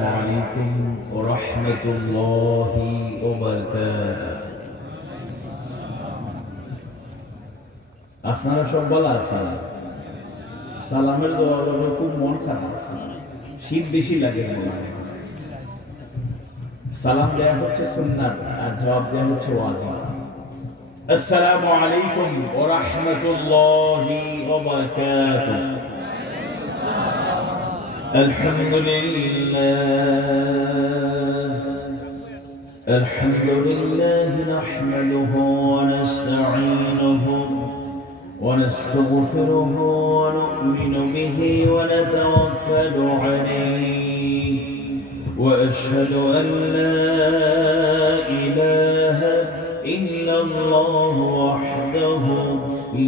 عليكم ورحمة الله وبركاته। আপনারা সব ভালো আছেন? সালামের জবাব খুব মন খারাপ, শীত বেশি লাগে মনে হয়। সালাম দেয়া হচ্ছে সুন্নাত আর জবাব দেয়া হচ্ছে ওয়াজিব। আসসালামু আলাইকুম ওয়া রাহমাতুল্লাহি ওয়া বারাকাতুহু। الحمد لله نحمده ونستعينه ونستغفره ونؤمن به ونتوكل عليه وأشهد أن لا إله إلا الله وحده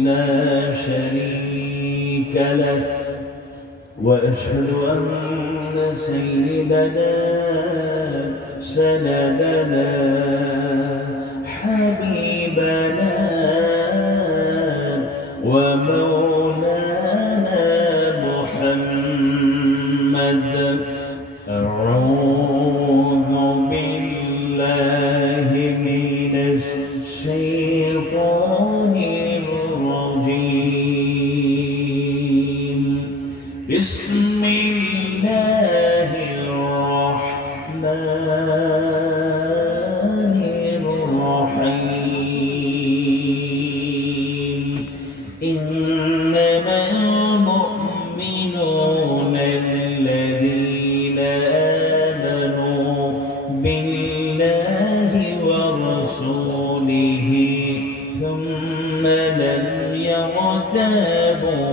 لا شريك له وأشهد أن سيدنا سندنا حبيبنا ومولانا محمد. أعوذ بالله من الشيطان الرجيم. بسم الله الرحمن الرحيم. إنما المؤمنون الذين آمنوا بالله ورسوله ثم لم يرتابوا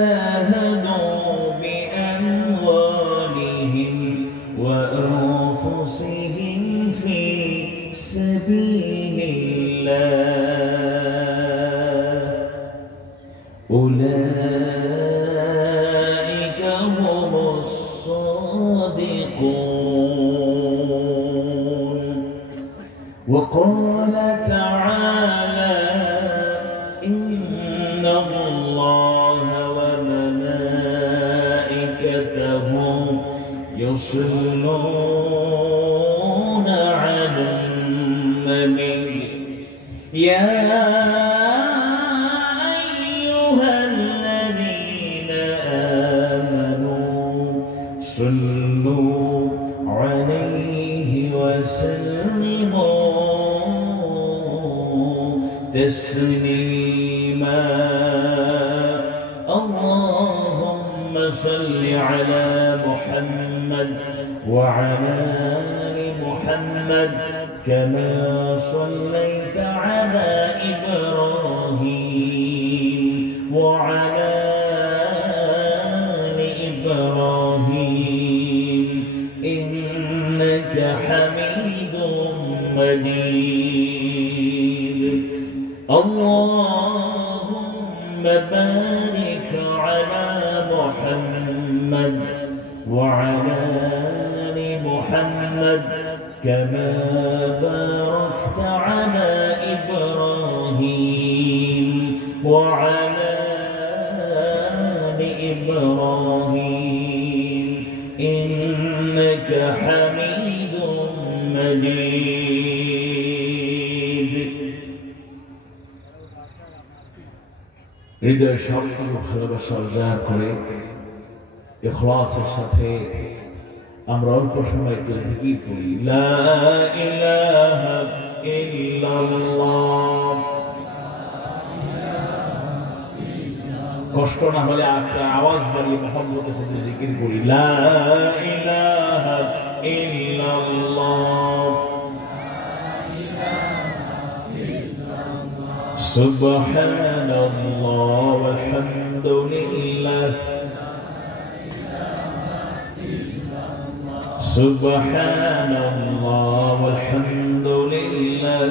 وجاهدوا بأموالهم وأنفسهم في سبيل الله أولئك هم الصادقون. وقال تعالى إن الله وملائكته يصلون على النبي يا أيها الذين آمنوا صلوا عليه وسلموا تسليما. اللهم صل على محمد وعلى آل محمد كما صليت على إبراهيم وعلى آل إبراهيم إنك حميد مجيد. اللهم بارك على محمد وعلى آل محمد كما باركت على إبراهيم وعلى آل إبراهيم إنك حميد مجيد. হৃদয় সবটুকু ভালোবাসা অর্জন করে ইখলাসের সাথে আমরা অল্প সময় একটু জিকির করি লা ইলাহা ইল্লাল্লাহ। কষ্ট না হলে একটা আওয়াজ বাড়িয়ে মুহাম্মদের সাথে জিকির করি লা ইলাহা ইল্লাল্লাহ। সুবহানাল্লাহ ওয়ালহামদুলিল্লাহ সুবহানাল্লাহ ওয়ালহামদুলিল্লাহ।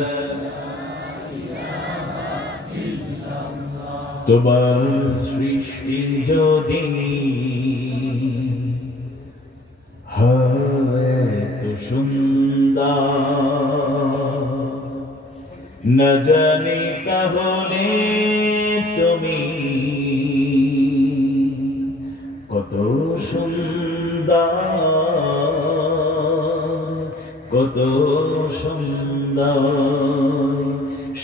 তোমার সৃষ্টি যদি হয় তো সুন্দর না জানি তাহলে তুমি কত সুন্দর, কত সুন্দর,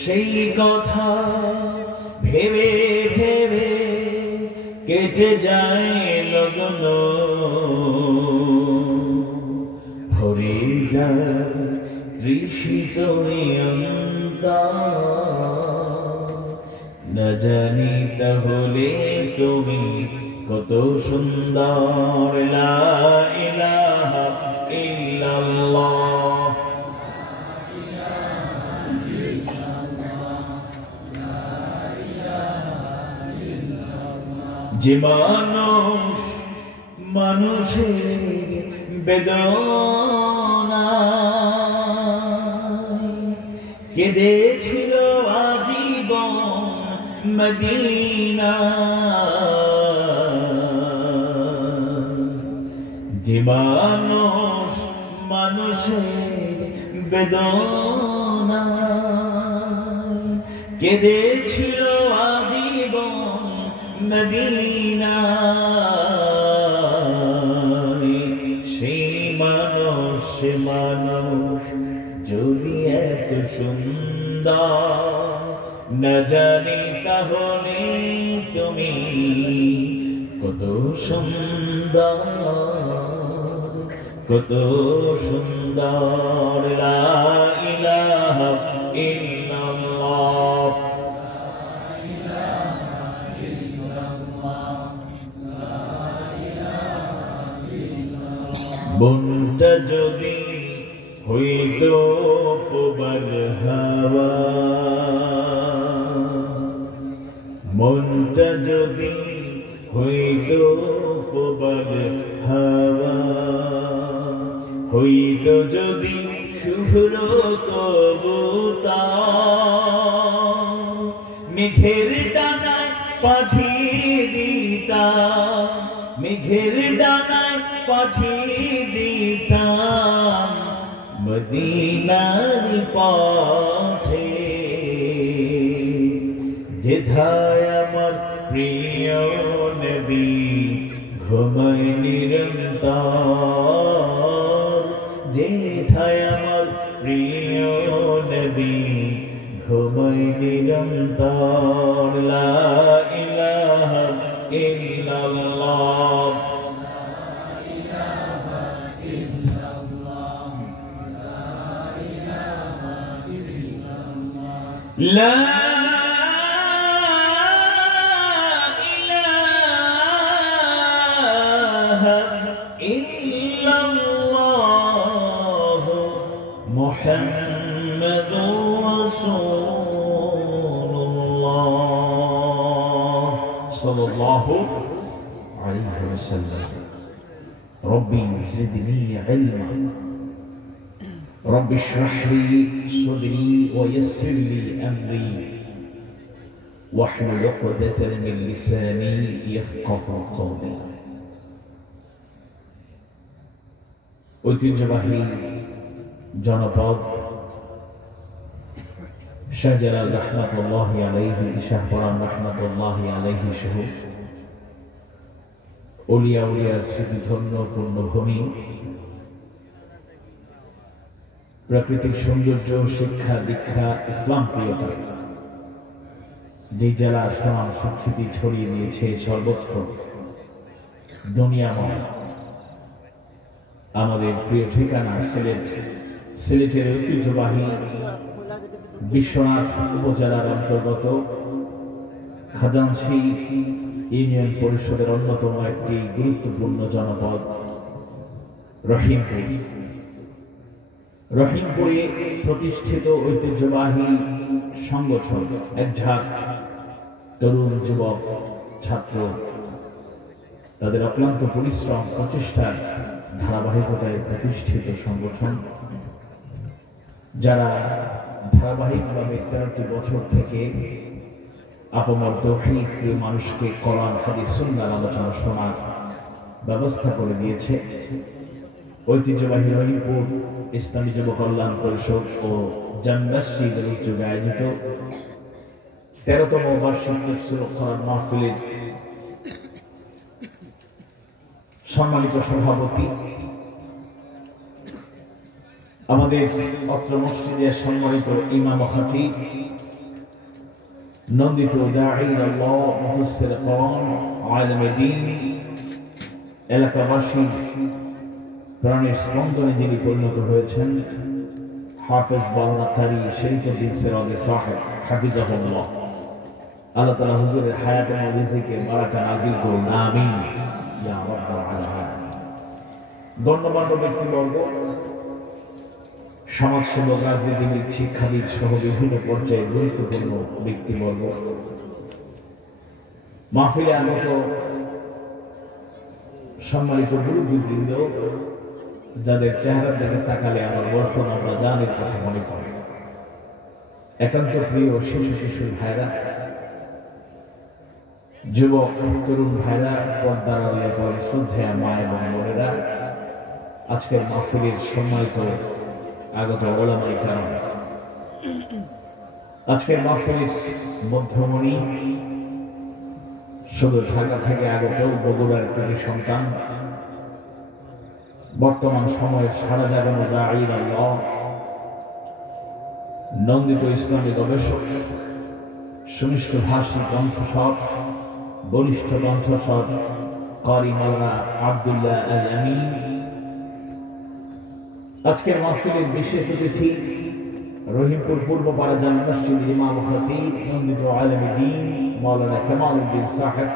সেই কথা ভেবে ভেবে কেটে যায় লগন, ভরে যায় তৃষিত না জানি তাহলে তুমি কত সুন্দর। লা ইলাহা ইল্লাল্লাহ, যে মানুষ মানুষের বেদনা কেঁদেছিল আজীবন মদিনা, যে মানুষ মানুষের বেদনা কেঁদেছিল আজীবন মদিনা, সেই মানুষ যদি এত সুন্দর না জানি তাহলে তুমি কত সুন্দর, কত সুন্দর। লা ইলাহা ইল্লাল্লাহ, মনটা যদি হইতো প্রবল হাওয়া, মনটা যদি হইতো প্রবল হাওয়া, হইতো যদি শুভ্র কবুতর, মেঘের ডানায় পাঠিয়ে দিতাম, মেঘের ডানায় পাঠিয়ে দিতাম মদিনার পথে, যেথায় আমার প্রিয় নবী ঘুমায় নিরন্তর, যেথায় আমার প্রিয় নবী ঘুমায় নিরন্তর। লা ইলাহা ইল্লাল্লাহ, لا إله إلا الله محمد رسول الله صلى الله عليه وسلم. ربي زدني علما، رب اشرح لي صدري ويسر لي أمري واحلل عقدة من لساني يفقهوا قولي. ঐতিহ্যবাহী জনপদ শাহজালাল রহমাতুল্লাহি আলাইহি, শাহপরান রহমাতুল্লাহি আলাইহি সহ ওলিয়া উলিয়ার স্মৃতিধন্য পূর্ণভূমি, প্রাকৃতিক সৌন্দর্য, শিক্ষা দীক্ষা, ইসলাম প্রিয়তা, যে জেলার সুনাম স্বীকৃতি ছড়িয়ে দিয়েছে সর্বত্র দুনিয়াময়, আমাদের প্রিয় ঠিকানা সিলেট। সিলেটের ঐতিহ্যবাহী বিশ্বনাথ উপজেলার অন্তর্গত খাজানশী ইউনিয়ন পরিষদের অন্যতম একটি গুরুত্বপূর্ণ জনপদ রহিমপুর। রহিমপুরে প্রতিষ্ঠিত ঐতিহ্যবাহী সংগঠন একঝাঁক তরুণ যুবক ছাত্র তাদের অক্লান্ত পরিশ্রম প্রচেষ্টার ধারাবাহিকতায় প্রতিষ্ঠিত সংগঠন, যারা ধারাবাহিকভাবে 13টি বছর থেকে আপমর তৌহিদ মানুষকে কোরআন হাদিস সুন্নাহর আলোচনা শোনার ব্যবস্থা করে দিয়েছে। ঐতিহ্যবাহী রহিমপুর ইসলামী যুব কল্যাণ পরিষদ ও জান্নাশরীফের উদ্যোগে আয়োজিত 13তম বার্ষিক তাফসীরুল কোরআন মাহফিলের সম্মানিত সভাপতি, আমাদের অত্র মসজিদের সম্মানিত ইমাম ও খতিব, নন্দিত দাঈ আল্লাহ, মুফাসসির কোরআন, আলেমে দ্বীন, এলাকাবাসী প্রাণের স্পন্দনে যিনি পরিণত হয়েছেন, হাফেজ বাংলা কারি শরীফুদ্দিন সিরাজি সাহেব হাফিজাহুল্লাহ, আল্লাহ তাআলা হুজুরের হায়াত ও রিজিকে বারাকা নাযিল করুন, আমিন ইয়া রাব্বাল আলামিন। গণ্যমান্য ব্যক্তিবর্গ, সমাজসেবক, রাজনীতিবিদ, শিক্ষাবিদ সহ বিভিন্ন পর্যায়ে গুরুত্বপূর্ণ ব্যক্তিবর্গ, মাহফিলে আগত সম্মানিত গুরুবৃন্দ, যাদের চেহারা দিকে তাকালে আমার বর্তমান আমরা জানের কথা মনে পড়ে, একান্ত প্রিয় শিশু কিশোর ভাইরা, যুবক তরুণ ভাইরা, পর্দার আড়ালে বড় শ্রদ্ধেয়া মা এবং বোনেরা, আজকের মাহফিলের সম্মানিত আগত ওলামায়ে কেরাম, আজকের মাহফিলের মধ্যমণি, শুধু ঢাকা থেকে আগত বগুড়ার কৃতি সন্তান, বর্তমান সময়ের সারা জাগানো দাঈ আল্লাহ, নন্দিত ইসলামী গবেষক, সুনিষ্ঠ ভাষী কণ্ঠস্বর, বলিষ্ঠ কণ্ঠস্বর কারি মাওলানা আব্দুল্লাহ আল আমিন, আজকের মাহফিলের বিশেষ অতিথি রহিমপুর পূর্বপাড়া জামে মসজিদ ইমাম ও খতিব, নন্দিত আলেমে দ্বীন মাওলানা কামাল উদ্দিন সাহেব,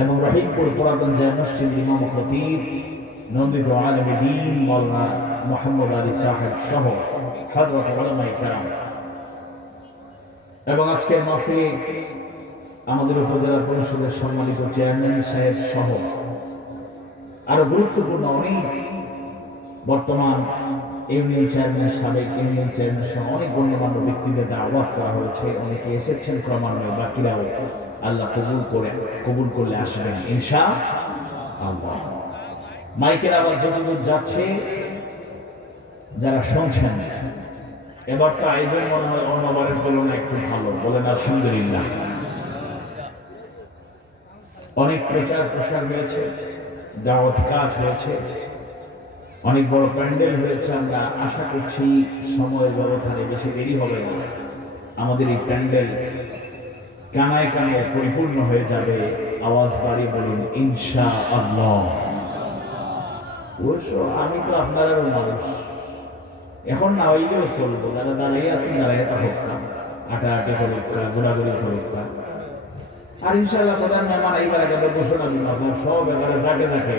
এবং রহিমপুর পুরাতন জামে মসজিদ ইমাম ও খতিব, নন্দিত আলেমে দ্বীন মাওলানা মুহাম্মদ আলী সাহেব সহ হযরত উলামায়ে কেরাম, এবং আজকের মাহফিলে আমাদের উপজেলা পরিষদের সম্মানিত চেয়ারম্যান সাহেব সহ আরো গুরুত্বপূর্ণ অনেক বর্তমান ইউনিয়ন চেয়ারম্যান, সাবেক ইউনিয়ন চেয়ারম্যান সহ অনেক গণ্যমান্য ব্যক্তিদের দাওয়াত করা হয়েছে। অনেকে এসেছেন, ক্রমান্বয়ে বাকিরাও আল্লাহ কবুল করলে আসবেন ইনশাআল্লাহ। মাইকের আওয়াজ যতদূর যাচ্ছে, যারা শুনছেন, এবার তো আয়োজন মনে হয় অন্যবারের তুলনায় একটু ভালো, বলেন আলহামদুলিল্লাহ। অনেক প্রচার প্রসার হয়েছে, দাওয়াত কাজ হয়েছে, অনেক বড় প্যান্ডেল হয়েছে। আমরা আশা করছি সময়ের ব্যবধানে বেশি দেরি হবে না, আমাদের এই প্যান্ডেল কানায় কানায় পরিপূর্ণ হয়ে যাবে। আওয়াজ বাড়িয়ে বলুন ইনশাআল্লাহ। অবশ্য আমি তো আপনারও মানুষ, এখন না হইলেও চলবো, যারা দাঁড়িয়ে আছেন দাঁড়িয়ে হোক্কা, আটাআটি হোক্কা, ঘোরাঘুরি হোক্কা। আর ইনশাআল্লাহ প্রধান মেহমান এইবার একেবারে ঘোষণা দিন, আপনার সব এবারে যাকে দেখে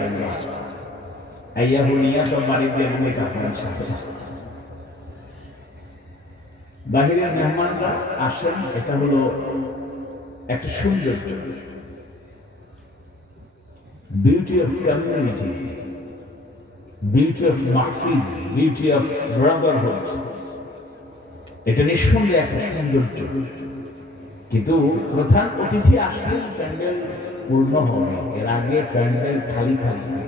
আইয়া হুনিয়া সব বাড়িতে ঘুমিয়ে থাকবেন ইনশাআল্লাহ। বাহিরের মেহমানরা আসেন, এটা হলো একটা সৌন্দর্য, beauty of community, beauty of মাহফিল, বিউটি অফ ব্রাদারহুড। এটা নিঃসন্দেহে একটা সৌন্দর্য, কিন্তু প্রধান অতিথি আসলে প্যান্ডেল পূর্ণ হবে, এর আগে প্যান্ডেল খালি থাকবে।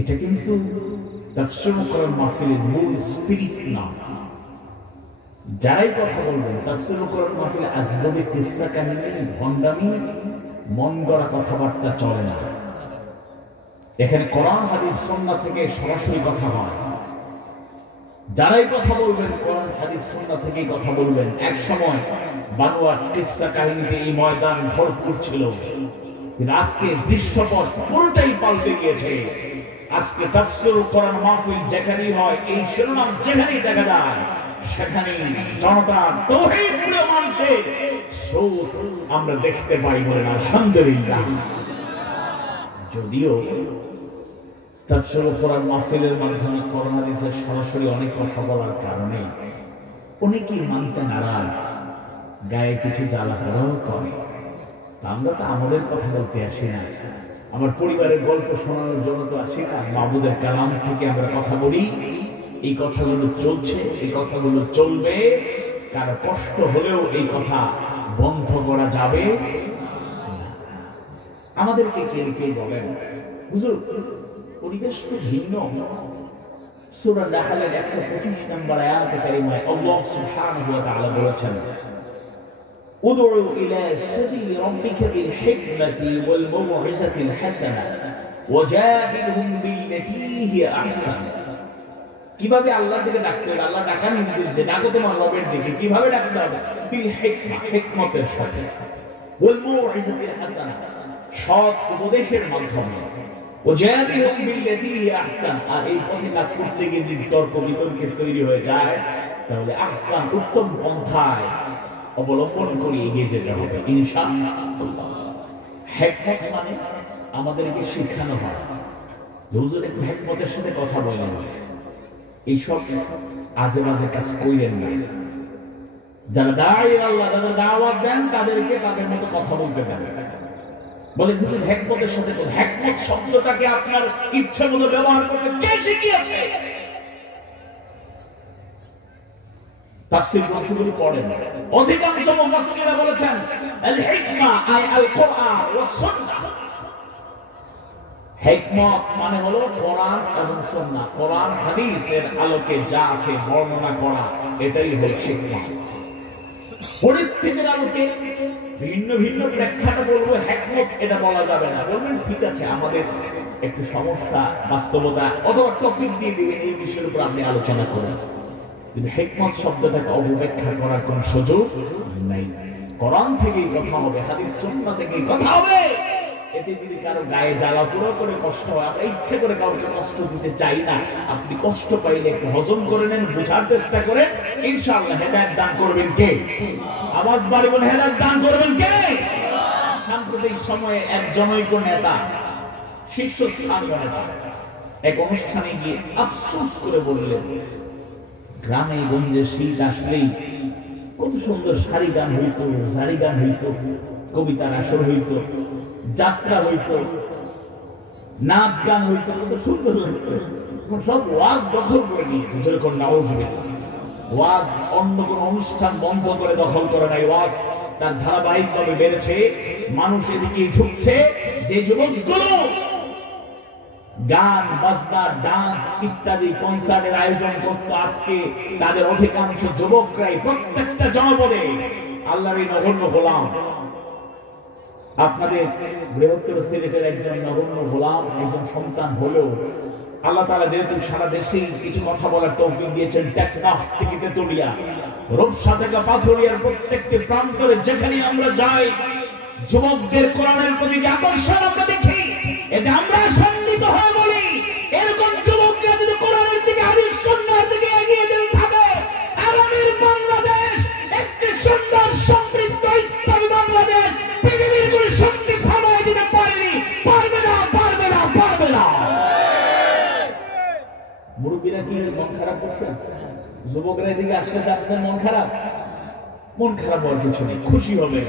এটা কিন্তু তাফসীরুল কোরআন মাহফিলের মূল স্পিরিট না। যারাই কথা বলবেন তাফসীরুল কোরআন মাহফিলে আজগবি কিসসা কাহিনী, ভণ্ডামি, মন গড়া কথাবার্তা চলে না। এখানে কোরআন হাদিস সুন্নাহ থেকে সরাসরি কথা হয়। যারাই কথা বলবেন কোরআন হাদিস সুন্নাহ থেকেই কথা বলবেন। এক সময় বানোয়াট কিসসা কাহিনীতে এই ময়দান ভরপুর ছিল, কিন্তু আজকে দৃশ্যপট পুরোটাই পাল্টে গিয়েছে। আজকে তাফসীরুল কোরআন মাহফিল যেখানেই হয়, এই শিরোনাম যেখানেই দেখা যায়, সেখানেই জনতা তৌহিদ প্রিয় মানুষের স্রোত আমরা দেখতে পাই, বলেন আলহামদুলিল্লাহ। যদিও তাফসীরুল কোরআন মাহফিলের মাধ্যমে কোরআন হাদিসের সরাসরি অনেক কথা বলার কারণে অনেকেই মানতে নারাজ, গায়ে কিছু জ্বালা পোড়াও করে। আমরা তো আমাদের কথা বলতে আসি না, আমার পরিবারের গল্প শোনানোর জন্য তো আসি না। মাহবুদের কালাম থেকে আমরা কথা বলি, এই কথাগুলো চলছে, এই কথাগুলো চলবে। কারো কষ্ট হলেও এই কথা বন্ধ করা যাবে না। আমাদেরকে কেউ কেউ বলেন, হুজুর পরিবেশ তো ভিন্ন। সূরা নাহলের 125 নম্বর আয়াতে কারিমায় আল্লাহ সুবহানাহু ওয়া তাআলা বলেছেন, উদউ ইলা সাবিলি রাব্বিকা বিল হিকমাতি ওয়াল মাউইযাতিল হাসানা ওয়াজাদিলহুম বিল্লাতী হিয়া আহসান। কিভাবে আল্লাহর দিকে ডাকতে হবে? আল্লাহ ডাকার নির্দেশ যে ডাকো তোমার রবের দিকে। কিভাবে ডাকতে হবে? বিল হিকমা, হিকমতের সাথে, ওয়াল মাউইযাতিল হাসানা, সৎ উপদেশের মাধ্যমে, ওয়াজাদিলহুম বিল্লাতী হিয়া আহসান। আর এই পথে কাজ করতে গিয়ে যদি তর্ক বিতর্কের তৈরি হয়ে যায়, তাহলে আহসান, উত্তম পন্থায় অবলম্বন করে এগিয়ে যেতে হবে ইনশাআল্লাহ। হিকমত মানে আমাদেরকে শেখানো হয়, হুজুর একটু হিকমতের সাথে কথা বলেন, এইসব আজে বাজে কাজ কইলেন না। যারা দাঁড়িয়ে আল্লাহ যারা দাওয়াত দেন তাদেরকে তাদের মতো কথা বলতে দেন। বলে হুজুর হিকমতের সাথে কথা। হিকমত শব্দটাকে আপনার ইচ্ছা মতো ব্যবহার করতে কে শিখিয়েছে? তাফসীর গ্রন্থগুলো পড়েন, অধিকাংশ মুফাসসিররা বলেছেন আল হিকমা আই আল কোরআন ওয়াস সুন্নাহ। হিকমত মানে হলো কোরআন এবং সুন্নাহ, কোরআন হাদিসের আলোকে যা আছে বর্ণনা করা, এটাই হলো হিকমত। পরিস্থিতির আলোকে ভিন্ন ভিন্ন ব্যাখ্যাটা বলবো, হিকমত এটা বলা যাবে না। বলবেন ঠিক আছে, আমাদের একটু সমস্যা, বাস্তবতা অথবা টপিক দিয়ে দিবেন, এই বিষয়ের উপর আপনি আলোচনা করুন। কিন্তু হিকমত শব্দটাকে অবব্যাখ্যা করার কোন সুযোগ নাই। কোরআন থেকেই কথা হবে, হাদিস সুন্নাহ থেকেই কথা হবে। এতে যদি কারো গায়ে জ্বালা পুরো করে কষ্ট হয়, আমরা ইচ্ছে করে কাউকে কষ্ট দিতে চাই না। আপনি কষ্ট পাইলে একটু হজম করে নেন, বোঝার চেষ্টা করেন, ইনশাআল্লাহ হেদায়েত দান করবেন কে? আওয়াজ বাড়ি বলে হেদায়েত দান করবেন কে? সাম্প্রতিক সময়ে এক জনৈক নেতা, শীর্ষস্থানীয় নেতা, এক অনুষ্ঠানে গিয়ে আফসোস করে বললেন, গ্রামে গঞ্জে শীত আসলেই কত সুন্দর সারি গান হইতো, জারি গান হইতো, কবিতার আসর হইতো, যাত্রা হইতো, নাচ গান হইতো, কত সুন্দর হইতো। সব ওয়াজ দখল করে নিয়েছে। যেরকম নাউজুবিল্লাহ, ওয়াজ অন্য কোন অনুষ্ঠান বন্ধ করে দখল করে নাই, ওয়াজ তার ধারাবাহিকভাবে বেড়েছে, মানুষ এদিকে ঝুঁকছে। যে যুবকগুলো গান বাজনা ডান্স ইত্যাদি কনসার্টের আয়োজন করত, আজকে তাদের অধিকাংশ যুবকরাই প্রত্যেকটা জনপদে আল্লাহর এই নগণ্য গোলাম। আপনাদের বৃহত্তর সিলেটের একজন নগণ্য গোলাম, একজন সন্তান হলেও আল্লাহ তাআলা যেহেতু সারা দেশে কিছু কথা বলার তৌফিক দিয়েছেন, টেকনাফ থেকে তেতুলিয়া, রূপসা থেকে পাথুরিয়ার প্রত্যেকটি প্রান্তরে যেখানে আমরা যাই, যুবকদের কোরআনের প্রতি যে আকর্ষণ আমরা দেখি, এতে আমরা সম্মিলিত হয়ে বলি, এরকম যুবকরা যদি কোরআনের দিকে, হাদিস সুন্নাহর দিকে এগিয়ে যেতে থাকে, আগামীর বাংলাদেশ একটি সুন্দর সমৃদ্ধ ইসলামী বাংলাদেশ পৃথিবীর কোন শক্তি থামায় দিতে পারেনি, পারবে না, পারবে না, পারবে না। মুরব্বীরা কি মন খারাপ করছেন? যুবকরা এদিকে আসলে আপনাদের মন খারাপ? মন খারাপ হওয়ার কিছু নেই, খুশি হবে।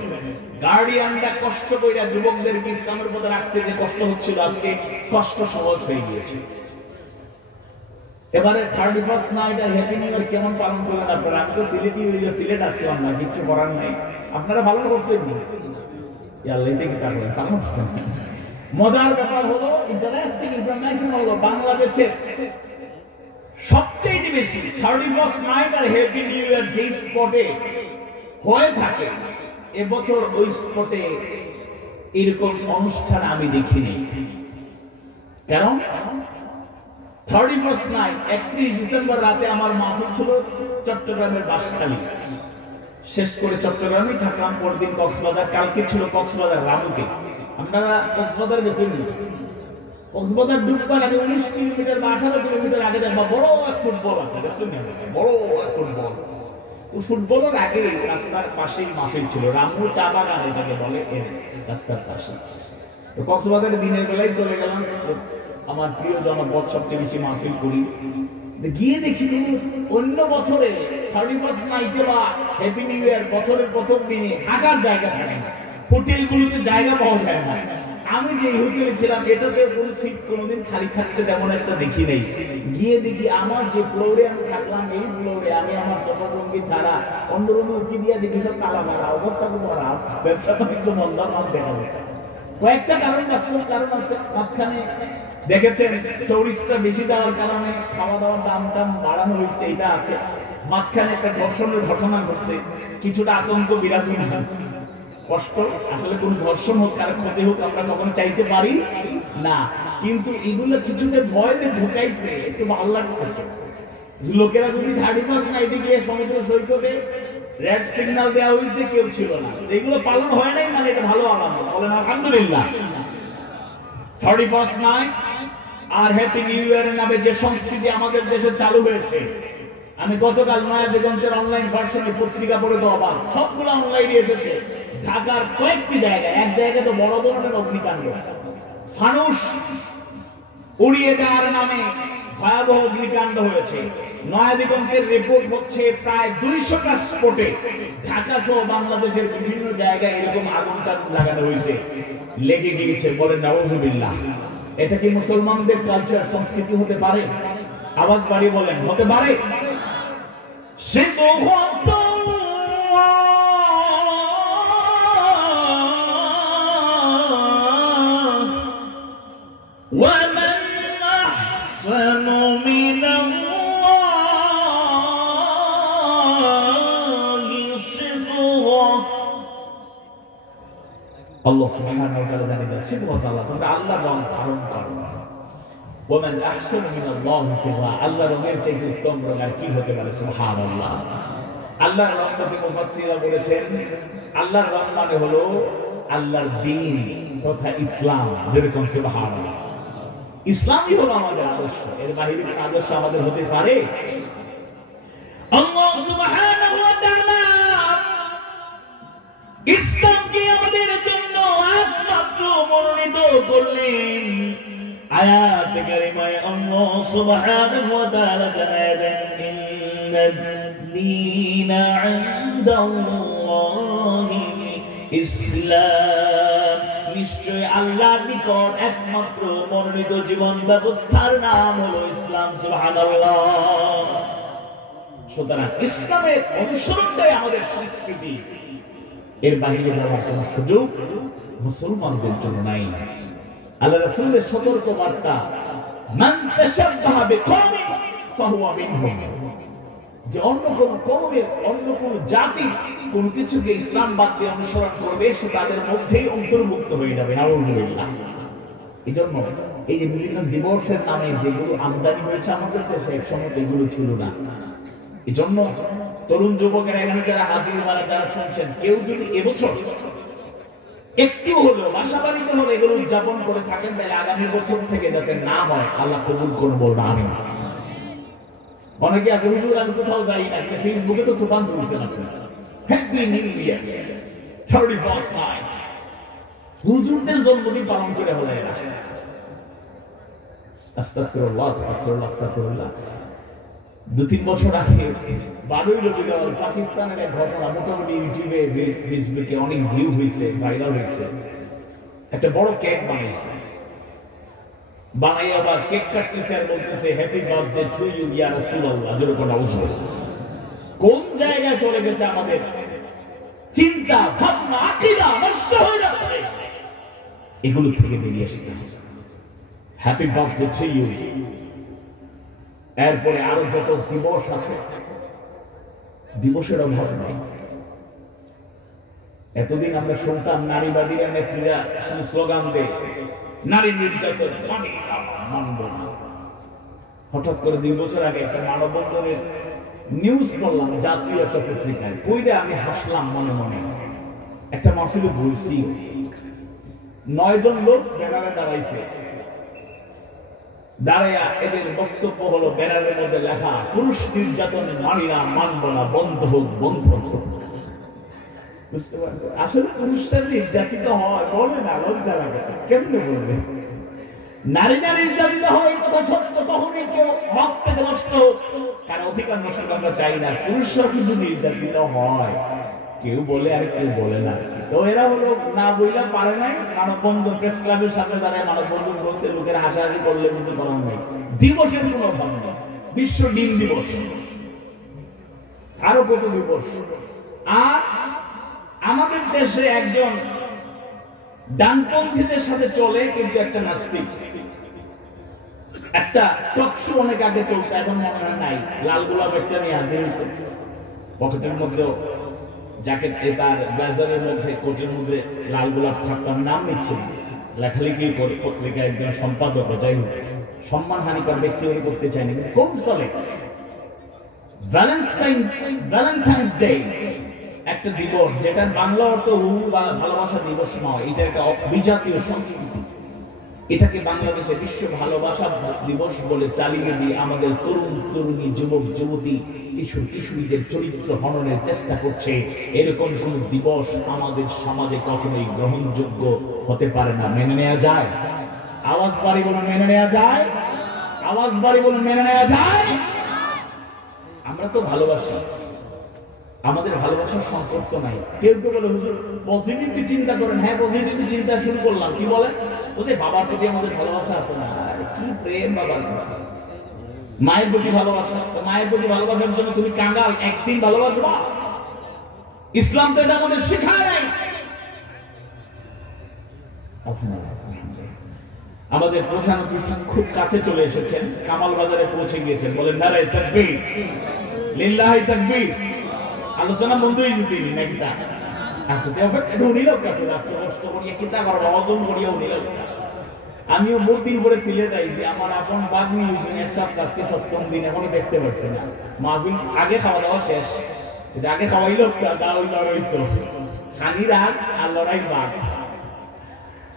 গার্ডিয়ানরা কষ্ট কইরা যুবকদেরকে ইসলামের পথে রাখতে যে কষ্ট হচ্ছিল, আজকে কষ্ট সহজ হয়ে গিয়েছে। এবারে 31st নাইট আর হ্যাপি নিউ ইয়ার কেমন পালন করলেন আপনারা? আমি তো সিলেটি হইল, সিলেট আসলাম না, কিছু করার নাই। আপনারা ভালো করছেন নি? আল্লাহ থেকে পারবেন, ভালো করছেন। মজার ব্যাপার হলো, ইন্টারেস্টিং ইনফরমেশন হলো, বাংলাদেশের সবচেয়ে বেশি 31st নাইট আর হ্যাপি নিউ ইয়ার যে স্পটে হয়ে থাকে, এবছর ওই স্পটে এরকম অনুষ্ঠান আমি দেখিনি। কারণ 31st নাইট 31 ডিসেম্বর রাতে আমার মাহফিল ছিল চট্টগ্রামের বাঁশখালী, শেষ করে চট্টগ্রামেই থাকলাম, পরদিন কক্সবাজার, কালকে ছিল কক্সবাজার রামুতে। আপনারা কক্সবাজার গেছেন? কক্সবাজার ডুববার আগে 19 কিলোমিটার বা 18 কিলোমিটার আগে দেখবা বড় এক ফুটবল আছে, বড় এক ফুটবল। তো ফুটবলের আগে রাস্তার পাশেই মাহফিল ছিল, রামু চা বাগান এটাকে বলে, রাস্তার পাশে। তো কক্সবাজারে দিনের বেলায় চলে গেলাম, আমার প্রিয় জনপদ, সবচেয়ে বেশি মাহফিল করি। গিয়ে দেখি অন্য বছরে 31st নাইটে বা হ্যাপি নিউ ইয়ার বছরের প্রথম দিনে থাকার জায়গা থাকে না, হোটেলগুলোতে জায়গা পাওয়া যায় না। আমি যে হোটেলে ছিলাম এটাতে কোনো সিট কোনোদিন খালি থাকতে তেমন একটা দেখি নেই। গিয়ে দেখি আমার যে ফ্লোরে আমি থাকলাম, এই ফ্লোরে আমি আমার সহসঙ্গী ছাড়া অন্য রুমে উঠি দিয়ে দেখি সব তালা মারা, অবস্থা খুব খারাপ, ব্যবসা বাণিজ্য মন্দার মাল দেখা গেছে। কয়েকটা কারণ আছে, মাঝখানে দেখেছেন টুরিস্টরা বেশি যাওয়ার কারণে খাওয়া দাওয়ার দাম টাম বাড়ানো হয়েছে, এটা আছে। মাঝখানে একটা ধর্ষণের ঘটনা ঘটছে, কিছুটা আতঙ্ক বিরাজমান। কষ্ট আসলে কোন ধর্ষণ হোক, কারো ক্ষতি হোক, আমরা কখনো চাইতে পারি না, কিন্তু এগুলো কিছুটা ভয় যে ঢুকাইছে, একটু ভালো লাগতেছে। লোকেরা যদি 31 নাইটে গিয়ে সমুদ্র সৈকতে রেড সিগন্যাল দেওয়া হয়েছে, কেউ ছিল না, এগুলো পালন হয় নাই, মানে এটা ভালো আলামত। বলেন আলহামদুলিল্লাহ। 31st নাইট আর হ্যাপি নিউ ইয়ারের নামে যে সংস্কৃতি আমাদের দেশে চালু হয়েছে, আমি গতকাল নয়া দিগন্তের অনলাইন ভার্সনে পত্রিকা পড়ে তো অবাক, সবগুলো অনলাইনে এসেছে। ঢাকার কয়েকটি জায়গায়, এক জায়গায় তো বড় ধরনের অগ্নিকাণ্ড, ফানুস উড়িয়ে দেওয়ার নামে ভয়াবহ অগ্নিকাণ্ড হয়েছে। নয়া দিগন্তের রিপোর্ট হচ্ছে প্রায় 200টা স্পটে ঢাকা সহ বাংলাদেশের বিভিন্ন জায়গায় এরকম আগুন টাগুন লাগানো হয়েছে, লেগে গিয়েছে। বলে নাউজুবিল্লাহ। এটা কি মুসলমানদের কালচার, সংস্কৃতি হতে পারে? আওয়াজ বাড়িয়ে বলেন, হতে পারে? সে তো আল্লাহ সুবহানাহু ওয়া তাআলা জানেন, সিবহাত আল্লাহ, তোমরা আল্লাহর রং ধারণ করো। ওমান আহসানু মিনাল্লাহি সিবহা, আল্লাহর রঙের থেকে উত্তম রং আর কি হতে পারে? সুবহানাল্লাহ। আল্লাহর রং নবী মুফাসসিররা বলেছেন, আল্লাহর রং মানে হলো আল্লাহর দ্বীন তথা ইসলাম। যেরকম সুবহানাল্লাহ, ইসলামই হলো আমাদের আদর্শ, এর বাইরে কোনো আদর্শ আমাদের হতে পারে? আল্লাহ সুবহানাহু ওয়া তাআলা ইসলামকে আমাদের জন্য একমাত্র মনোনীত করলেন। আয়াত কারিমায় আল্লাহ সুবহানাহু ওয়া তাআলা জানাবেন, ইন্নাদ দীনা ইনদাল্লাহিল ইসলাম, নিশ্চয় আল্লাহর নিকট একমাত্র মনোনীত জীবন ব্যবস্থার নাম হলো ইসলাম। সুবহানাল্লাহ। সুতরাং ইসলামের অনুসরণটাই আমাদের সংস্কৃতি, এর বাইরে যাওয়ার কোন সুযোগ মুসলমানদের জন্য নাই। আল্লাহ রাসূলের সতর্ক বার্তা, মান তাশাব্বাহা বিকওমিন ফাহুয়া মিনহুম, যে অন্য কোন কওমের, অন্য কোন জাতি কোন কিছুকে ইসলাম বাদ দিয়ে অনুসরণ করবে, সে তাদের মধ্যেই অন্তর্ভুক্ত হয়ে যাবে। নাউযুবিল্লাহ। এজন্য এই যে বিভিন্ন দিবসের নামে যেগুলো আমদানি হয়েছে আমাদের দেশে, এক সময় এগুলো ছিল না। এজন্য তরুণ যুবকেরা এখানে যারা হাজির হওয়ারা যারা শুনছেন, কেউ যদি এবছর একটু হলো বাসা বাড়িতে হলো এগুলো উদযাপন করে থাকেন, তাহলে আগামী বছর থেকে যাতে না হয় আল্লাহ কবুল করুন, বলবো আমিন। অনেকে আছে, হুজুর আমি কোথাও যাই না, ফেসবুকে তো তুফান তুলছেন আপনি, happy new year 31st night, হুজুরদের জন্মদিন পালন করে হলো এরা। আস্তাগফিরুল্লাহ, আস্তাগফিরুল্লাহ, আস্তাগফিরুল্লাহ। 2-3 বছর আগে 12ই রবিউল পাকিস্তানের এক ঘটনা, মোটামুটি ইউটিউবে ফেসবুকে অনেক ভিউ হয়েছে, ভাইরাল হয়েছে। একটা বড় কেক বানাইছে, বানাই আবার কেক কাটতেছে আর বলতেছে হ্যাপি বার্থডে টু ইউ ইয়া রাসূলুল্লাহ। যেরকম কোন জায়গায় চলে গেছে আমাদের চিন্তা ভাবনা, আকীদা নষ্ট হয়ে যাচ্ছে। এগুলো থেকে বেরিয়ে আসতে হবে। Happy birthday to you. এরপরে আরো যত দিবস আছে, দিবসের অভাব নেই। এতদিন আমরা শুনতাম নারীবাদীরা, নেত্রীরা স্লোগান দেয় নারী নির্যাতন মানব না। হঠাৎ করে 2 বছর আগে একটা মানববন্ধনের নিউজ পড়লাম জাতীয় একটা পত্রিকায়, পড়ে আমি হাসলাম মনে মনে। একটা মাহফিলে বলছি, 9 জন লোক ব্যানারে দাঁড়াইছে, দাঁড়াইয়া এদের বক্তব্য হলো, ব্যানারের মধ্যে লেখা পুরুষ নির্যাতন নারীরা মানব না, বন্ধ হোক, বন্ধ হোক। বুঝতে পারছো? আসলে পুরুষরা নির্যাতিত হয়, বলে না, লজ্জা লাগে, কেমনে বলবে? নারীরা নির্যাতিত হয় কথা সত্য, তখনই কেউ হক থেকে নষ্ট হোক, কারণ অধিকার নষ্ট আমরা চাই না। পুরুষরা কিন্তু নির্যাতিত হয়, কেউ বলে আর কেউ বলে না। তো এরা হলো না বইলা পারে নাই, মানববন্ধন প্রেস ক্লাবের সামনে দাঁড়ায় মানববন্ধন করছে, লোকেরা হাসাহাসি করলে কিছু করার নাই। দিবসের কোনো অভাব নেই, বিশ্ব ডিম দিবস, আরো কত দিবস। আর আমাদের দেশে একজন ডানপন্থীদের সাথে চলে, কিন্তু একটা নাস্তিক, একটা টকশো অনেক আগে চলতো, এখন মনে হয় নাই। লাল গোলাপ একটা নিয়ে হাজির হইতো, পকেটের মধ্যেও জ্যাকেট, তার ব্লেজারের মধ্যে, কোটের মধ্যে লাল গোলাপ থাকতো। আমি নাম নিচ্ছি, লেখালেখি করে পত্রিকা একজন সম্পাদক, যাই হোক সম্মানহানিকর ব্যক্তি ওই করতে চাইনি, কিন্তু কৌশলে ভ্যালেন্টাইন্স ডে একটা দিবস, যেটা বাংলা অর্থ ভালোবাসা দিবস নয়, এটা একটা বিজাতীয় সংস্কৃতি। এটাকে বাংলাদেশে বিশ্ব ভালোবাসা দিবস বলে চালিয়ে দিয়ে আমাদের তরুণ তরুণী, যুবক যুবতী, কিশোর কিশোরীদের চরিত্র হননের চেষ্টা করছে। এরকম কোন দিবস আমাদের সমাজে কখনোই গ্রহণযোগ্য হতে পারে না, মেনে নেওয়া যায়? আওয়াজ বাড়ি বলুন মেনে নেওয়া যায়, আওয়াজ বাড়ি বলুন মেনে নেওয়া যায়। আমরা তো ভালোবাসি, আমাদের ভালোবাসার সম্পর্ক নাই। কেউ কেউ বলে হুজুর পজিটিভলি চিন্তা করেন। হ্যাঁ, পজিটিভলি চিন্তা শুরু করলাম, কি বলে? বুঝে বাবার প্রতি আমাদের ভালোবাসা আছে না? কি প্রেম বাবার প্রতি, মায়ের প্রতি ভালোবাসা। মায়ের প্রতি ভালোবাসার জন্য তুমি কাঙ্গাল, একদিন ভালোবাসবা? ইসলাম তো এটা আমাদের শেখায় নাই। আমাদের প্রধান অতিথি খুব কাছে চলে এসেছেন, কামাল বাজারে পৌঁছে গিয়েছেন। বলেন নারায়ে তাকবীর, লিল্লাহি তাকবীর। আলোচনা বন্ধ হয়ে যেতে নাকি তা? আমিও বহু দিন পরে সিলেট আইছি, আমার আপন বাগ্নি হয়েছেন এক সপ্তাহ, আজকে 7ম দিন, এখনো দেখতে পারছি না। মাহফিল আগে খাওয়া দাওয়া শেষ, আগে খাওয়াইলো লড়াইতো খানির আগ আর লড়াই বাঘ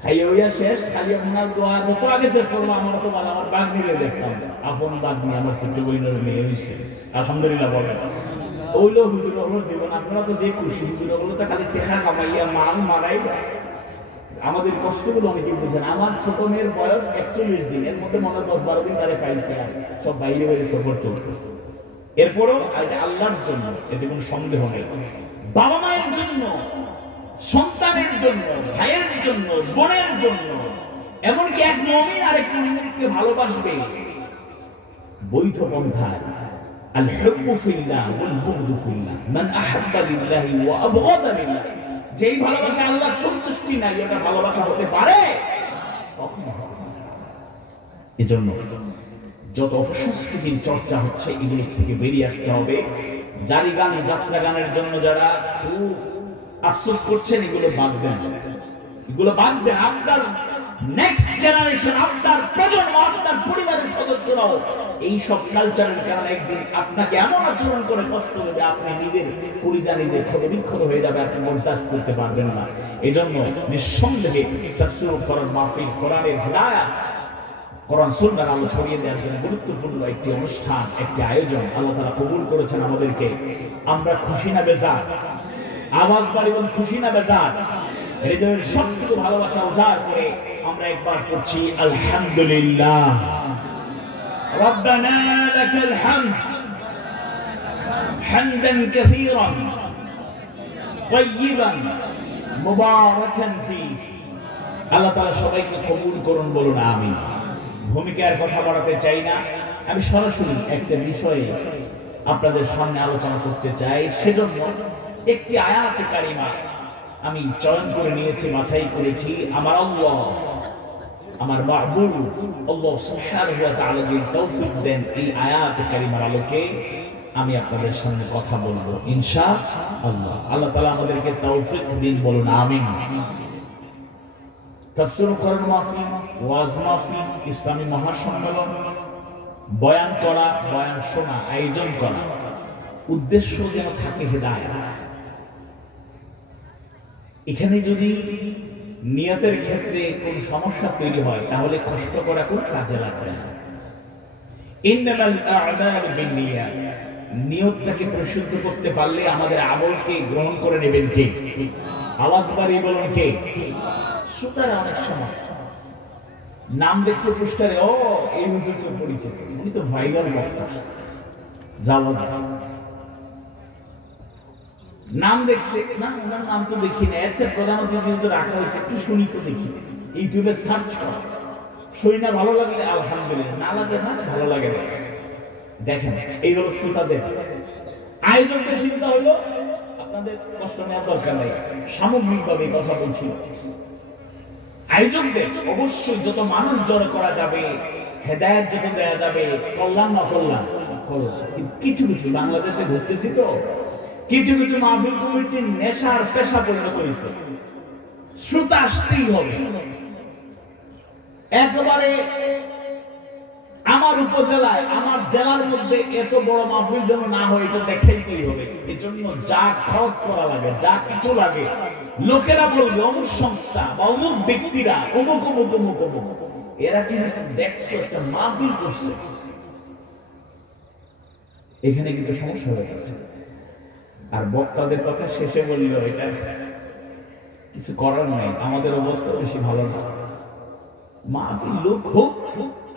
খাইয়া শেষ। খালি আপনার দোয়া যত আগে শেষ করবো আমার তো ভালো, আমার বাগ্নিরে দেখতাম, আপন বাগ্নি, আমার ছোট বইনের মেয়ে হয়েছে, আলহামদুলিল্লাহ বলেন। ওইলো হুজুর ওগুলো জীবন, আপনারা তো যে খুশি, হুজুর ওগুলো তো খালি টেকা কামাইয়া মাল মারাই। আমাদের কষ্টগুলো অনেকে বুঝেন। আমার ছোট মেয়ের বয়স 41 দিন, এর মধ্যে মনে হয় 10-12 দিন তারে পাইছে, আর সব বাইরে বাইরে সফর করতেছে। এরপরও আল্লাহর জন্য, এতে কোনো সন্দেহ নেই। বাবা মায়ের জন্য, সন্তানের জন্য, ভাইয়ের জন্য, বোনের জন্য, এমনকি এক মুমিন আরেক মুমিনকে ভালোবাসবে বৈধ পন্থায়। الحب في الله والبغض في الله من احب لله وابغض لله। যেই ভালোবাসা আল্লাহর সন্তুষ্টি নাই, এটা ভালোবাসা হতে পারে? এজন্য যত অপসংস্কৃতির চর্চা হচ্ছে, এগুলোর থেকে বেরিয়ে আসতে হবে। জারি গান, যাত্রা গানের জন্য যারা খুব আফসোস করছেন, এগুলো বাদ দেন, এগুলো বাদ দেন। আপনার নেক্সট জেনারেশন, আপনার প্রজন্ম, আপনার পরিবারের সদস্যরাও এইসব কালচারের কারণে একদিন আপনাকে এমন আচরণ করে কষ্ট দেবে, আপনি নিজের পরিজা নিজের ক্ষতবিক্ষত হয়ে যাবে, আপনি বরদাস্ত করতে পারবেন না। এজন্য নিঃসন্দেহে তাফসীর কোরআন মাহফিল, কোরআনের হিদায়াত, কোরআন সুন্নাহর আলো ছড়িয়ে দেওয়ার জন্য গুরুত্বপূর্ণ একটি অনুষ্ঠান, একটি আয়োজন আল্লাহ তাআলা কবুল করেছেন আমাদেরকে। আমরা খুশি না বেজার? আওয়াজ বাড়ি বলুন, খুশি না বেজার? হৃদয়ের সবটুকু ভালোবাসা উজাড় করে আমরা একবার পড়ছি আলহামদুলিল্লাহ। ربنا لك الحمد حمدا كثيرا طيبا مباركا فيه। আল্লাহ তাআলা সবাইকে কবুল করুন, বলুন আমিন। ভূমিকার কথা বাড়াতে চাই না, আমি সরাসরি একটা বিষয়ে আপনাদের সামনে আলোচনা করতে চাই। সেজন্য একটি আয়াতে কারিমা আমি চয়ন করে নিয়েছি, বাছাই করেছি। আমার আল্লাহ, আমার মাহবুব আল্লাহ সুবহানাহু ওয়া তাআলা যে তৌফিক দেন, এই আয়াতে কারিমার আলোকে আমি আপনাদের সামনে কথা বলবো ইনশাআল্লাহ। আল্লাহ তাআলা আমাদেরকে তৌফিক দিন, বলুন আমিন। তাফসীর কোরআন মাহফিল, ওয়াজ মাহফিল, ইসলামী মহাসম্মেলন, বয়ান করা, বয়ান শোনা, আয়োজন করা, উদ্দেশ্য যেন থাকে হিদায়াত। এখানে যদি নিয়তের ক্ষেত্রে কোন সমস্যা তৈরি হয়, তাহলে কষ্ট করা কোন কাজে লাগবে না। ইন্নামাল আ'মালু বিন্নিয়াত, নিয়তটাকে পরিশুদ্ধ করতে পারলে আমাদের আমলকে গ্রহণ করে নেবেন কে? আওয়াজ বাড়িয়ে বলুন কে? সুতরাং অনেক সময় নাম দেখছে পোস্টারে, ও এই হুজুর তো পরিচিত, উনি তো ভাইরাল বক্তা, যাওয়া নাম দেখছে, না ওনার নাম তো দেখি না, আচ্ছা প্রধানমন্ত্রী তো রাখা হয়েছে, একটু শুনি তো দেখি, ইউটিউবে সার্চ কর, শুনি না ভালো লাগলে আলহামদুলিল্লাহ, না লাগে না ভালো লাগে না। দেখেন এই হলো শ্রোতাদের, আয়োজকদের চিন্তা হলো আপনাদের কষ্ট নেওয়ার দরকার নাই, সামগ্রিকভাবে কথা বলছি। আয়োজকদের অবশ্যই যত মানুষ জড়ো করা যাবে হেদায়েত যত দেয়া যাবে, কল্যাণ না কল্যাণ কল্যাণ। কিছু কিছু বাংলাদেশে ঘুরতেছি তো, কিছু কিছু মাহফিল কমিটির নেশার পেশা পরিণত হয়েছে, শ্রোতা আসতেই হবে। একেবারে আমার উপজেলায়, আমার জেলার মধ্যে এত বড় মাহফিল যেন না হয় এটা দেখাইতেই হবে। এই জন্য যা খরচ করা লাগে, যা কিছু লাগে, লোকেরা বলবে অমুক সংস্থা বা অমুক ব্যক্তিরা অমুক অমুক অমুক অমুক, এরা কিন্তু দেখছো একটা মাহফিল করছে। এখানে কিন্তু সমস্যা হয়ে যাচ্ছে। আর বক্তাদের কথা শেষে বললো এটা কিছু করার নাই, আমাদের অবস্থা বেশি ভালো না। মাহফিল লোক হোক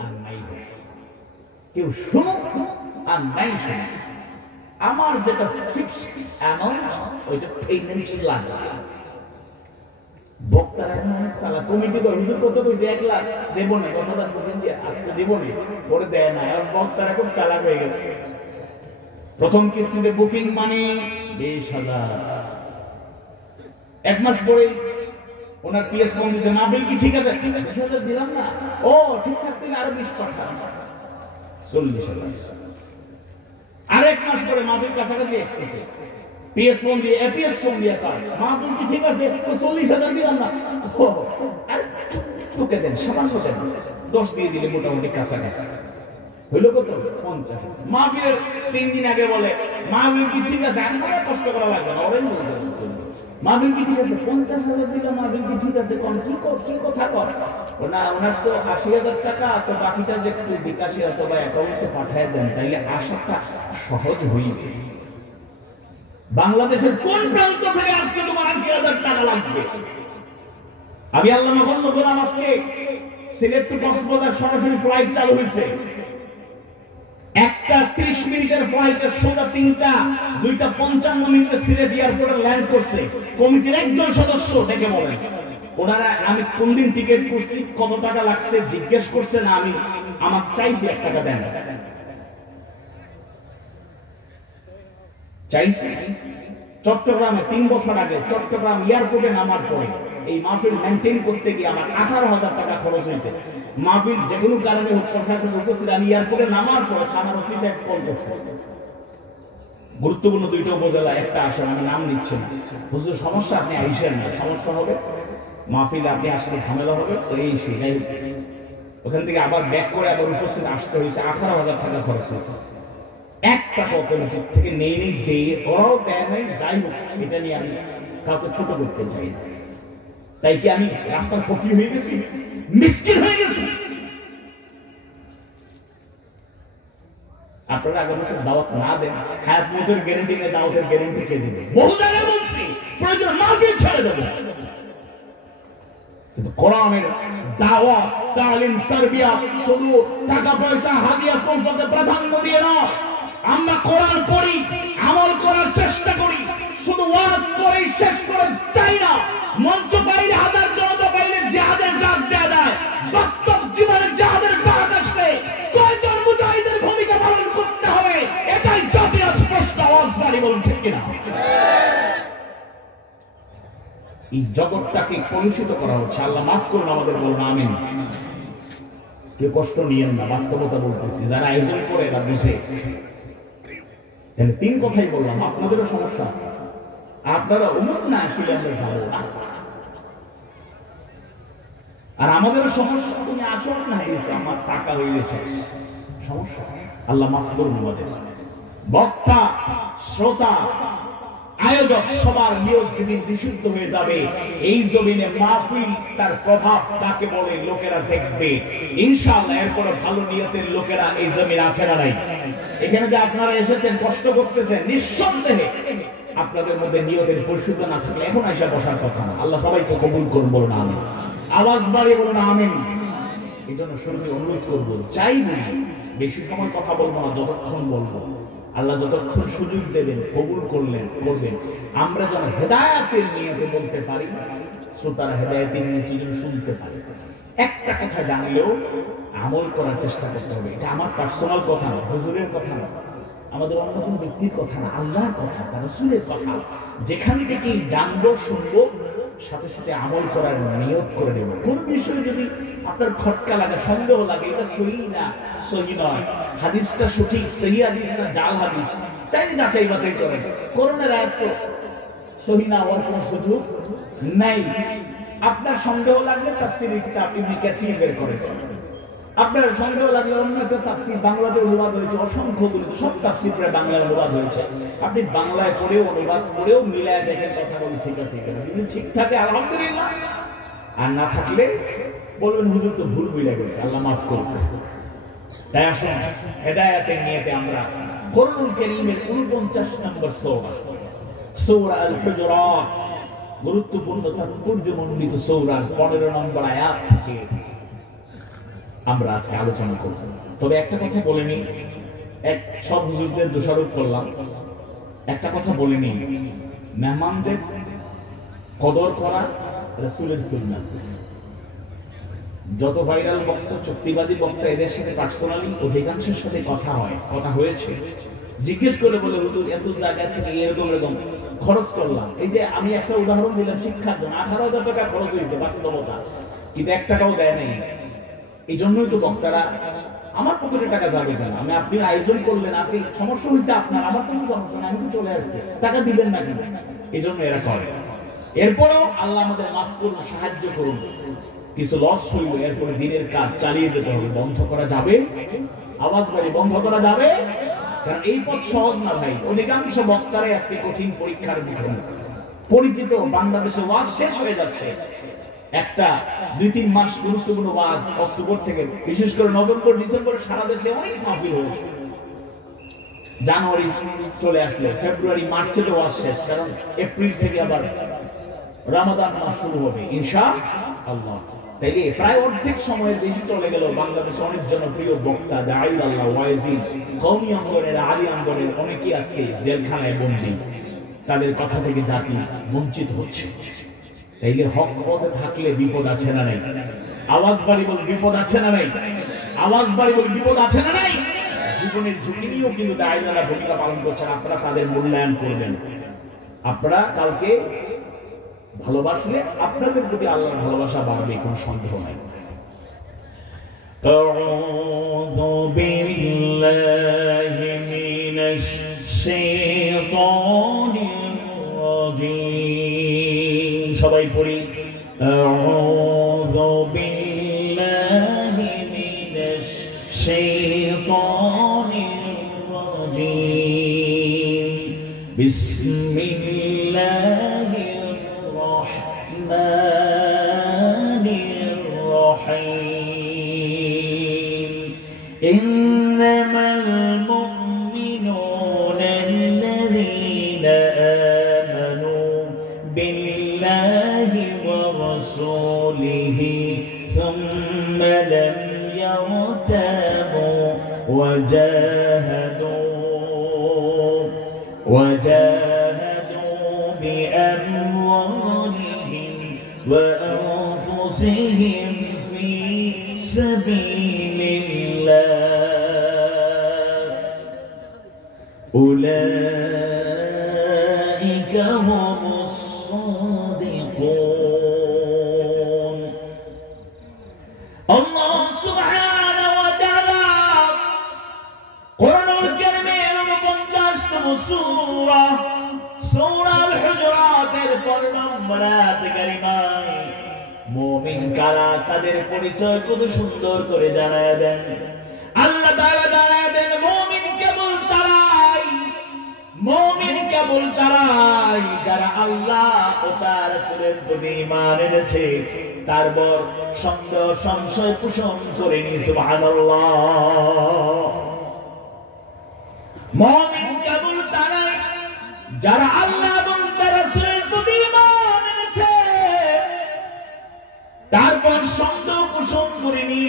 আর নাই হোক, কেউ শুনুক আর নাই শুনুক, আমার যেটা ফিক্সড অ্যামাউন্ট ওইটা পেমেন্ট লাগবে। বক্তারা অনেক সালা কমিটি করে হুজুর কত কইছে 1 লাখ দেব না, 10,000 বুকিং দিয়ে আজকে দেব না, পরে দেয় না। আর বক্তারা খুব চালাক হয়ে গেছে। প্রথম কিস্তিতে বুকিং মানে 20,000, 1 মাস পরে ওনার পিএস ফোন দিছে, মাহফিল কি ঠিক আছে? 20,000 দিলাম না, ও ঠিক থাকতে আরো 20 পাঠান, 40,000। আর 1 মাস পরে মাহফিল কাছাকাছি আসতেছে, পিএস ফোন দিয়ে এপিএস ফোন দিয়ে কাজ, মাহফিল কি ঠিক আছে? 40,000 দিলাম না, ও আর টুকে দেন, সামান্য দেন, 10 দিয়ে দিলে মোটামুটি কাছাকাছি হইল। কত? 50। মাহফিলের 3 দিন আগে বলে মাহফিল কি ঠিক আছে? আমরা কষ্ট করা লাগবে না, ওরাই বলতে মাহফিল কি ঠিক আছে? 50,000 দিলাম, মাহফিল কি ঠিক আছে? কোন কি কথা কর না, ওনার তো 80,000 টাকা, তো বাকিটা যে একটু বিকাশে অথবা অ্যাকাউন্টে পাঠিয়ে দেন, তাইলে আসাটা সহজ হইবে। বাংলাদেশের কোন প্রান্ত থেকে আজকে তোমার 80,000 টাকা লাগবে? আমি আল্লামা বন্ধ করলাম, আজকে সিলেট টু কক্সবাজার সরাসরি ফ্লাইট চালু হয়েছে। একটা 30 মিনিটের ফ্লাইটের সোজা 3টা 2টা 55 মিনিটে সিলেট এয়ারপোর্টে ল্যান্ড করছে। কমিটির একজন সদস্য ডেকে বলেন, ওনারা আমি কোন দিন টিকিট করছি, কত টাকা লাগছে জিজ্ঞেস করছে না, আমি আমার চাইছি 1 টাকা দেন, চাইছি। চট্টগ্রামে 3 বছর আগে চট্টগ্রাম এয়ারপোর্টে নামার পরে এই মাহফিল মেইনটেইন করতে গিয়ে আমার 18,000 টাকা খরচ হয়েছে। মাহফিল যে কোনো কারণে হোক, প্রশাসন উপস্থিত, আমি এয়ারপোর্টে নামার পরে থানার ওসি সাহেব কল করছে, গুরুত্বপূর্ণ 2টা উপজেলা, একটা আসেন, আমি নাম নিচ্ছি না, হুজুর সমস্যা, আপনি আইসেন না, সমস্যা হবে, মাহফিল আপনি আসলে ঝামেলা হবে, এই সেটাই। ওখান থেকে আবার ব্যাক করে আবার উপস্থিত আসতে হয়েছে, 18,000 টাকা খরচ হয়েছে। 1 টাকা কমিটির থেকে নেই দিয়ে, ওরাও দেয় নাই, যাই হোক, এটা নিয়ে আমি কাউকে ছোট করতে চাই না। তাই কি আমি রাস্তার ফকির হয়ে গেছি, মিসকিন হয়ে গেছি? আপনারা আগামী বছর দাওয়াত না দেন, হায়াত মতের গ্যারান্টি নেই, দাওয়াতের গ্যারান্টি কে দিবে? বহু জায়গায় বলছি প্রয়োজন মাহফিল ছেড়ে দেব, কিন্তু কোরআনের দাওয়াত, তালিম, তারবিয়াত শুধু টাকা পয়সা, হাদিয়া, তোফাকে প্রাধান্য দিয়ে না। আমরা কোরআন পড়ি, আমল করার চেষ্টা করি, শুধু ওয়াজ করে শেষ করে চাই না। মঞ্চ পাইলে, হাজার জনতা পাইলে জিহাদের ডাক দেয়া যায়, বাস্তব জীবনে জিহাদের ডাক আসলে কয়জন মুজাহিদের ভূমিকা পালন করতে হবে, এটাই জাতীয় প্রশ্ন। আওয়াজ বাড়ি বলুন, ঠিক কিনা? এই জগৎটাকে কলুষিত করা হচ্ছে, আল্লাহ মাফ করুন আমাদের, বলুন আমিন। কেউ কষ্ট নিয়েন না, বাস্তবতা বলতেছি, যারা আয়োজন করে এরা বুঝে। তাহলে 3 কথাই বললাম, আপনাদেরও সমস্যা আছে, আপনারা অমুক না আসলে আমরা যাবো না, আর আমাদেরও সমস্যা, তুমি আসো না, আমার টাকা হইলে শেষ, সমস্যা। আল্লাহ মাফ করুন আমাদের। বক্তা, শ্রোতা, আয়োজক সবার নিয়ত যদি বিশুদ্ধ হয়ে যাবে, এই জমিনে মাহফিল তার প্রভাব কাকে বলে লোকেরা দেখবে ইনশাআল্লাহ। এরপরে ভালো নিয়তের লোকেরা এই জমিনে আছে না নাই? এখানে যে আপনারা এসেছেন, কষ্ট করতেছেন, নিঃসন্দেহে আপনাদের মধ্যে নিয়তের পরিশুদ্ধ না থাকলে এখন এসে বসার কথা না। আল্লাহ সবাইকে কবুল করুন, বলুন আমিন। আওয়াজ বাড়িয়ে বলুন আমিন। এই জন্য শুরুতে অনুরোধ করবো, চাই না বেশি সময় কথা বলবো না, যতক্ষণ বলবো আল্লাহ যতক্ষণ সুযোগ দেবেন, কবুল করবেন। আমরা যেন হেদায়েতের নিয়তে বলতে পারি, শ্রোতারা হেদায়েতের নিয়তে যেন শুনতে পারে। একটা কথা জানলেও আমল করার চেষ্টা করতে হবে। এটা আমার পার্সোনাল কথা না, হুজুরের কথা না, আমাদের অন্য কোনো ব্যক্তির কথা না, আল্লাহর কথা, রাসূলের কথা। যেখান থেকেই জানবো, শুনবো, সাথে সাথে আমল করার নিয়ত করে নেবেন। কোন বিষয়ে যদি আপনার খটকা লাগে, সন্দেহ লাগে, এটা সহি না সহি নয়, হাদিসটা সঠিক সহি হাদিস না জাল হাদিস, তাই যাচাই বাছাই করেন। করোনার আয়াত তো সহি না হওয়ার কোনো সুযোগ নাই। আপনার সন্দেহ লাগলে তাফসীরের কিতাব ইবনে কাসীর বের করেন। আপনার সন্দেহ লাগলে অন্য একটা তাফসীর বাংলাতে অনুবাদ হয়েছে, অসংখ্যগুলো সব তাফসীর প্রায় বাংলায় অনুবাদ হয়েছে। আপনি বাংলায় পড়েও অনুবাদ করেও মিলায় দেখেন, কথা বলে ঠিক আছে কিনা। যদি ঠিক থাকে আলহামদুলিল্লাহ, আর না থাকলে বলবেন হুজুর তো ভুল বুঝে গেছে, আল্লাহ মাফ করুক। তাই আসুন হেদায়েতের নিয়তে আমরা কোরআনুল কারীমের 49 নম্বর সূরা, সূরা আল হুজুরাত, গুরুত্বপূর্ণ তাৎপর্যমণ্ডিত সূরার 15 নম্বর আয়াত থেকে আমরা আজকে আলোচনা করব। তবে একটা কথা বলে নিই, সব হুজুরদের দোষারোপ করলাম, একটা কথা বলে নিই, মেহমানদের কদর করা রাসূলের সুন্নাত। যত ভাইরাল বক্তা, চুক্তিবাদী বক্তা, এদের সাথে পার্সোনালি অধিকাংশের সাথে কথা হয়েছে, জিজ্ঞেস করে বলে হুজুর এত জায়গা থেকে এরকম খরচ করলাম। এই যে আমি একটা উদাহরণ দিলাম শিক্ষার জন্য, 18,000 টাকা খরচ হয়েছে বাস্তবতা, কিন্তু 1 টাকাও দেয় নাই। এই জন্যই তো বক্তারা আমার পকেটে টাকা যাবে কেন, আপনি আয়োজন করলেন, আপনি সমস্যা হয়েছে আপনার, আমার তো কোনো সমস্যা নেই, আমি তো চলে আসছি, টাকা দিবেন না কেন, এই জন্য এরা করে। এরপরেও আল্লাহ আমাদের মাফ করুন, সাহায্য করুন। কিছু লস হইল, এরপরে দিনের কাজ চালিয়ে যেতে হবে। বন্ধ করা যাবে, আওয়াজ বাড়ি বন্ধ করা যাবে, কারণ এই পথ সহজ না ভাই। অধিকাংশ বক্তারাই আজকে কঠিন পরীক্ষার মুখে। পরিচিত বাংলাদেশে ওয়াজ শেষ হয়ে যাচ্ছে, একটা 2-3 মাস গুরুত্বপূর্ণ ওয়াজ অক্টোবর থেকে, বিশেষ করে নভেম্বর ডিসেম্বর সারা দেশে অনেক মাহফিল হয়েছে। জানুয়ারি চলে আসলে ফেব্রুয়ারি মার্চে তো ওয়াজ শেষ, কারণ এপ্রিল থেকে আবার রমাদান মাস শুরু হবে ইনশাআল্লাহ। তাইলে প্রায় অর্ধেক সময়ের বেশি চলে গেল। বাংলাদেশে অনেক জনপ্রিয় বক্তা, দাঈ আল্লাহ, ওয়াইজিন, কওমি অঙ্গনের, আলী অঙ্গনের অনেকেই আজকে জেলখানায় বন্দী। তাদের কথা থেকে জাতি বঞ্চিত হচ্ছে। তাইলে হক পথে থাকলে বিপদ আছে না নাই? আওয়াজ বাড়ি বল বিপদ আছে না নাই? আওয়াজ বাড়ি বল বিপদ আছে না নাই? জীবনের ঝুঁকি নিয়েও কিন্তু দায়ীরা ভূমিকা পালন করছেন। আপনারা তাদের মূল্যায়ন করবেন। আপনারা কালকে ভালোবাসলে আপনাদের প্রতি আল্লাহর ভালোবাসা বাড়বে, কোনো সন্দেহ নাই। আউযু বিল্লাহি মিনাশ শাইতানির রাজীম। সবাই পড়ি, আউযু বিল্লাহি মিনাশ শাইতানির রাজীম। বিসমিল্লাহির রহমানির রহিম। ইন্নামাল মুমিনুনা আল্লাযীনা আমানু বিল্লাহি ওয়া রাসূলিহি থুম্মা লাম ইয়ারতাবু ওয়া জাহাদু بأموالهم وأنفسهم في سبيل الله أولئك هم الصادقون. الله سبحانه وتعالى قرآن الكريم সূরা সূরা আল হুজুরাতের 15 নম্বর আয়াত কারিমায় মুমিন কারা তাদের পরিচয় কত সুন্দর করে জানায় দেন। আল্লাহ তাআলা জানায় দেন মুমিন কেবল তারাই যারা আল্লাহ ও তার রাসূলের প্রতি ঈমান এনেছে, তারপর সন্দেহ সংশয় পোষণ করেনি। সুবহানাল্লাহ। মুমিন কেবল তারাই যারা আল্লাহ এবং তার রাসূলের প্রতি ঈমান এনেছে, তারপর সন্দেহ পোষণ করেনি,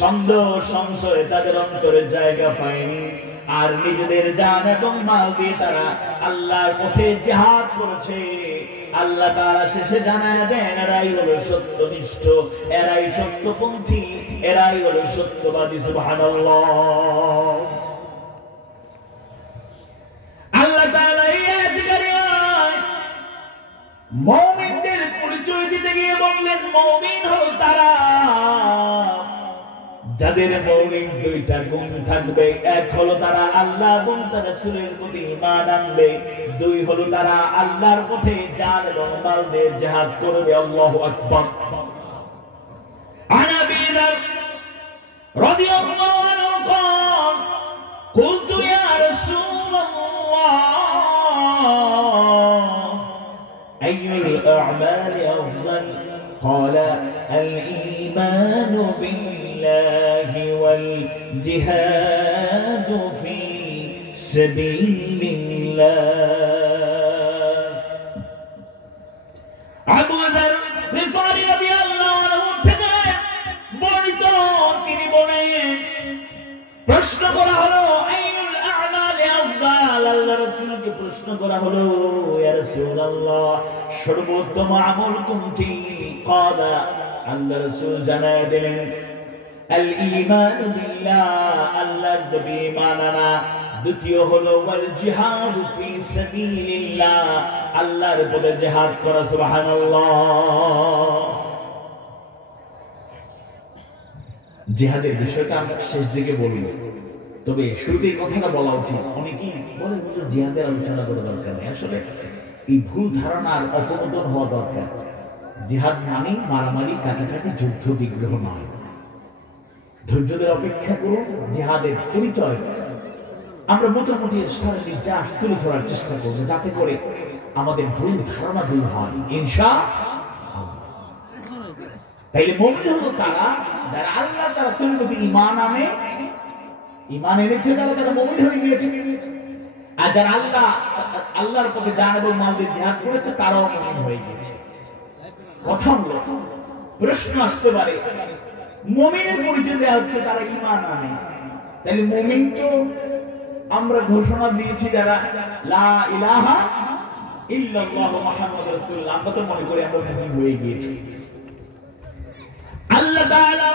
সন্দেহ সংশয় তাদের অন্তরে জায়গা পায়নি, আর নিজেদের জান এবং মাল দিয়ে তারা আল্লাহর পথে জিহাদ করেছে। আল্লাহ তাআলা শেষে জানায় দেন এরাই হলো সত্যনিষ্ঠ, এরাই সত্যপন্থী, এরাই হলো সত্যবাদী। সুবহানাল্লাহ। আল্লাহ তাআলা এই আয়াত কারিমায় মুমিনদের বললেন মুমিন হলো তারা যাদের মৌলিক দুইটা গুণ থাকবে। এক হলো তারা আল্লাহ এবং তার রাসূলের প্রতি ঈমান আনবে, দুই হলো তারা আল্লাহর পথে জান এবং মাল দিয়ে জিহাদ করবে। আল্লাহু আকবার। আনা আবি যার রাদিয়াল্লাহু আনহু قال قلت يا رسول الله أي الأعمال أفضل قال الإيمان بالله والجهاد في سبيل الله আবু যার গিফারী রাদিয়াল্লাহু আনহু থেকে বর্ণিত, তিনি বলেন প্রশ্ন করা হলো আইয়ুল আ'মালি আফদাল, আল্লাহর রাসূলকে প্রশ্ন করা হলো ইয়া রাসূলুল্লাহ সর্বোত্তম আমল কোনটি? ক্বালা, আল্লাহর রাসূল জানায় দিলেন আল ঈমান বিল্লাহ, আল্লাহর প্রতি ঈমান আনা, দ্বিতীয় হলো ওয়াল জিহাদ ফি সাবিলিল্লাহ, আল্লাহর পথে জিহাদ করা। সুবহানাল্লাহ। জিহাদের বিষয়টা আমরা শেষ দিকে বলবো, তবে শুরুতে এই কথাটা বলা উচিত। অনেকেই বলে হুজুর জিহাদের আলোচনা করা দরকার নেই। আসলে এই ভুল ধারণার অপনোদন হওয়া দরকার। জিহাদ মানে মারামারি, কাটাকাটি, যুদ্ধ বিগ্রহ নয়। ধৈর্য ধরে অপেক্ষা করুন। জিহাদের পরিচয় আমরা মোটামুটি শারীরিক নির্যাস তুলে ধরার চেষ্টা করব, যাতে করে আমাদের ভুল ধারণা দূর হয় ইনশাআল্লাহ। তাইলে মুমিন হলো তারা যারা আল্লাহ তার রাসূলের প্রতি ঈমান আনে, ঈমান এনেছে তারা, তারা মুমিন হয়ে গিয়েছে। আর যারা আল্লাহর পথে জান এবং মাল দিয়ে জিহাদ করেছে তারাও মুমিন হয়ে গিয়েছে। কথা হলো, প্রশ্ন আসতে পারে মুমিনের পরিচয় দেওয়া হচ্ছে তারা ঈমান আনে, তাহলে মুমিন তো আমরা ঘোষণা দিয়েছি যারা লা ইলাহা ইল্লাল্লাহু মুহাম্মাদুর রাসূলুল্লাহ, আমরা তো মনে করি আমরা মুমিন হয়ে গিয়েছি। আল্লাহ তাআলা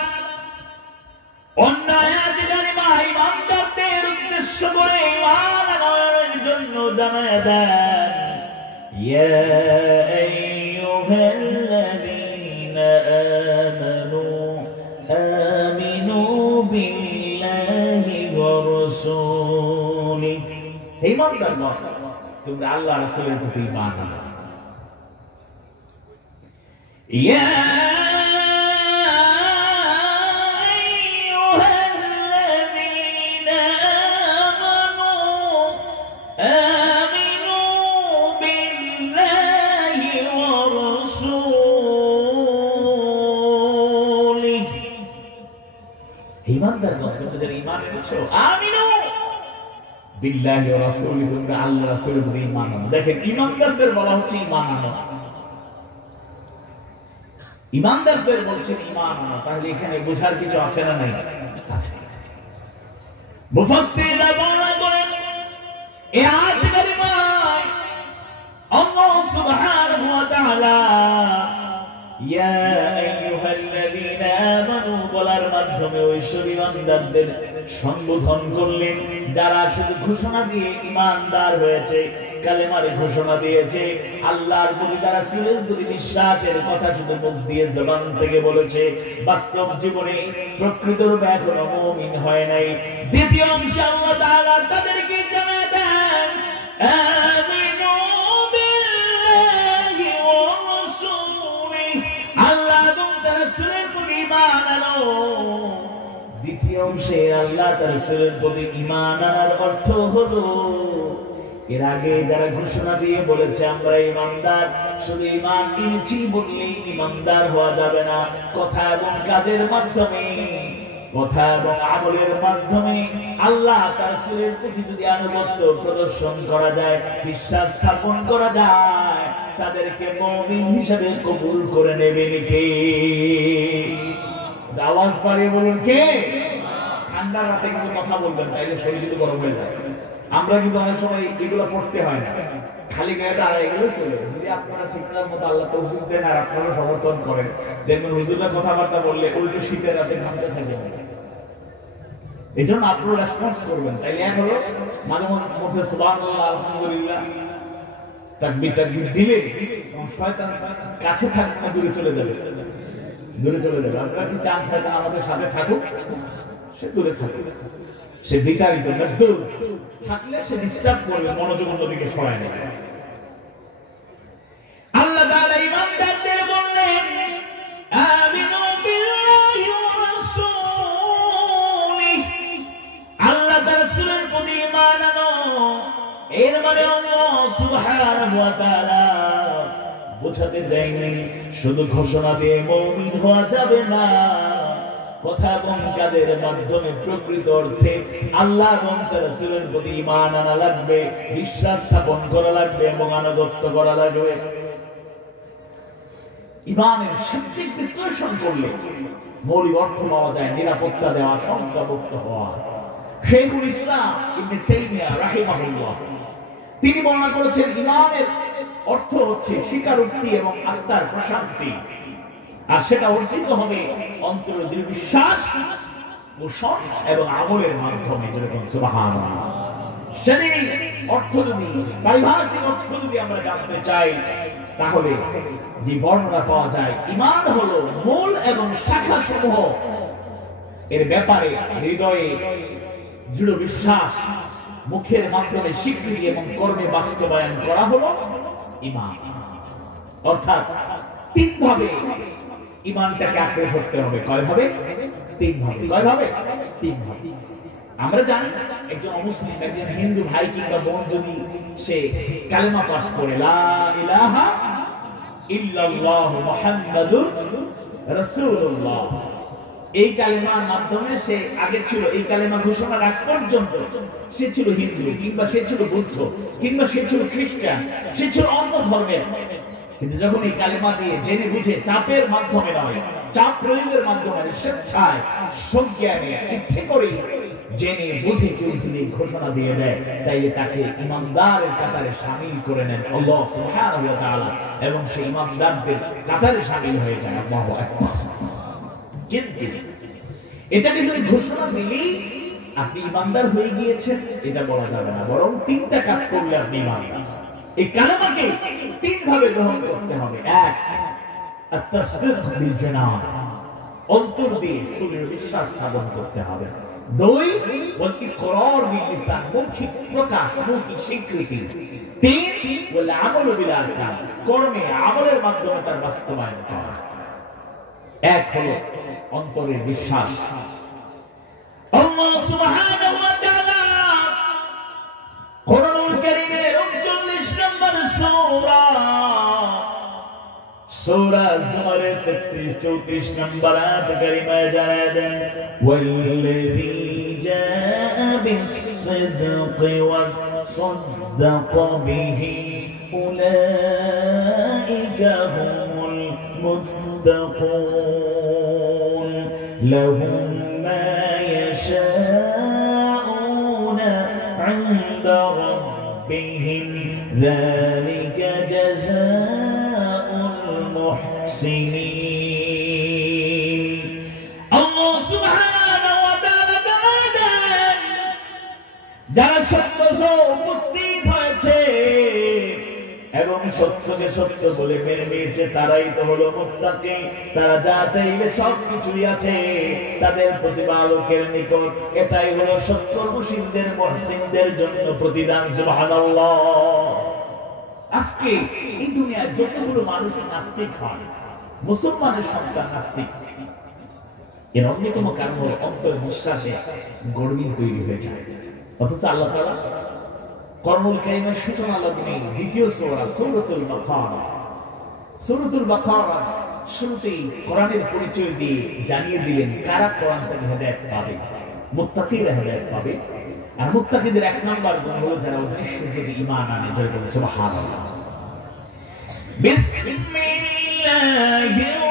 অন্য আয়াতে কারিমা ঈমানদারদের উদ্দেশ্য করে ঈমান আনার জন্য জানায় দেন ইয়া আইয়ুহাল্লাযীনা আমানু আমিনু বিল্লাহি ওয়া রাসূলিহি, হে ঈমানদারগণ তোমরা আল্লাহ রাসূলের প্রতি ঈমান আনো। ইয়া ঈমানদারগণ তোমরা যারা ঈমান এনেছো আমিনু বিল্লাহি ওয়া রাসূলিহি, তোমরা আল্লাহ রাসূলের প্রতি ঈমান আনো। দেখেন ঈমানদারদের বলা হচ্ছে ঈমান আনো, ঈমানদারদের বলছেন ঈমান আনো। তাহলে এখানে বোঝার কিছু আছে না নাই? আছে। মুফাসসিররা বর্ণনা করেন এই আয়াতে কারিমায় আল্লাহ সুবহানাহু ওয়া তাআলা ইয়া আইয়ুহাল্লাযীনা আমানু বলার মাধ্যমে ওই ঈমানদারদের সম্বোধন করলেন যারা শুধু ঘোষণা দিয়ে ঈমানদার হয়েছে, কালেমার ঘোষণা দিয়েছে, আল্লাহর প্রতি তারা রাসূলের প্রতি বিশ্বাসের কথা শুধু মুখ দিয়ে জবান থেকে বলেছে, বাস্তব জীবনে প্রকৃতরূপে এখনো মুমিন হয় নাই। দ্বিতীয় অংশে আল্লাহ তাআলা তাদেরকে জানায় দেন আমিনু বিল্লাহি ওয়া রাসূলিহি, আল্লাহ এবং তার রাসূলের প্রতি ঈমান আনো। দ্বিতীয় অংশে আল্লাহ তার রাসূলের প্রতি ঈমান আনার অর্থ হলো এর আগে যারা ঘোষণা দিয়ে বলেছে আমরা ঈমানদার, শুধু ঈমান এনেছি বললেই ঈমানদার হওয়া যাবে না। কথা এবং কাজের মাধ্যমে, কথা এবং আমলের মাধ্যমে আল্লাহ তার রাসূলের প্রতি যদি আনুগত্য প্রদর্শন করা যায়, বিশ্বাস স্থাপন করা যায়, তাদেরকে মুমিন হিসেবে কবুল করে নেবেন কে? আওয়াজ বাড়িয়ে বলুন কে? ঠান্ডা রাতে কিছু কথা বলবেন, তাইলে শরীর কিন্তু গরম হয়ে যায়। আমরা কিন্তু অনেক সময় এগুলো পড়তে হয় না, খালি গায়ে দাঁড়ায় এগুলো চলে। যদি আপনারা ঠিকঠাক মতো আল্লাহ তৌফিক দেন আর আপনারা সমর্থন করেন, দেখবেন হুজুরের কথাবার্তা বললে উল্টো শীতের রাতে ঘামতে থাকে। এই জন্য আপনারা রেসপন্স করবেন। তাইলে এক হলো মাঝে মধ্যে সুবহানাল্লাহ, আলহামদুলিল্লাহ, তাকবীর টাকবীর দিলে শয়তান কাছে থাকবে না, দূরে চলে যাবে, দূরে চলে যাবে। আপনারা কি চান শয়তান আমাদের সাথে থাকুক? সে দূরে থাকুক, সে বিতাড়িত দূর থাকলে সে ডিস্টার্ব করবে, মনোযোগ অন্যদিকে সরায় নেবে। আল্লাহ তাআলা ইমানদারদের বললেন আমিনু বিল্লাহি ওয়া রাসূলিহি, আল্লাহ তার রাসূলের প্রতি ঈমান আনো। এর মানে আল্লাহ সুবহানাহু ওয়া তাআলা বোঝাতে চাইনি শুধু ঘোষণা দিয়ে মুমিন হওয়া যাবে না, কথা এবং কাজের মাধ্যমে প্রকৃত অর্থে আল্লাহ এবং তার রাসূলের প্রতি ঈমান আনা লাগবে, বিশ্বাস স্থাপন করা লাগবে এবং আনুগত্য করা লাগবে। ঈমানের সাত্বিক বিশ্লেষণ করলে মৌলিক অর্থ পাওয়া যায় নিরাপত্তা দেওয়া, সংখ্যাভুক্ত হওয়া। শাইখুল ইসলাম ইবনে তাইমিয়া রাহিমাহুল্লাহ তিনি বর্ণনা করেছেন ঈমানের অর্থ হচ্ছে স্বীকারোক্তি এবং আত্মার প্রশান্তি, আর সেটা অর্জিত হবে অন্তরে দৃঢ় বিশ্বাস, পোষণ এবং আমলের মাধ্যমে। যেরকম সুবহানাল্লাহ। সেই অর্থ যদি পারিভাষিক অর্থ যদি আমরা জানতে চাই, তাহলে যে বর্ণনা পাওয়া যায় ঈমান হলো মূল এবং শাখা সমূহ এর ব্যাপারে হৃদয়ে দৃঢ় বিশ্বাস, মুখের মাধ্যমে স্বীকৃতি এবং কর্মে বাস্তবায়ন করা হলো ঈমান। অর্থাৎ তিন ভাবে ঈমানটাকে আঁকড়ে ধরতে হবে। কয় ভাবে? তিন ভাবে। কয় ভাবে? তিন ভাবে। আমরা জানি একজন অমুসলিম, একজন হিন্দু ভাই কিংবা বোন যদি সে কালেমা পাঠ করে লা ইলাহা ইল্লাল্লাহু মুহাম্মাদুর রাসূলুল্লাহ, এই কালেমার মাধ্যমে সে আগে ছিল, এই কালেমা ঘোষণার আগ পর্যন্ত সে ছিল হিন্দু কিংবা সে ছিল বৌদ্ধ কিংবা সে ছিল খ্রিস্টান, সে ছিল অন্য ধর্মের। কিন্তু যখন এই কালেমা দিয়ে জেনে বুঝে, চাপের মাধ্যমে নয়, চাপ প্রয়োগের মাধ্যমে স্বেচ্ছায় সজ্ঞানে ইচ্ছে করে জেনে বুঝে কেউ যদি ঘোষণা দিয়ে দেয়, তাইলে তাকে ঈমানদারের কাতারে শামিল করে নেন আল্লাহ সুবহানাহু ওয়া তাআলা, এবং সে ঈমানদারদের কাতারে শামিল হয়ে যায়। আল্লাহু আকবার। কিন্তু এটাকে যদি ঘোষণা দিলেই আপনি ঈমানদার হয়ে গিয়েছেন এটা বলা যাবে না, বরং তিনটা কাজ করলে আপনি ঈমানদার। এই কালেমাকে তিন ভাবে গ্রহণ করতে হবে। এক, আত-তাসদীক বিল জানান, অন্তর দিয়ে সুদৃঢ় বিশ্বাস স্থাপন করতে হবে। দুই, ওয়াল ইকরার বিল লিসান, মৌখিক প্রকাশ, মৌখিক স্বীকৃতি। তিন, ওয়াল আমালু বিল আরকান, কর্মে আমলের মাধ্যমে তার বাস্তবায়ন করা। এক হলো অন্তরের বিশ্বাস। আল্লাহ সুবহানাহু ওয়া তাআলা কোরআনুল কারীমের 39 নম্বর সূরা জুমারের 33-34 নম্বর আয়াত কারিমায় জানায় দেন, ওয়াল্লাযী জাআ বিস-সিদকি ওয়া সাদ্দাকা বিহি উলাইকা হুমুল মুত্তাকুন লাহুম মা ইয়াশাউনা 'ইনদা রাব্বিহিম যালিকা জাযাউল মুহসিনিন। আল্লাহ সুবহানাহু ওয়া তাআলা বলেন, যারা সত্য উপস্থিত হয়েছে এবং সত্যকে সত্য বলে মেনে নিয়েছে, তারাই তো হলো মুত্তাকি। তারা যা চাইবে সবকিছুই আছে তাদের প্রতিপালকের নিকট। এটাই হলো সত্যমুশিনদের, মুহসিনদের জন্য প্রতিদান। সুবহানাল্লাহ। আজকে এই দুনিয়ায় যতগুলো মানুষ নাস্তিক হয়, মুসলমানের সন্তান নাস্তিক, এর অন্যতম কারণ হলো অন্তর বিশ্বাসে গরমিল তৈরি হয়ে যায়। অথচ আল্লাহ তাআলা কোরআনুল কারীমের সূচনা লগ্নে দ্বিতীয় সূরা সূরাতুল বাকারা, সূরাতুল বাকারা শুরুতেই কোরআনের পরিচয় দিয়ে জানিয়ে দিলেন কারা কোরআন থেকে হেদায়েত পাবে। মুত্তাকিরা হেদায়েত পাবে। আর মুত্তাকিদের এক নাম্বার গুণ হলো যারা অদৃশ্যের প্রতি ঈমান আনে। জয় বলুন সুবহানাল্লাহ। বিসমিল্লাহির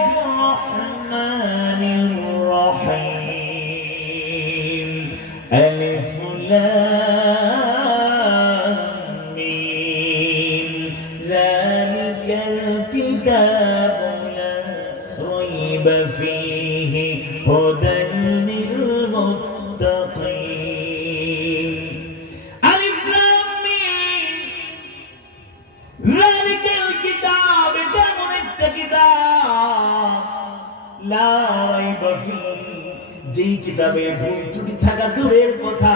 রাহমানির রাহিম। আলিফ লাম মিম। যালিকাল কিতাবু লা রাইবা ফীহি হুদান লিল মুত্তাকিন। আলিফ লাম মিম। লা রাইবা ফীহি, যেই কিতাবে ভুল ত্রুটি থাকা দূরের কথা,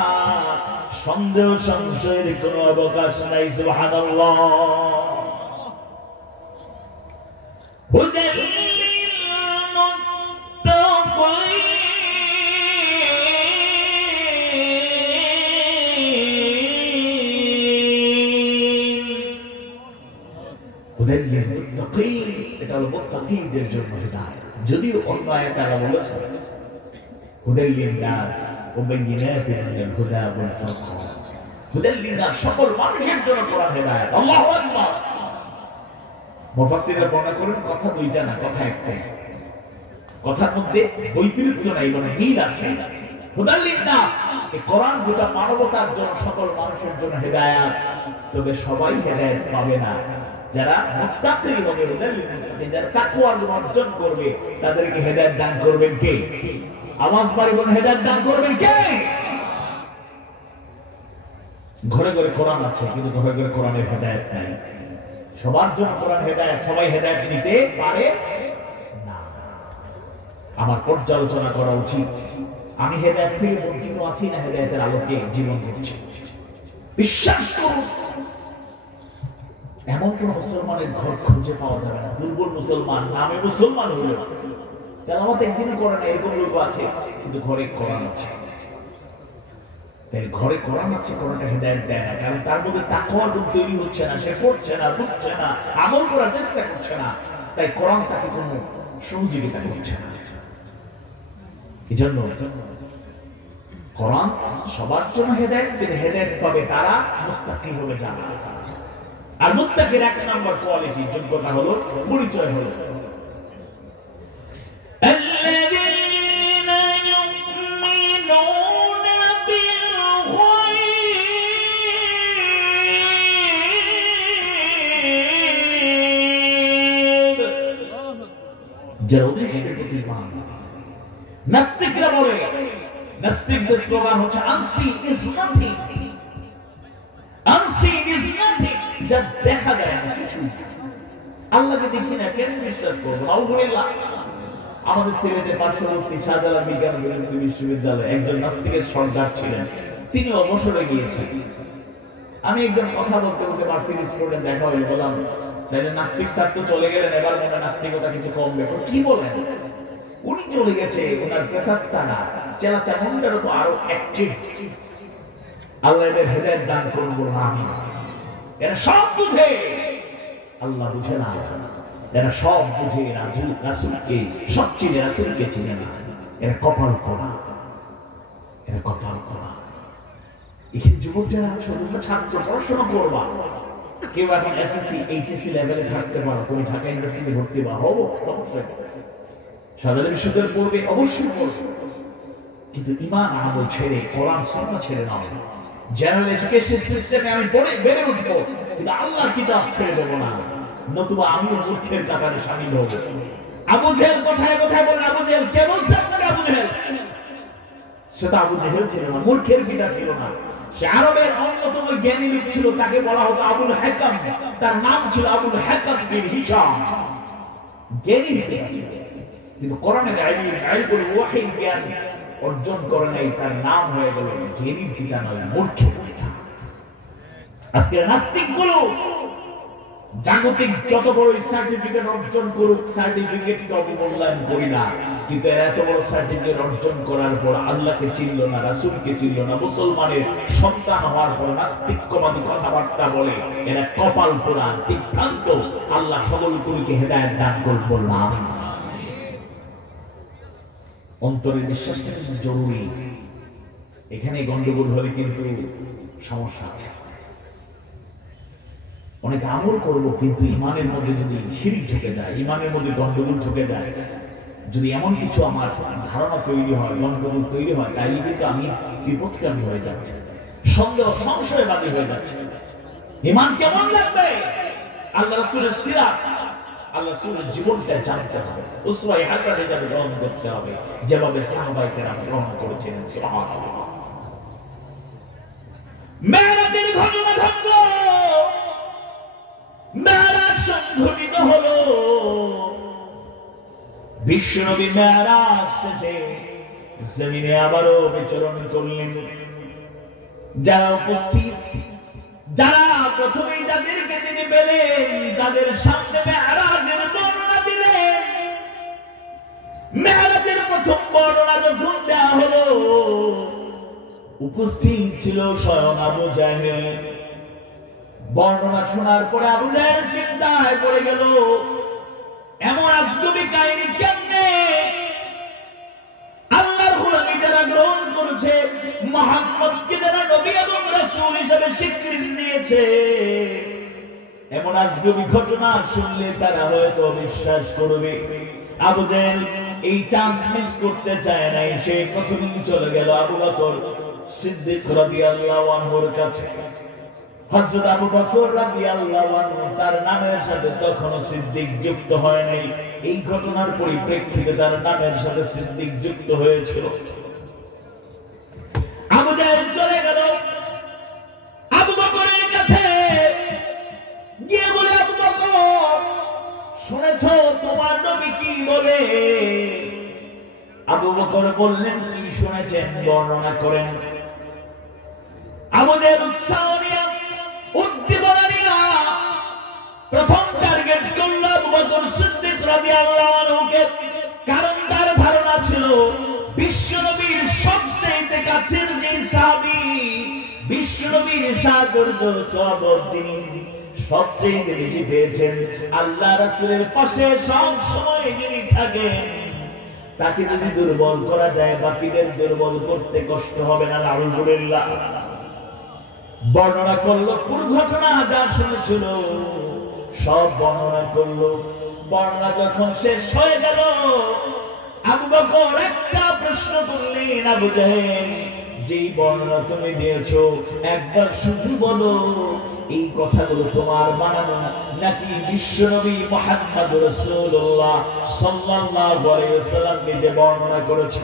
সন্দেহ সংশয়ের কোনো অবকাশ নাই। সুবহানাল্লাহ। হুদাল লিল মুত্তাকিন, হুদাল লিল মুত্তাকিন, এটা হলো মুত্তাকিদের জন্য হিদায়াত। যদিও অন্য আয়াতে আল্লাহ বলেছেন হুদাল লিন-নাস ওয়া বাইয়িনাতিন মিনাল হুদা ওয়াল ফুরকান, হুদাল লিন-নাস সকল মানুষের জন্য কোরআন হিদায়াত। আল্লাহু আকবার। মুফাসসিররা বর্ণনা করেন কথা দুইটা না, কথা একটাই। কথার মধ্যে বৈপরীত্য নাই, মানে মিল আছে। হুদাল লিন-নাস, এই কোরআন গোটা মানবতার জন্য, সকল মানুষের জন্য হিদায়াত। তবে সবাই হিদায়াত পাবে না। যারা মুত্তাকি হবে, হুদাল লিল-মুত্তাকিন, যারা তাকওয়ার গুণ অর্জন করবে, তাদেরকে হিদায়াত দান করবেন কে? আওয়াজ বাড়ি বলেন, হেদায়েত দান করবেন কে? ঘরে ঘরে কোরআন আছে, কিন্তু ঘরে ঘরে কোরআনের হেদায়েত নাই। সবার জন্য কোরআন হেদায়েত, সবাই হেদায়েত নিতে পারে না। আমার পর্যালোচনা করা উচিত, আমি হেদায়েত থেকে বঞ্চিত আছি না হেদায়েতের আলোকে জীবন করছি। বিশ্বাস করুন, এমন কোন মুসলমানের ঘর খুঁজে পাওয়া যাবে না, দুর্বল মুসলমান, নামে মুসলমান হলো, তেলাওয়াত একদিনও করে না, এরকম লোক আছে, কিন্তু ঘরে কোরআন আছে। তাই ঘরে কোরআন আছে, কোরআনটা হেদায়েত দেয় না, কারণ তার মধ্যে তাকওয়ার গুণ তৈরি হচ্ছে না, সে পড়ছে না, বুঝছে না, আমল করার চেষ্টা করছে না, তাই কোরআন তাকে কোনো সহযোগিতা করছে না। এজন্য কোরআন সবার জন্য হেদায়েত, কিন্তু হেদায়েত পাবে তারা মুত্তাকি হবে যারা। আর মুত্তাকির এক নম্বর কোয়ালিটি, যোগ্যতা হলো, পরিচয় হলো যারা অদৃশ্যের প্রতি ঈমান। নাস্তিকরা বলে, নাস্তিকদের স্লোগান হচ্ছে unseen is nothing, unseen is nothing, যা দেখা যায় না কিছু। আল্লাহকে দেখি না, কেন বিশ্বাস করবো? আলহামদুলিল্লাহ, আমাদের সিলেটের পার্শ্ববর্তী শাহজালাল বিজ্ঞান ও প্রযুক্তি বিশ্ববিদ্যালয়ে একজন নাস্তিকের সর্দার ছিলেন, তিনি অবসরে গিয়েছেন। আমি একজন কথা বলতে বলতে ভার্সিটি স্টুডেন্ট দেখা হইল, বললাম নাস্তিক স্যার তো চলে গেলেন, এবার মনে নাস্তিকতা কিছু কমবে। কি বলেন? উনি চলে গেছে, ওনার প্রেতাত্মা না, চেলা চামুন্ডারও তো আরো অ্যাক্টিভ। আল্লাহ এদের হেদায়েত দান করুন, বলুন আমিন। এরা সব বুঝে, আল্লাহ বুঝে না। এরা সব বুঝে, রাসূলকে সব চিনে, রাসূলকে চিনে না। এরা কপাল পোড়া, এরা কপাল পোড়া। এখানে যুবক যারা ছোট ছাত্র, পড়াশোনা করবা, কেউ এখন এসএসসি এইচএসসি লেভেলে থাকতে পারো, তুমি ঢাকা ইউনিভার্সিটি ভর্তি বা হবো, অবশ্যই শাহজালাল বিশ্ববিদ্যালয়ে পড়বে, অবশ্যই পড়বে, কিন্তু ঈমান আমল ছেড়ে, কোরআন সুন্নাহ ছেড়ে নাও। জেনারেল এডুকেশন সিস্টেমে আমি পড়ে বেড়ে উঠবো, কিন্তু আল্লাহর কিতাব ছেড়ে দেবো না, নতুবা আমিও মূর্খের কাতারে শামিল হবো। আবু জেহেল কোথায় কোথায় বলেন? আবু জেহেল কে বলছে আপনাকে? আবু জেহেল সেটা আবু জেহেল ছিল না, মূর্খের পিতা ছিল না, সে আরবের অন্যতম জ্ঞানী লোক ছিল, তাকে বলা হতো আবুল হাকাম, তার নাম ছিল আবুল হাকাম বিন হিশাম। জ্ঞানী পিতা ছিল, কিন্তু কোরআনের ইলমুল ওয়াহী জ্ঞান অর্জন করে নাই, তার নাম হয়ে গেল জ্ঞানী পিতা নয়, মূর্খের পিতা। আজকে নাস্তিকগুলো জাগতিক যত বড় সার্টিফিকেট অর্জন করুক, সার্টিফিকেটকে অবমূল্যায়ন করি না, কিন্তু এত বড় সার্টিফিকেট অর্জন করার পর আল্লাহকে চিনল না, রাসূলকে চিনল না, মুসলমানের সন্তান হওয়ার পর নাস্তিক্যবাদী কথাবার্তা বলে, এরা কপাল পোড়া, বিভ্রান্ত। আল্লাহ সকলকে হেদায়েত দান করুন, বলুন আমিন। অন্তরের বিশ্বাসটা কিন্তু জরুরি। এখানে গন্ডগোল হলে কিন্তু সমস্যা আছে। অনেক আমল করব, কিন্তু ইমানের মধ্যে যদি শিরক ঢুকে যায়, ইমানের মধ্যে গন্ডগোল ঢুকে যায়, যদি এমন কিছু আমার ধারণা তৈরি হয়, গন্ডগোল তৈরি হয়, তাইলে কিন্তু আমি বিপদগামী হয়ে যাচ্ছে, সন্দেহ সংশয়বাদী হয়ে যাচ্ছে। ইমান কেমন লাগবে? আল্লাহ রাসূলের সিরাত, আল্লাহ রাসূলের জীবনটা জানতে হবে, উসওয়ায়ে হাসানাহ হিসেবে গ্রহণ করতে হবে, যেভাবে সাহাবায়ে কেরাম গ্রহণ করেছিলেন। সুবহানাল্লাহ। মেরাজের ঘটনা ঘটলো, মেরাজ সংঘটিত হলো, বিশ্বনবী মেরাজ শেষে জমিনে আবারও বিচরণ করলেন। যারা উপস্থিত, যারা প্রথমেই যাদেরকে তিনি পেলেন, তাদের সামনে মেরাজের বর্ণনা দিলেন। মেরাজের প্রথম বর্ণনা যখন দেওয়া হলো, উপস্থিত ছিল স্বয়ং আবু জাহেল। বর্ণনা শোনার পরে আবু জাহেল চিন্তায় পড়ে গেল, এমন আজগবি কাহিনী কেমনে? আল্লাহর গোলামি যারা গ্রহণ করেছে, মুহাম্মদকে যারা নবী এবং রাসূল হিসেবে স্বীকৃতি দিয়েছে, এমন আজগবি ঘটনা শুনলে তারা হয়তো বিশ্বাস করবে। আবু জাহেল এই চান্স মিস করতে চায় নাই। সে প্রথমেই চলে গেল আবু বকর সিদ্দিক রাদিয়াল্লাহু আনহুর কাছে। হযরত আবু বকর রাদিয়াল্লাহু আনহু, তার নামের সাথে তখনো সিদ্দিক যুক্ত হয় নাই। এই ঘটনার পরিপ্রেক্ষিতে তার নামের সাথে সিদ্দিক যুক্ত হয়েছিল। আবু জাহেল চলে গেল আবু বকরের কাছে, গিয়ে বলে, আবু বকর, শুনেছো তোমার নবী কি বলে? আবু বকর বললেন, কি শুনেছেন বর্ণনা করেন। আবু জাহেল উৎসাহ নিয়ে, উদ্দীপনা নিয়ে প্রথম টার্গেট করল আবু বকর সিদ্দিক রাদিয়াল্লাহু আনহুকে। কারণ তার ধারণা ছিল বিশ্বনবীর সবচেয়ে কাছের যে সাহাবী, বিশ্বনবীর সাদর্য সহবত যিনি সবচেয়ে বেশি পেয়েছেন, আল্লাহ রাসূলের পাশে সব সময় যিনি থাকেন, তাকে যদি দুর্বল করা যায়, বাকিদের দুর্বল করতে কষ্ট হবে না। নাউযুবিল্লাহ। বর্ণনা করলো পুরো ঘটনা যা শুনেছিল সব বর্ণনা করলো। বর্ণনা যখন শেষ হয়ে গেল, আবু বকর একটা প্রশ্ন করলেন, আবু জাহেল, যেই বর্ণনা তুমি দিয়েছো একবার শুধু বলো, এই কথাগুলো তোমার বানানো নাকি বিশ্বনবী মুহাম্মদ রাসূলুল্লাহ সাল্লাল্লাহু আলাইহি ওয়াসাল্লামকে যে বর্ণনা করেছে?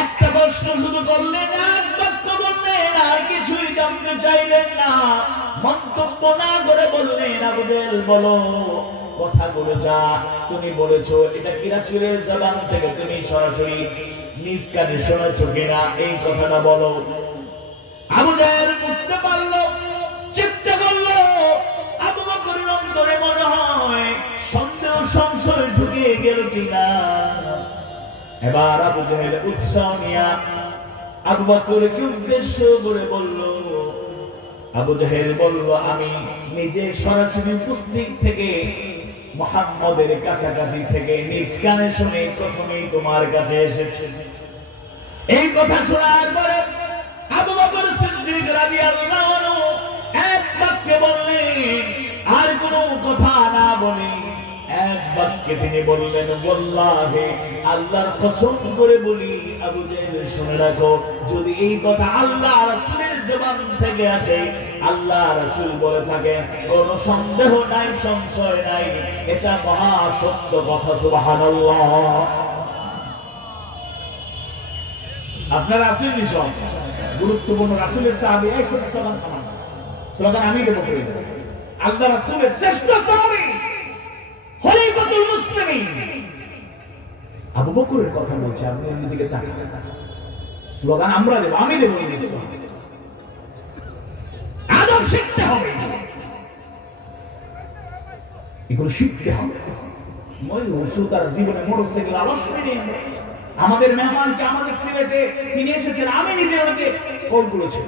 একটা প্রশ্ন শুধু করলেন, এক বাক্য বললেন, আর কিছুই জানতে চাইলেন না। মন্তব্য না করে বললেন, আবু জাহেল বলো, কথাগুলো যা তুমি বলেছো এটা কি রাসূলের জবান থেকে তুমি সরাসরি নিজ কানে শুনেছো কিনা, এই কথাটা বলো। আবু জাহেল বুঝতে পারলো, চিন্তা করলো, আবু বকরের অন্তরে মনে হয় সন্দেহ সংশয় ঢুকে গেল কিনা। এবার আবু জাহেল উৎসাহ নিয়ে আবু বকরকে উদ্দেশ্য করে বলল। আবু জাহেল বলল, আমি নিজে সরাসরি উপস্থিত থেকে, মুহাম্মদের কাছাকাছি থেকে নিজ কানে শুনে প্রথমেই তোমার কাছে এসেছি। এই কথা শোনার পরে আবু বকর সিদ্দিক রাদিয়াল্লাহু আনহু এক বাক্যে বললেন, আর কোনো কথা না বলে এক বাক্যে তিনি বললেন, ওয়াল্লাহি, আল্লাহর কসম করে বলি, আবু জাহেল শুনে রাখো, যদি এই কথা আল্লাহ রাসূলের জবান থেকে আসে, আল্লাহ রাসূল বলে থাকেন, কোনো সন্দেহ নাই, সংশয় নাই, এটা মহা সত্য কথা। সুবহানাল্লাহ। আপনার রাসূল নিশান গুরুত্বপূর্ণ, রাসূলের সাহাবী, এই ছোট স্লোগান থামান, স্লোগান আমি দেব করে দেব। আল্লাহ রাসূলের শ্রেষ্ঠ সাহাবী, খলিফাতুল মুসলিমিন আবু বকরের কথা বলছে, আপনি ওই দিকে তাকান। স্লোগান আমরা দেব, আমি দেব। আদব শিখতে হবে, এগুলো শিখতে হবে। তার জীবনে মোটরসাইকেল অবশ্যই নেই। আমাদের মেহমানকে আমাদের সিলেটে তিনি এসেছেন, আমি নিজে ওনাকে কল করেছি,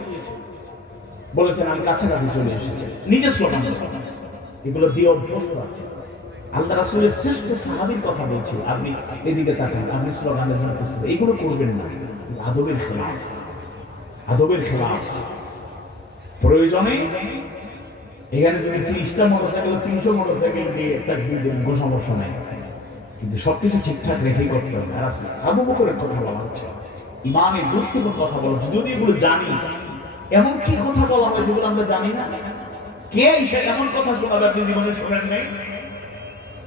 বলেছেন আমি কাছাকাছি চলে এসেছি, নিজের স্লোগান। এগুলো দিয়ে অভ্যস্ত আছে। আল্লাহ রাসূলের শ্রেষ্ঠ সাহাবীর কথা বলছি, আপনি এদিকে তাকান, আপনি স্লোগানের জন্য প্রস্তুত। এগুলো করবেন না, আদবের খেলাফ, আদবের খেলাফ। প্রয়োজনে এখানে যদি 30টা মোটরসাইকেল, 300 মোটরসাইকেল দিয়ে তাকবীর দেন, কোনো সমস্যা নেই, কিন্তু সবকিছু ঠিকঠাক রেখেই করতে হবে। আবু বকরের কথা বলা হচ্ছে, ইমামের গুরুত্বপূর্ণ কথা বলা হচ্ছে। যদি এগুলো জানি, এমন কি কথা বলা হয় যেগুলো আমরা জানি না? কে এসে এমন কথা শোনাবে আপনি জীবনে শোনেন নাই?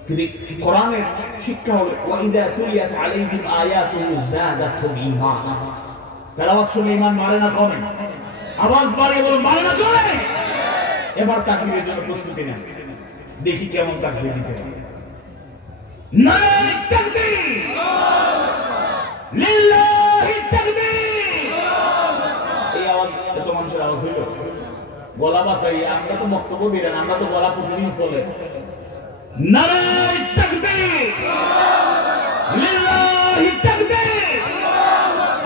কিন্তু কোরআনের শিক্ষা হলো, ওয়াইদা তুলিয়াত আলাইহিম আয়াতুহু যাদাতুহুম ঈমানা। তেলাওয়াত শুনলে ঈমান বাড়ে না কমে? আওয়াজ বাড়িয়ে বলুন, বাড়ে না কমে? এবার তাকবীরের জন্য প্রস্তুতি নেন, দেখি কেমন তাকবীর দিতে পারে। নারায়ে তাকবীর, লিল্লাহি তাকবীর। এই আওয়াজ এত মানুষের আওয়াজ হইল, গলা বাসাই। আমরা তো বক্তব্য দিলেন, আমরা তো গলা প্রতিদিন চলে। নারায়ে তাকবীর, লিল্লাহি তাকবীর।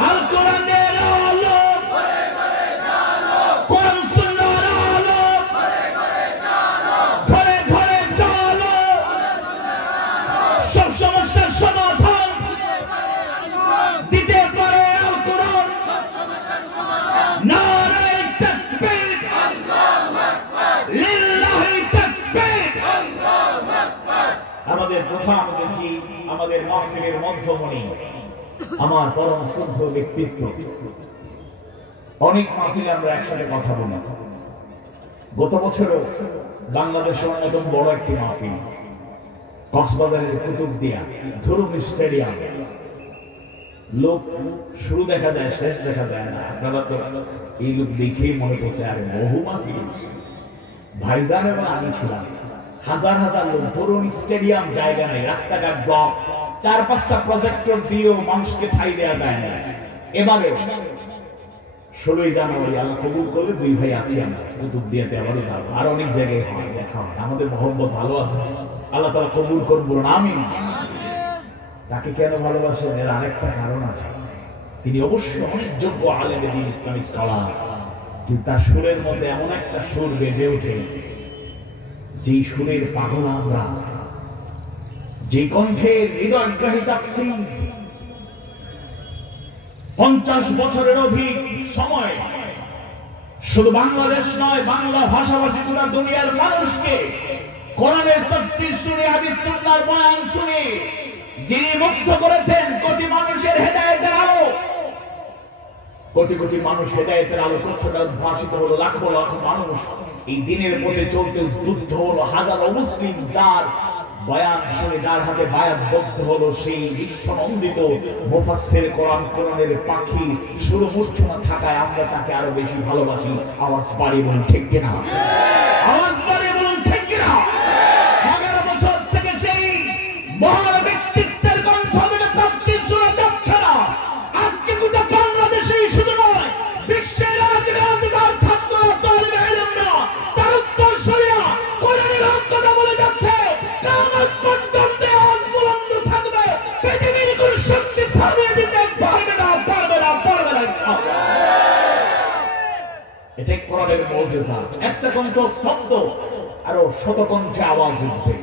আল কোরআনের আলো, কোরআন সুন্নাহর আলো, ঘরে ঘরে জালো, সব সমস্যার সমাধান দিতে পারে আল কোরআন। নারায়ে তাকবীর, লিল্লাহি তাকবীর। আমাদের প্রধান অতিথি, আমাদের মাহফিলের মধ্যমণি, আমার পরম শ্রদ্ধ ব্যক্তিত্ব। অনেক মাহফিলে আমরা একসাথে কথা বলি। গত বছরও বাংলাদেশের অন্যতম বড় একটি মাহফিল, কক্সবাজারের কুতুবদিয়া ধরুন স্টেডিয়াম। লোক শুরু দেখা যায়, শেষ দেখা যায় না। আপনারা তো এই লোক দেখেই মনে করছে আরে বহু মাহফিল। ভাইজান এবং আমি ছিলাম, হাজার হাজার লোক। ধরুন স্টেডিয়াম জায়গা নেই, রাস্তাঘাট ব্লক, 4-5টা প্রজেক্টর দিয়েও মানুষকে ঠাই দেওয়া যায় না। এবারে 16ই জানুয়ারি আল্লাহ কবুল করলে 2 ভাই আছি আমরা, কুতুবদিয়াতে আবারও যাবো। আর অনেক জায়গায় হয়, দেখা হয়। আমাদের মহব্বত ভালো আছে, আল্লাহ তাআলা কবুল করুন, আমিন। তাকে কেন ভালোবাসেন? এর আরেকটা কারণ আছে। তিনি অবশ্যই অনেক যোগ্য আলেমে দ্বীন, ইসলামী স্কলার, কিন্তু তার সুরের মধ্যে এমন একটা সুর বেজে ওঠে, যেই সুরের পাগল আমরা, যে কণ্ঠের হৃদয়গ্রাহী তাফসীর 50 বছরের অধিক সময় শুধু বাংলাদেশ নয়, বাংলা ভাষাভাষী গোটা দুনিয়ার মানুষকে কোরআনের তাফসীর শুনে, হাদিস সুন্নাহর বয়ান শুনে যিনি মুগ্ধ করেছেন। কোটি মানুষের হেদায়েতের আলো, কোটি কোটি মানুষ হেদায়েতের আলো কচ্ছটা উদ্ভাসিত হলো। লাখো লাখো মানুষ এই দিনের পথে চলতে উদ্বুদ্ধ হলো। হাজারো মুসলিম যার বয়ান শুনে, যার হাতে বায়াতবদ্ধ হলো, সেই বিশ্বনন্দিত মুফাসসির কোরআন, কোরআনের পাখি সুর মূর্ছনা থাকায় আমরা তাকে আরো বেশি ভালোবাসি। আওয়াজ বাড়িয়ে বলুন ঠিক কিনা? আওয়াজ বাড়িয়ে বলুন ঠিক কিনা? 11 বছর থেকে সেই মহান ব্যক্তিত্বের কণ্ঠ থেকে তাফসীর শোনা যাচ্ছে না। আজকে গোটা বাংলাদেশেই শুধু নয়, বিশ্বের রাজনীতির ছাত্র তালিবে ইলমরা তার উত্তর শরিয়া কোরআনের হক কথা বলে যাচ্ছে। কিয়ামত পর্যন্ত আওয়াজ বুলন্দ থাকবে, পৃথিবীর কোন শক্তি থামিয়ে দিতে পারবে না, পারবে না, পারবে না। এটাই কোরআনের মুজিজা। একটা কণ্ঠ স্তব্ধ, আরো শতকণ্ঠে আওয়াজ উঠবে।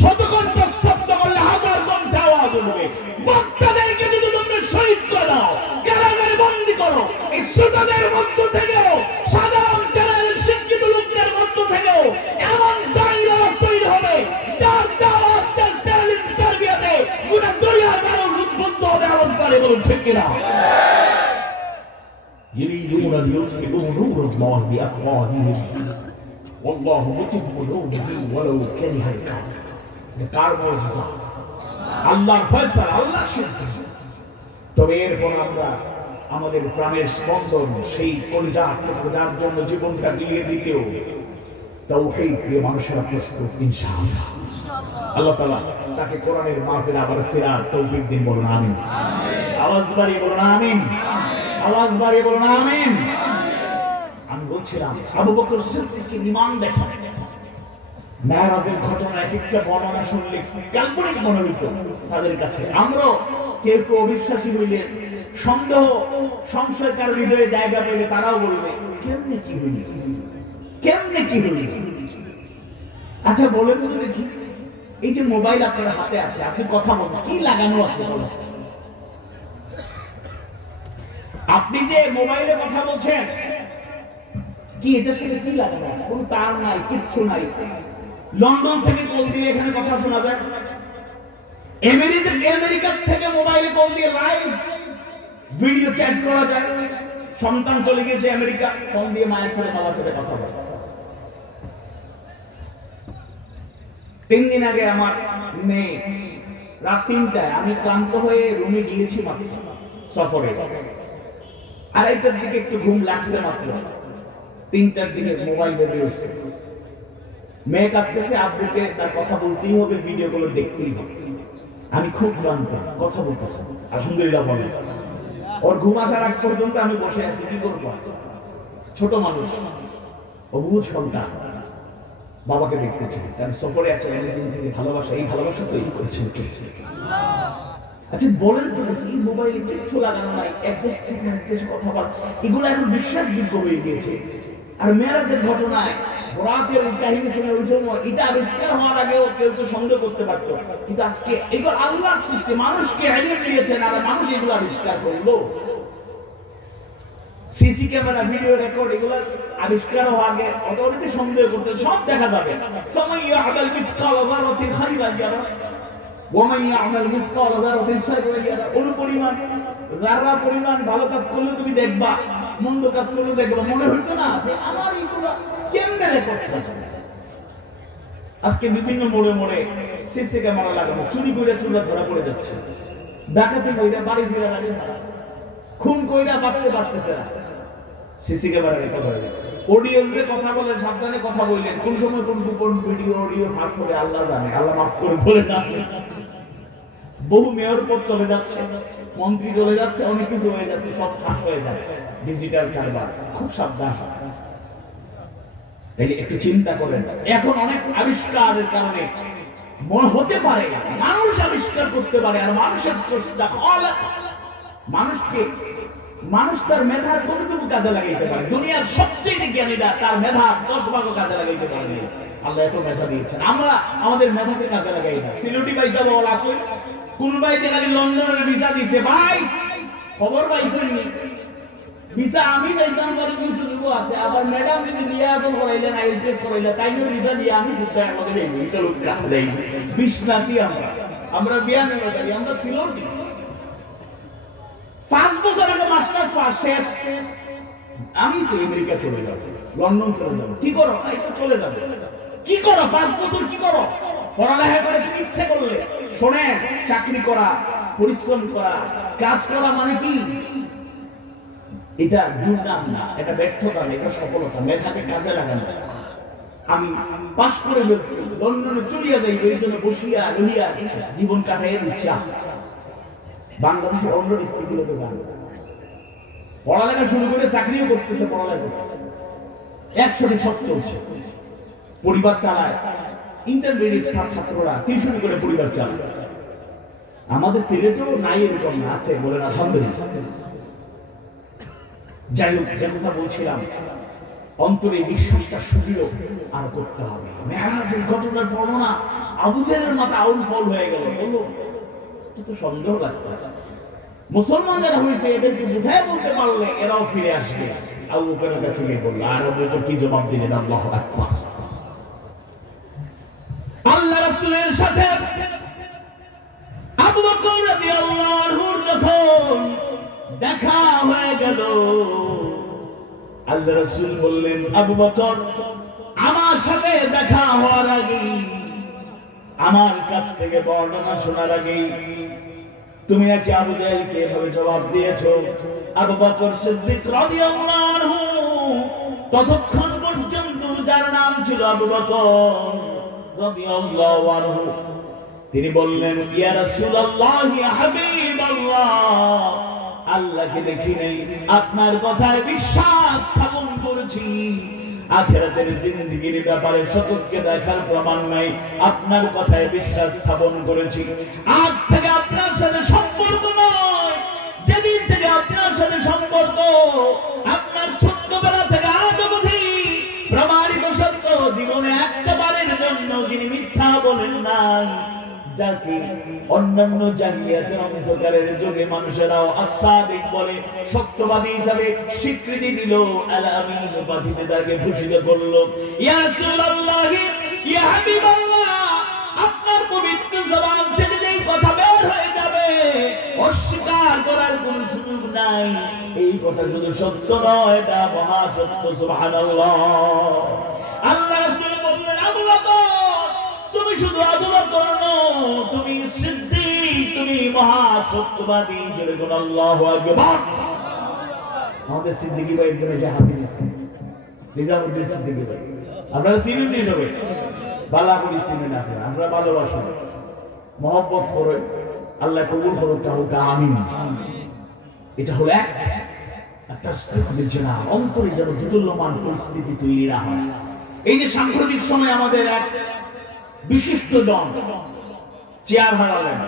শতকণ্ঠ স্তব্ধ করলে হাজার কণ্ঠে আওয়াজ উঠবে। বক্তাদেরকে যদি তোমরা শহীদ করে দাও, কারাগারে বন্দী করো, এই শ্রোতাদের মধ্য থেকেও, সাধারণ জেনারেল শিক্ষিত লোকদের মধ্য থেকেও এমন দায়রা তৈরি হবে, যার দাওয়াত, যার তালিম তারবিয়াতে গোটা দুনিয়ার মানুষ উদ্বুদ্ধ হবে। আওয়াজ বাড়িয়ে বলুন ঠিক কিনা? يريدون ليطفئوا نور الله بأفواههم والله متم نوره ولو كره الكافرون। কার মুজিজা? আল্লাহর ফয়সালা, আল্লাহর সিদ্ধান্ত। তবে এরপর আমরা আমাদের প্রাণের স্পন্দন, সেই কলিজা যার জন্য জীবনটা বিলিয়ে দিতেও তাওহীদ প্রিয় মানুষেরা প্রস্তুত ইনশাআল্লাহ। আল্লাহ তাআলা তাকে কোরআনের মাহফিলে আবার ফেরার তৌফিক দিন। বলুন আমিন। আওয়াজ বাড়িয়ে বলুন আমিন। আওয়াজ বাড়িয়ে বলুন আমিন। আমি বলছিলাম আবু বকর সিদ্দিকের ঈমান দেখেন। মেরাজের ঘটনা এক একটা বর্ণনা শুনলে কাল্পনিক মনে হইত তাদের কাছে। আমরা কেউ কেউ অবিশ্বাসী হইলে, সন্দেহ সংশয় কারো হৃদয়ে জায়গা পেলে তারাও বলবে কেমনে কি হইল, কেমনে কি হইল। আচ্ছা বলেন তো দেখি, এই যে মোবাইল আপনার হাতে আছে, আপনি কথা বলেন, কি লাগানো আছে? আপনি যে মোবাইলে কথা বলছেন, কি এটার সাথে কি লাগানো আছে? কোনো তার নাই, কিচ্ছু নাই। লন্ডন থেকে কল দিয়ে এখানে কথা শোনা যায়। আমেরিকা থেকে মোবাইলে কল দিয়ে লাইভ ভিডিও চ্যাট করা যায়। সন্তান চলে গেছে আমেরিকা, ফোন দিয়ে মায়ের সাথে, বাবার সাথে কথা বলে। 3 দিন আগে আমার মেয়ে রাত 3টায়, আমি ক্লান্ত হয়ে রুমে গিয়েছি মাত্র সফরে, 2:30টার দিকে একটু ঘুম লাগছে মাত্র, 3টার দিকে মোবাইল বেজে উঠছে। মেয়ে কাঁদতেছে, আব্বুকে তার কথা বলতেই হবে, ভিডিও গুলো দেখতেই হবে। আমি খুব ক্লান্ত, কথা বলতেছি আলহামদুলিল্লাহ বলেন। ওর ঘুম আসার আগ পর্যন্ত আমি বসে আছি, কি করবো? ছোট মানুষ, অবুঝ সন্তান, বাবাকে দেখতে চাই। আমি সফরে আছি অনেকদিন থেকে, ভালোবাসা, এই ভালোবাসা তো এই করেছেন কে? আচ্ছা বলেন তো দেখি, মোবাইলে কিচ্ছু লাগানো নাই, এক দেশ থেকে এক দেশে কথা বল, এগুলো এখন বিশ্বাসযোগ্য হয়ে গিয়েছে। আর মেরাজের ঘটনায় রাতের কাহিনী শুনে ওই সময় এটা আবিষ্কার হওয়ার আগেও কেউ কেউ সন্দেহ করতে পারতো, কিন্তু আজকে এগুলো আল্লাহর সৃষ্টি, মানুষকে হারিয়ে দিয়েছেন, আর মানুষ এগুলো আবিষ্কার করলো। সিসি ক্যামেরা, ভিডিও রেকর্ড, এগুলো আবিষ্কার হওয়ার আগে অনেকে সন্দেহ করতে, সব দেখা যাবে। সময় ইয়ামাল মিসকাল যারাতিন খাইরান ইয়ারা ওয়া মান ইয়ামাল মিসকাল যারাতিন শাররান ইয়ারা। অনুপরিমাণ যারা পরিমাণ ভালো কাজ করলে তুমি দেখবা, মন্দ কাজ করলে দেখবা। মনে হইতো না যে আমার এইগুলো কেমনে রেকর্ড থাকে? আজকে বিভিন্ন মোড়ে মোড়ে সিসি ক্যামেরা লাগানো, চুরি করে চুরা ধরা পড়ে যাচ্ছে, ডাকাতি কইরা বাড়ি ফিরে লাগে, খুন কইরা বাঁচতে পারতেছে না, সিসি ক্যামেরা রেকর্ড হয়ে যায়। অডিয়েন্সে কথা বলেন, সাবধানে কথা বললেন, কোন সময় কোন গোপন ভিডিও অডিও ফাঁস হবে আল্লাহ জানে, আল্লাহ মাফ করে বলে না। বহু মেয়র পদ চলে যাচ্ছে, মন্ত্রী চলে যাচ্ছে, অনেক কিছু হয়ে যাচ্ছে, সব ফাঁস হয়ে যায়, ডিজিটাল কারবার। খুব সাবধান। তাইলে একটু চিন্তা করেন, এখন অনেক আবিষ্কারের কারণে মনে হতে পারে মানুষ আবিষ্কার করতে পারে, আর মানুষের স্রষ্টা মানুষকে, মানুষ তার মেধার কতটুকু কাজে লাগাইতে পারে? দুনিয়ার সবচেয়ে জ্ঞানীরা তার মেধার 10 ভাগও কাজে লাগাইতে পারে। আল্লাহ এত মেধা দিয়েছেন, আমরা আমাদের মেধাকে কাজে লাগাই না। সিলেটি পয়সা বল আসুন, কোন বাইতে খালি লন্ডনের ভিসা দিছে, ভাই খবর পাইছেন নি? ভিসা আমি যাইতাম পারি, কিন্তু সুযোগ আছে। আবার ম্যাডাম যদি লিয়াজল করাইলেন, আইএলটিএস করাইলেন, তাই জন্য ভিসা দিয়ে আমি শুদ্ধ আমাকে দেই, চলো কাজ দেই। বিশনাতি আমরা বিয়া নেব, আমরা সিলেটি 5 বছর আগে মাস্টার পাস শেষ, আমি তো আমেরিকা চলে যাব, লন্ডন চলে যাব। কি করো? এই তো চলে যাবে। কি করো 5 বছর? কি করো? পড়ালেখা করে তুমি ইচ্ছে করলে। শোনেন, চাকরি করা, পরিশ্রম করা, কাজ করা মানে কি? এটা দুর্নাম না, এটা ব্যর্থতা না, এটা সফলতা। মেধাকে কাজে লাগানো। আমি পাস করে ফেলছি, লন্ডনে চলিয়া যাই, এই জন্য বসিয়া রহিয়া জীবন কাটাইয়া দিচ্ছি। বাংলাদেশের অন্য স্কুলগুলোতে গান, পড়ালেখা শুরু করে চাকরিও করতেছে, পড়ালেখা করতেছে, একসাথে সব চলছে, পরিবার চালায়। ইন্টারমিডিয়েট ছাত্ররা টিউশন করে পরিবার চালায়। আমাদের সিলেটেও নাই এরকম না, আছে বলে আলহামদুলিল্লাহ। যাই হোক, যে কথা বলছিলাম, অন্তরে বিশ্বাসটা সুদৃঢ় আর করতে হবে। মেরাজের ঘটনার বর্ণনা আবু জাহেলের মাথা আউল ফাউল হয়ে গেল, বললো তো সন্দেহ লাগতেছে। মুসলমানদের হয়েছে, এদেরকে বুঝায় বলতে পারলে এরাও ফিরে আসবে। আবু বকরের কাছে গিয়ে বলল, আর আবু বকর কি জবাব দিলেন? আল্লাহু আকবার। আল্লাহ রাসূলের সাথে আবু বকর রাদিয়াল্লাহু আনহুর যখন দেখা হয়ে গেল, আল্লাহ রাসূল বললেন, আবু বকর, আমার সাথে দেখা হওয়ার আগে, আমার কাছ থেকে বর্ণনা শোনার আগে তুমি নাকি আবু জাহেলকে এভাবে জবাব দিয়েছো? আবু বকর সিদ্দিক রাদিয়াল্লাহু আনহু ততক্ষণ পর্যন্ত, যার নাম ছিল আবু বকর রাদিয়াল্লাহু আনহু, তিনি বললেন, ইয়া রাসূলুল্লাহ, ইয়া হাবিবাল্লাহ, আল্লাহকে দেখি নাই, আপনার কথায় বিশ্বাস স্থাপন করেছি, আখিরাতের জিন্দেগির ব্যাপারে সতর্ককে দেখার প্রমাণ নাই, আপনার কথায় বিশ্বাস স্থাপন করেছি। আজ থেকে আপনার সাথে সম্পর্ক নয়, যেদিন থেকে আপনার সাথে সম্পর্ক, আপনার ছোট্টবেলা থেকে আজ অবধি প্রমাণিত সত্য, জীবনে একটা বারের জন্য যিনি মিথ্যা বলেন নাই, যাকে অন্যান্য জাহিলিয়াতের অন্ধকারের যুগে মানুষেরাও আসাদিক বলে, সত্যবাদী হিসাবে স্বীকৃতি দিল, আল-আমিন উপাধিতে তাকে ভূষিত করলো। ইয়া রাসূলুল্লাহ, ইয়া হাবিবাল্লাহ, আপনার পবিত্র জবান থেকে যেই কথা বের হয়ে যাবে, অস্বীকার করার কোনো সুযোগ নাই। এই কথা শুধু সত্য নয়, এটা মহা সত্য। সুবহানাল্লাহ। আল্লাহ রাসূল বললেন, আবু বকর, তুমি শুধু আবু বকর নও, তুমি সিদ্দিক, তুমি মহা সত্যবাদী। জোরে বলুন আল্লাহু আকবার। আমাদের সিদ্দিকী ভাই একজন এসে হাজির হয়েছেন, নিজামউদ্দিন সিদ্দিকী ভাই। আপনারা চিনেন নি সবাই, বালা করি চিনেন, আছেন, আমরা ভালোবাসেন। মহব্বত করে আল্লাহ কবুল করুক, আমিন। এটা হলো এক অন্তরে যেন দুদুল্যমান পরিস্থিতি তৈরি না হয়। এই যে সাম্প্রতিক সময় আমাদের এক বিশিষ্ট জন চেয়ার হারালেন,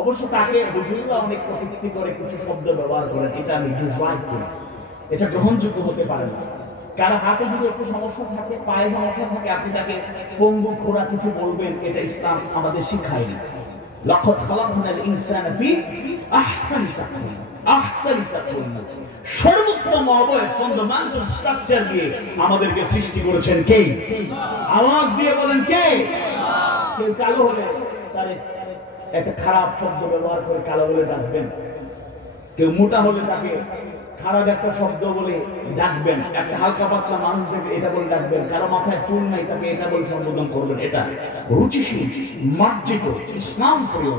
অবশ্য তাকে হুজুররা অনেক কটূক্তি করে, কিছু শব্দ ব্যবহার করেন, এটা আমি ডিসলাইক করি, এটা গ্রহণযোগ্য হতে পারে না। কারো হাতে যদি একটু সমস্যা থাকে, পায়ে সমস্যা থাকে, আপনি তাকে পঙ্গু খোড়া কিছু বলবেন, এটা ইসলাম আমাদের শিখায়নি। লাকাদ খালাকনাল ইনসানা ফি আহসানি তাকওয়িম, আহসানি তাকওয়িম, সর্বোত্তম অবয়ব, ফান্ডামেন্টাল স্ট্রাকচার দিয়ে আমাদেরকে সৃষ্টি করেছেন কে? আওয়াজ দিয়ে বলেন কে? কেউ কালো হলে তারে একটা খারাপ শব্দ ব্যবহার করে কালো বলে ডাকবেন, কেউ মোটা হলে তাকে খারাপ একটা শব্দ বলে ডাকবেন, একটা হালকা পাতলা মানুষ দেখে এটা বলে ডাকবেন, কারো মাথায় চুল নাই তাকে এটা বলে সম্বোধন করবেন। এটা রুচিশীল মার্জিত ইসলাম প্রিয়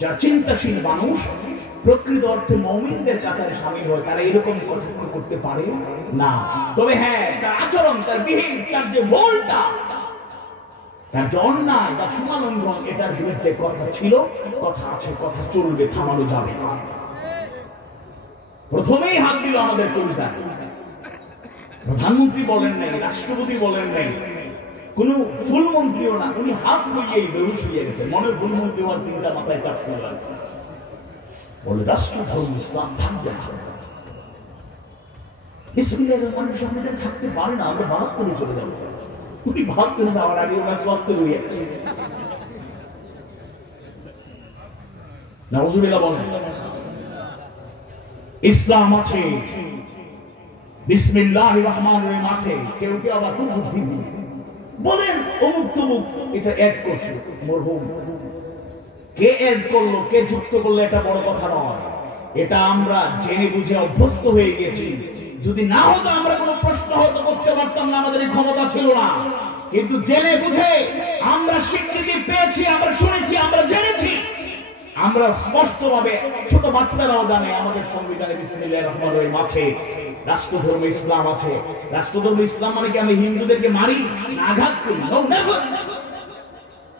যারা চিন্তাশীল মানুষ, প্রকৃত অর্থে মুমিনদের কাতারে শামিল হয়, তারা এরকম কটাক্ষ করতে পারে না। তবে হ্যাঁ, তার আচরণ, তার বিহেভ, তার যে বলটা, তার যে অন্যায়, তার সীমালঙ্ঘন, এটার বিরুদ্ধে কথা ছিল, কথা আছে, কথা চলবে, থামানো যাবে না। প্রথমেই হাত দিল আমাদের কবিতা। প্রধানমন্ত্রী বলেন নাই, রাষ্ট্রপতি বলেন নাই, কোন ফুল মন্ত্রীও না, উনি হাফ হইয়েই বেহুশ হয়ে গেছে। মনে ফুল মন্ত্রী হওয়ার চিন্তা মাথায় চাপছিল, বলে রাষ্ট্র ধর্ম ইসলাম থাকবে না। বিসমিল্লাহির রহমানির রহিম আমাদের থাকতে পারে না, আমরা ৭২ চলে যাবো। উনি ৭২ যাওয়ার আগে ওনার ৭৪ হয়ে গেছে। নাউজুবিল্লাহ বলেন। ইসলাম আছে, বিসমিল্লাহির রহমানির রহিম আছে। কেউ কেউ আবার খুব বুদ্ধিজীবী বলেন অমুক তমুক এটা অ্যাড করছে, মরহুম কে অ্যাড করলো, কে যুক্ত করলো, এটা বড় কথা নয়। এটা আমরা জেনে বুঝে অভ্যস্ত হয়ে গেছি। যদি না হতো আমরা কোনো প্রশ্ন হয়তো করতে পারতাম না, আমাদের এই ক্ষমতা ছিল না। কিন্তু জেনে বুঝে আমরা স্বীকৃতি পেয়েছি, আমরা শুনেছি, আমরা জেনেছি, আমরা স্পষ্টভাবে, ছোট বাচ্চারাও জানে আমাদের সংবিধানে বিসমিল্লাহির রহমানির রহিম আছে, রাষ্ট্রধর্ম ইসলাম আছে। রাষ্ট্রধর্ম ইসলাম মানে কি আমি হিন্দুদেরকে মারি না আঘাত করি? No, never.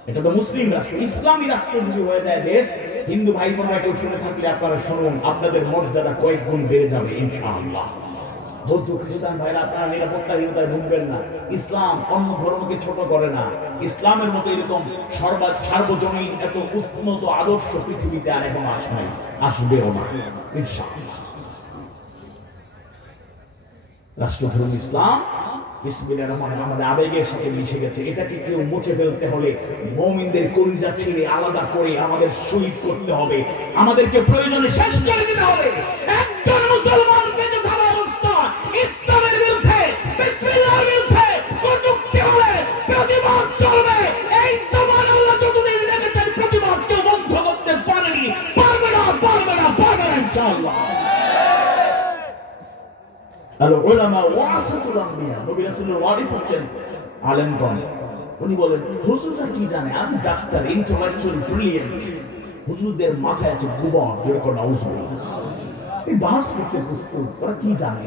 এটা তো মুসলিম রাষ্ট্র, ইসলামী রাষ্ট্র যদি হয়ে যায় দেশ, হিন্দু ভাই বোনরা কেউ শুনে থাকলে আপনারা শুনুন, আপনাদের মর্যাদা কয়েক গুণ বেড়ে যাবে ইনশাআল্লাহ। বৌদ্ধ খ্রিস্টান ভাইরা আপনারা নিরাপত্তাহীনতায় ভুগবেন না। ইসলাম অন্য ধর্মকে ছোট করে না। ইসলামের মতো এরকম সার্বজনীন এত উন্নত আদর্শ পৃথিবীতে আর এখন আসবেও না ইনশাআল্লাহ। রাষ্ট্রধর্ম ইসলাম বিসমিল্লাহির রহমানির রহিম আমাদের আবেগের সাথে মিশে গেছে। এটাকে কেউ মুছে ফেলতে হলে মুমিনদের কলিজা ছিঁড়ে আলাদা করে আমাদের শহীদ করতে হবে, আমাদেরকে প্রয়োজনে শেষ করে দিতে হবে। একজন মুসলমান বেঁচে থাকা অবস্থা ইসলামের বিরুদ্ধে, বিসমিল্লাহর বিরুদ্ধে কটূক্তি হলে প্রতিবাদ চলবে। এই জমান আল্লাহ যতদিন রেখেছেন প্রতিবাদ কেউ বন্ধ করতে পারেনি, পারবে না, পারবে না, পারবে না ইনশাআল্লাহ। উলামা ওয়ারাসাতুল আমবিয়া, নবী রাসূলের ওয়ারিস হচ্ছেন আলেমগণ। উনি বলেন হুজুররা কি জানে, আমি ডাক্তার, ইন্টেলেকচুয়াল ব্রিলিয়েন্ট, হুজুরদের মাথায় আছে গোবর, যেরকম নাউজুবিল্লাহ। এই বাস করতে প্রস্তুত, ওরা কি জানে?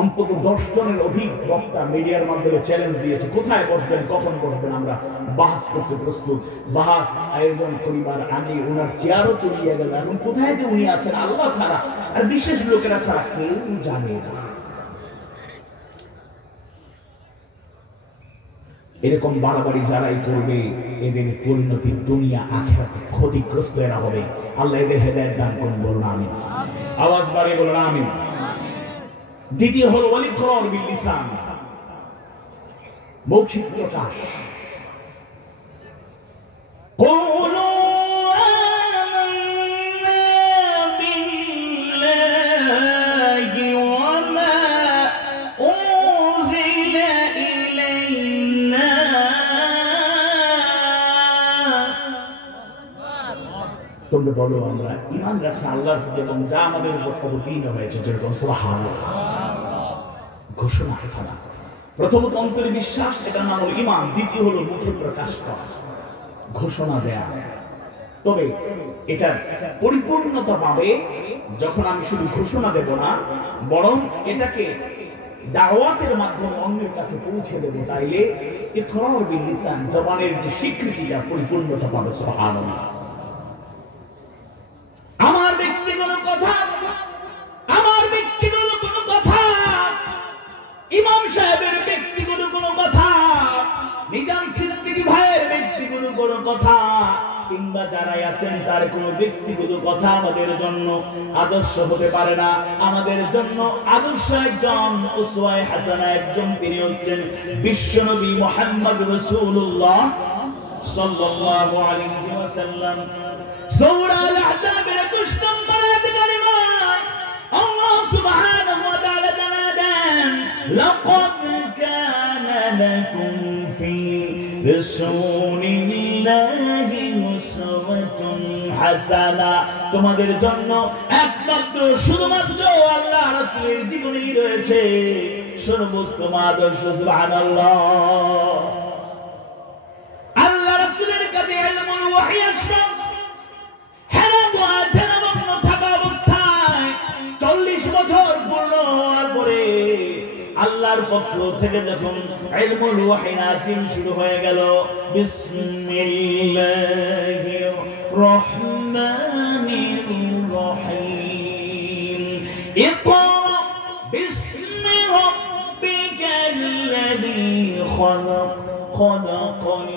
অন্তত 10 জনের অধিক বক্তা মিডিয়ার মাধ্যমে চ্যালেঞ্জ দিয়েছে, কোথায় বসবেন, কখন বসবেন, আমরা বাহাস করতে প্রস্তুত। বাহাস আয়োজন করিবার আগে ওনার চেয়ারও চলিয়ে গেল। এখন কোথায় যে উনি আছেন আল্লাহ ছাড়া আর বিশেষ লোকেরা ছাড়া কেউ জানে না। এরকম বাড়াবাড়ি যারাই করবে এদের পরিণতি দুনিয়া আখিরাতে ক্ষতিগ্রস্ত এরা হবে। আল্লাহ এদের হেদায়েত দান করুন, বলুন আমিন। আওয়াজ বাড়িয়ে বলুন আমিন। দ্বিতীয় হলো ওয়ালিকরার বিল লিসান, মৌখিক প্রকাশ। কুলু আমান্না বিল্লাহি ওয়া মা উনজিলা ইলাইনা, তোমরা বলো আমরা ঈমান রাখি আল্লাহর প্রতি এবং যা আমাদের উপর অবতীর্ণ হয়েছে, যেরকম সুবহানাল্লাহ। ঘোষণা করা, প্রথমত অন্তরে বিশ্বাস, এটার নাম হলো ঈমান। দ্বিতীয় হলো মুখে প্রকাশ করা, ঘোষণা দেয়া। তবে এটা পরিপূর্ণতা পাবে যখন আমি শুধু ঘোষণা দেব না, বরং এটাকে দাওয়াতের মাধ্যমে অন্যের কাছে পৌঁছে দেব, তাইলে ইকরার বিল লিসান, জবানের যে স্বীকৃতিটা পরিপূর্ণতা পাবে। সুবহানাল্লাহ। আমার ব্যক্তিগত কথা, আমার ব্যক্তিগত কোনো কথা, ইমাম সাহেবের ব্যক্তিগত কোনো কথা, নিজাম সিদ্দিকী ভাইয়ের ব্যক্তিগত কোনো কথা, কিংবা যারা আছেন তার কোনো ব্যক্তিগত কথা আমাদের জন্য আদর্শ হতে পারে না। আমাদের জন্য আদর্শ একজন, উসওয়ায়ে হাসানা একজন, তিনি হচ্ছেন বিশ্বনবী মুহাম্মদ রাসূলুল্লাহ সাল্লাল্লাহু আলাইহি ওয়াসাল্লাম। সূরা আল-আহজাবের 21 নম্বর আয়াতে কারিমা আল্লাহ সুবহানাহু ওয়া তাআলা জানালেন, লাকাদ কানা লাকুম ফি রাসূলিল্লাহি উসওয়াতুন হাসানা, তোমাদের জন্য একমাত্র শুধুমাত্র আল্লাহ রাসূলের জীবনেই রয়েছে সর্বোত্তম আদর্শ। সুবহানাল্লাহ। আল্লাহ রাসূলের কাছে ইলমুল ওহী আসলো, আল্লাহর পক্ষ থেকে যখন ইলমুল ওহী নাযিল শুরু হয়ে গেল, বিসমিল্লাহির রহমানির রহিম, ইকরা বিসমি রাব্বিকাল্লাযী খালাক, খালাকাল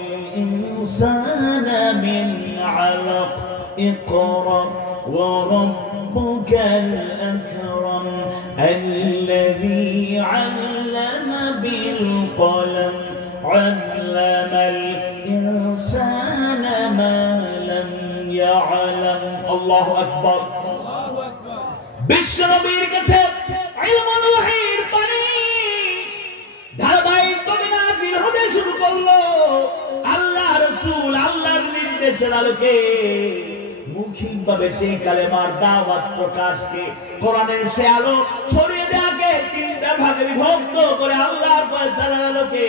ইনসানা মিন আলাক, ইকরা ওয়া রাব্বুকাল আকরাম الذي علم بالقلم علم الإنسان ما لم يعلم। الله أكبر। বিশ্বনবীর কাছে ইলমুল ওহীর পানি ধারাবাহিকভাবে নাযিল হতে শুরু করলো। আল্লাহ রাসূল আল্লাহর নির্দেশের আলোকে মৌখিকভাবে সেই কালেমার দাওয়াত প্রকাশকে, কোরআনের সে আলো ছড়িয়ে দেওয়াকে তিনটা ভাগে বিভক্ত করে আল্লাহর ফয়সালার আলোকে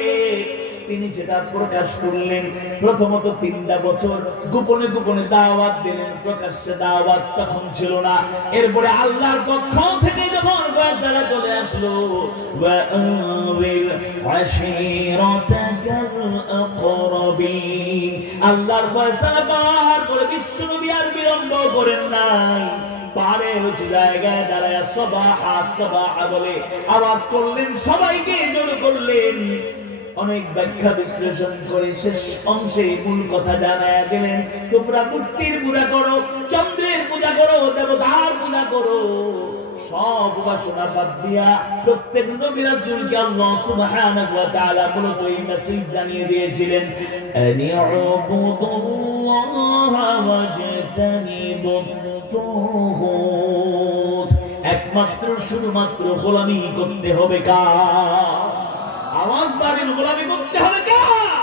তিনি সেটা প্রকাশ করলেন। প্রথমত 3টা বছর গোপনে গোপনে দাওয়াত দিলেন, প্রকাশ্যে দাওয়াত তখন ছিল না। এরপরে আল্লাহর পক্ষ থেকে যখন ফয়সালা চলে আসলো, ওয়া আনযির আশীরাতাকাল আকরাবিন, আল্লাহর ফয়সালা পাওয়ার পরে বিশ্বনবী আর বিলম্ব করেন নাই, পারে উঁচু জায়গায় দাঁড়ায় সাবাহা সাবাহা বলে আওয়াজ করলেন, সবাইকে জড়ো করলেন। অনেক ব্যাখ্যা বিশ্লেষণ করে শেষ অংশে মূল কথা জানায়া দিলেন, তোমরা মূর্তির পূজা করো, চন্দ্রের পূজা করো, দেবতার পূজা করো, সব উপাসনা বাদ দিয়া প্রত্যেক নবী রাসূলকে আল্লাহ সুবহানাহু ওয়া তাআলা মূলত এই মেসেজ জানিয়ে দিয়েছিলেন, আনিউবুদুল্লাহা ওয়াজতানিবুত তুগুত, একমাত্র শুধুমাত্র গোলামি করতে হবে কার? আওয়াজ বাড়ির গোলামি করতে হবে কার?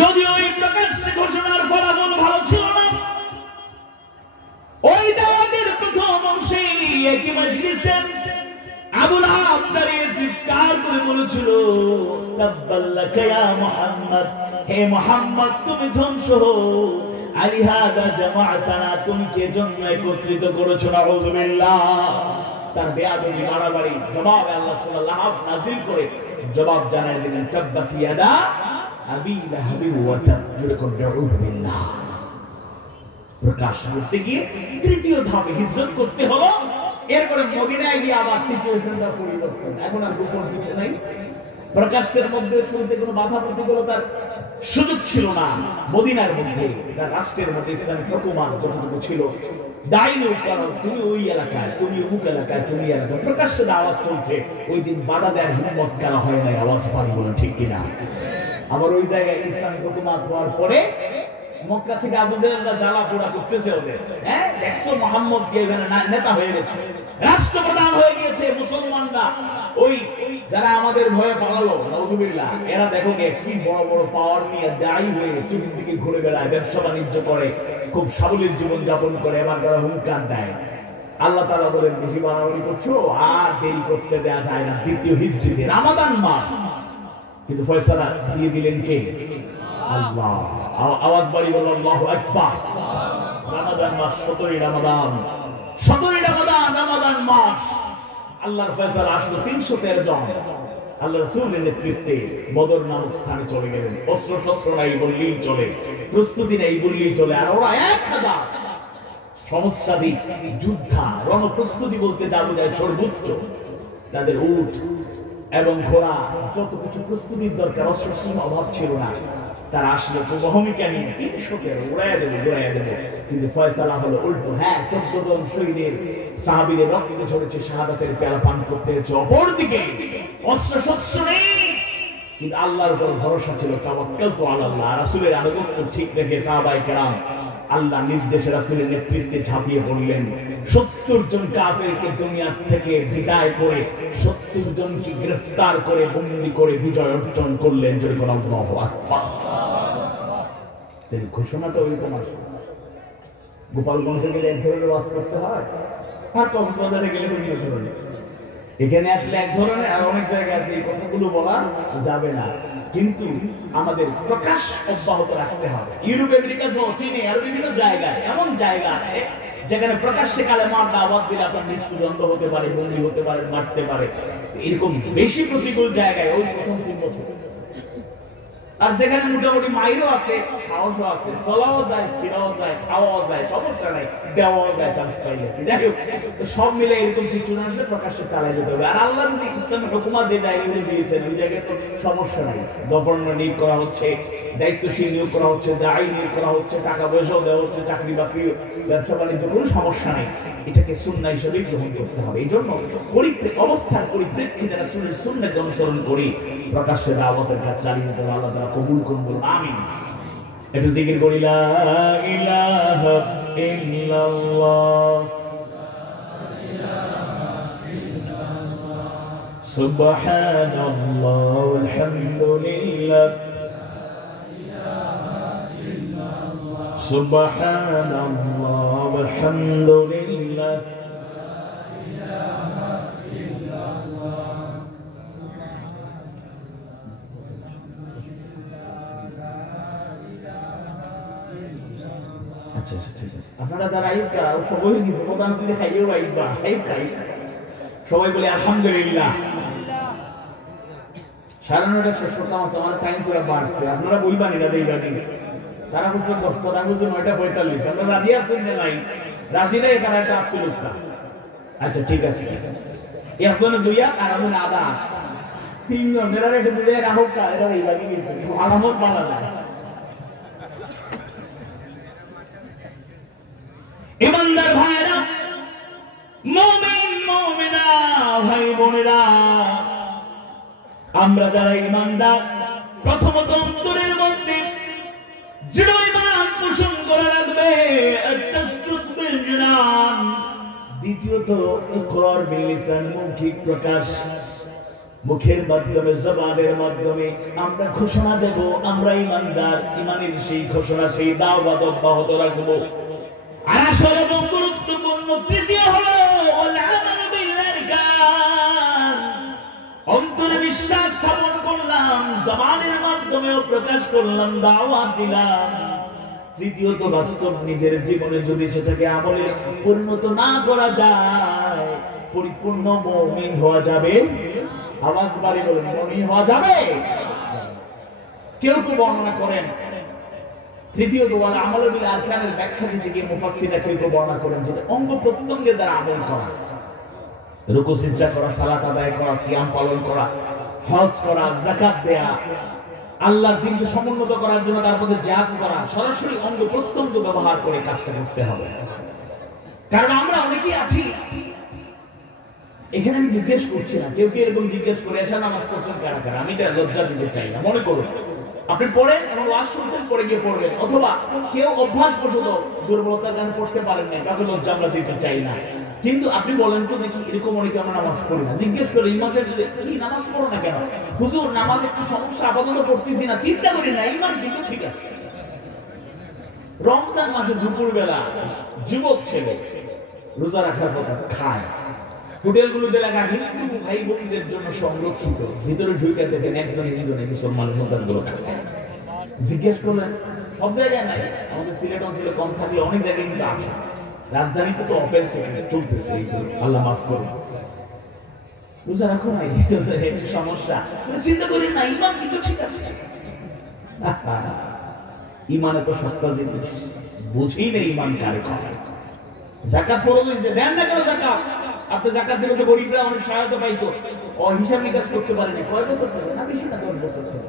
যদিও এই প্রকাশ্যে ঘোষণার ফলাফল ভালো ছিল না, ওই দাওয়াতের প্রথম অংশে একই মজলিসে আবু লাহাব দাঁড়িয়ে চিৎকার করে বলেছিল, তাব্বাল্লাকা ইয়া মুহাম্মদ, হে মুহাম্মদ তুমি ধ্বংস হও, আলিহাদা জামাআতানা, তুমি কে জন্য একত্রিত করেছো? নাউযুবিল্লাহ। তার বেয়াদবি মারামারি জবাবে আল্লাহ সূরা লাহাব নাযিল করে জবাব জানায় দিলেন, তাব্বাত ইয়াদা আবি লাহাবি ওয়া তাব, জুড়ে কোন নাউযুবিল্লাহ। প্রকাশ করতে গিয়ে তৃতীয় ধাপে হিজরত করতে হলো। এরপরে মদিনায় গিয়ে আবার সিচুয়েশনটা পরিবর্তন, এখন আর গোপন কিছু নাই, প্রকাশের মধ্যে শুরুতে কোনো বাধা প্রতিকূলতার সুযোগ ছিল না। মদিনার মধ্যে তার রাষ্ট্রের মধ্যে ইসলামিক হুকুমত যতটুকু ছিল, দাইনুল কারণ তুমি ওই এলাকায়, তুমি অমুক এলাকায়, তুমি এলাকায় প্রকাশ্যে দাওয়াত চলছে, ওই দিন বাধা দেওয়ার হিম্মত কেন হয় নাই? আওয়াজ পারি বলুন ঠিক কিনা? আবার ওই জায়গায় ইসলামিক হুকুমত হওয়ার পরে মক্কা থেকে আবু জাহেলরা জ্বালা পোড়া করতেছে ওদের, হ্যাঁ দেখছো মুহাম্মদ কে নেতা হয়ে গেছে, রাষ্ট্রপ্রধান হয়ে গিয়েছে। মুসলমানরা ওই যারা আমাদের ভয়ে পালালো, নাউযুবিল্লাহ, এরা দেখো কে কি বড় বড় পাওয়ার নিয়ে দায়ী হয়ে চতুর্দিকে ঘুরে বেড়ায়, ব্যবসা বাণিজ্য করে, খুব সাবলীল জীবন যাপন করে, এবার তারা হুঙ্কার দেয়। আল্লাহ তাআলা বলেন, বেশি বাড়াবাড়ি করছো, আর দেরি করতে দেয়া যায় না। দ্বিতীয় হিজরিতে রমাদান মাস, কিন্তু ফয়সালা দিয়ে দিলেন কে? আল্লাহ। আওয়াজ বাড়ি বলো আল্লাহু আকবার। রমাদান মাস, 17ই রমাদান, 17ই রমাদান, রমাদান মাস। আল্লাহর ফয়সালা আসলো 313 জন আল্লাহ রাসূলের নেতৃত্বে বদর নামক স্থানে চলে গেলেন। অস্ত্র শস্ত্র নাই বললেই চলে, প্রস্তুতি নেই বললেই চলে। আর ওরা 1000 সহস্রাধিক যোদ্ধা, রণপ্রস্তুতি বলতে যা বোঝায় সর্বোচ্চ। তাদের উট এবং ঘোড়া, যত কিছু প্রস্তুতির দরকার, অস্ত্র অভাব ছিল না। তারা আসলে ভূমিকা নিয়ে 313 উড়াইয়া দেবো। কিন্তু ফয়সালা হলো উল্টো। হ্যাঁ, 14 জন শহীদের সাহাবীদের রক্ত ঝরেছে, শাহাদাতের পেয়ালা পান করতে হয়েছে। অপরদিকে অস্ত্র শস্ত্র নেই, কিন্তু আল্লাহর উপর ভরসা ছিল। তাওয়াক্কালতু আলাল্লাহ, রাসূলের আনুগত্য ঠিক রেখে সাহাবায়ে কেরাম আল্লাহ নির্দেশে রাসূলের নেতৃত্বে ঝাঁপিয়ে পড়লেন। 70 জন কাফেরকে দুনিয়া থেকে বিদায় করে 70 জনকে গ্রেফতার করে বন্দী করে বিজয় অর্জন করলেন। জোরে বলুন আল্লাহু আকবার। এই ঘোষণাটা ওই তোমার গোপালগঞ্জে গেলে এক ধরনের ওয়াজ করতে হয়, আর কক্সবাজারে গেলে অন্য ধরনের। এখানে আসলে এক ধরনের, আর অনেক জায়গায় আছে এই কথাগুলো বলা যাবে না, কিন্তু আমাদের প্রকাশ অব্যাহত রাখতে হবে। ইউরোপ, আমেরিকা সহ চীনে আর বিভিন্ন জায়গায় এমন জায়গা আছে যেখানে প্রকাশ্যে কালেমার দাওয়াত দিলে আপনার মৃত্যুদণ্ড হতে পারে, বন্দী হতে পারে, মারতে পারে। এরকম বেশি প্রতিকূল জায়গায় ওই প্রথম 3 বছর। আর যেখানে মোটামুটি মাইরও আছে, সাহসও আছে, চলাও যায়, ফিরাও যায়, খাওয়াও যায়, সমস্যা নাই, দেওয়াও যায় চান্স পাইলে। যাই হোক, সব মিলে এরকম সিচুয়েশন আসলে প্রকাশ্যে চালাই যেতে হবে। আর আল্লাহ যদি ইসলামের হুকুমত যে জায়গাগুলো দিয়েছেন ওই জায়গায় তো সমস্যা নাই। গভর্নর নিয়োগ করা হচ্ছে, দায়িত্বশীল নিয়োগ করা হচ্ছে, দায়ী নিয়োগ করা হচ্ছে, টাকা পয়সাও দেওয়া হচ্ছে, চাকরি বাকরি, ব্যবসা বাণিজ্য, কোনো সমস্যা নেই। এটাকে সুন্নাহ হিসেবে গ্রহণ করতে হবে। এই জন্য অবস্থার পরিপ্রেক্ষিতে রাসূলের সুন্নাহকে অনুসরণ করি প্রকাশ্যে দাওয়াতের কাজ চালিয়ে যেতে হবে। আল্লাহ তাআলা কবুল করুন, বলুন আমিন। একটু জিকির করি, লা ইলাহা ইল্লাল্লাহ, সুবহানাল্লাহ, আলহামদুলিল্লাহ, সুবহানাল্লাহ, আলহামদুলিল্লাহ। আচ্ছা ঠিক আছে, আপনারা যারা আইবা সবাই কিছু প্রধান দিলে খাইয়েও আইবা, সবাই বলে আলহামদুলিল্লাহ। 9:30 শেষ করতাম, আমার টাইম পুরো বাড়ছে। আপনারা বইবানি না দেইবানি, তারা বলছে 10, তারা বলছে 9:45। আপনারা রাজি আছেন না নাই? রাজি নেই, তারা একটা আত্মলুকা। আচ্ছা ঠিক আছে, একজনে 2 আর একজনে আধা, 3 জন এরা একটু বুঝে রাখো, এরা এইবানি আলামত পালা যায়। ইমানদার ভাইরা, মুমিন মুমিনা ভাই বোনেরা, আমরা যারা ইমানদার, প্রথমত অন্তরের মধ্যে দৃঢ় ঈমান পোষণ করে রাখবে। দ্বিতীয়ত ইকরার বিল লিসান, মৌখিক প্রকাশ, মুখের মাধ্যমে, জবানের মাধ্যমে আমরা ঘোষণা দেব আমরা ইমানদার। ইমানের সেই ঘোষণা, সেই দাওয়াত অব্যাহত রাখবো। আর আসলে এবং গুরুত্বপূর্ণ তৃতীয় হলো অন্তরে বিশ্বাস স্থাপন করলাম, জবানের মাধ্যমেও প্রকাশ করলাম, দাওয়াত দিলাম। তৃতীয়ত বাস্তব নিজের জীবনে যদি সেটাকে আমলে পরিণত না করা যায়, পরিপূর্ণ মুমিন হওয়া যাবে? আওয়াজ বাড়ি বলেন, মুমিন হওয়া যাবে? কেউ কেউ বর্ণনা করেন তৃতীয়ত ওয়াল আমালু বিল আরকানের ব্যাখ্যা দিতে গিয়ে মুফাসসিররা কেউ বর্ণনা করেন যে অঙ্গ প্রত্যঙ্গের দ্বারা আমল করা, রুকু সিজদা করা, সালাত আদায় করা, সিয়াম পালন করা, হজ করা, যাকাত দেয়া, আল্লাহর দ্বীনকে সমুন্নত করার জন্য তার মধ্যে জিহাদ করা, সরাসরি অঙ্গ প্রত্যঙ্গ ব্যবহার করে কাজটা করতে হবে। কারণ আমরা অনেকেই আছি, এখানে আমি জিজ্ঞেস করছি না, কেউ কি এরকম জিজ্ঞেস করে এসা নামাজ পড়ছেন কারা কারা, আমি এটা লজ্জা দিতে চাই না। মনে করুন আপনি পড়েন এবং ওয়াজ শুনছেন, পড়ে গিয়ে পড়বেন, অথবা কেউ অভ্যাসবশত দুর্বলতার কারণে পড়তে পারেন না, কাউকে লজ্জা আমরা দিতে চাই না। কিন্তু আপনি বলেন তো দেখি, এরকম অনেকে আমরা নামাজ পড়ি না, জিজ্ঞেস করে ইমামের কি নামাজ পড়ো না কেন? হুজুর নামাজে একটু সমস্যা, আপাতত পড়তেছি না। চিন্তা করি না, ইমান কিন্তু ঠিক আছে। রমজান মাসে দুপুর বেলা যুবক ছেলে রোজা রাখার কথা খায়, হোটেলগুলোতে লাগা হিন্দু ভাই বোনদের জন্য সংরক্ষিত, ভিতরে ঢুকে দেখেন একজন হিন্দু মুসলমান সন্তানগুলো খায়। জিজ্ঞেস করলেন, সব জায়গায় নাই, আমাদের সিলেট অঞ্চলে কম থাকলে অনেক জায়গায় কিন্তু আছে, রাজধানীতে তো ওপেন সেখানে চলতেছে, আল্লাহ মাফ করুন। রোজা রাখো নাই, একটু সমস্যা। চিন্তা করি না, ইমান কিন্তু ঠিক আছে। ইমান এত সস্তা জিনিস, বুঝি নেই ইমান কারে কয়। যাকাত ফরজ হয়েছে, দেন না কেন জাকাত? আপনি জাকাত দিলে তো গরিবরা অনেক সহায়তা পাইতো। ও হিসাব নিকাশ করতে পারেনি, কয় বছর থেকে না, বেশি না 10 বছর থেকে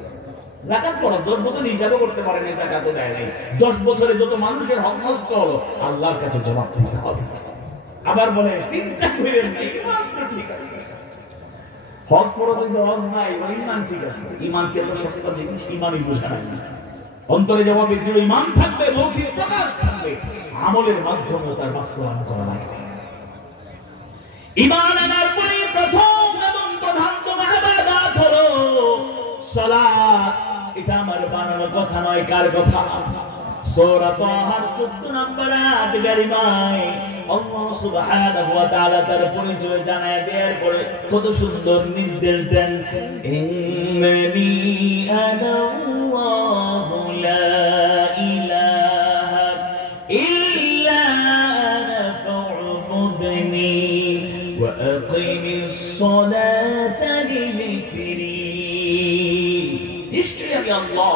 জাকাত ফরজ। 10 বছর হিসাবও করতে পারেনি, জাকাতও দেয় নাই। 10 বছরে যত মানুষের হক নষ্ট হলো, আল্লাহর কাছে জবাব দিতে হবে। আবার বলে চিন্তা করেন না, ইমান তো ঠিক আছে। হজ ফরজ হয়েছে, হজ নাই, ইমান ঠিক আছে। ইমান কি এত সস্তা জিনিস? ইমানই বোঝা নাই। অন্তরে যেমন ভিতরে ইমান থাকবে, মৌখিক প্রকাশ থাকবে, আমলের মাধ্যমে তার বাস্তবায়ন করা লাগবে। ঈমান আনার পরে প্রথম এবং প্রধানতম ইবাদত হলো সালাত। এটা আমার বানানো কথা নয়, কার কথা? সূরা তাহার 14 নম্বর আয়াত কারিমায় আল্লাহ সুবহানাহু ওয়া তাআলা তার পরিচয় জানায় দেওয়ার পরে কত সুন্দর নির্দেশ দেন, ইন্নানি আনাল্লাহু লা ইলাহা ইল্লা আনা ফা'বুদনি ওয়া আকিমিস সালাতা লিযিকরি। নিশ্চয়ই আমি আল্লাহ,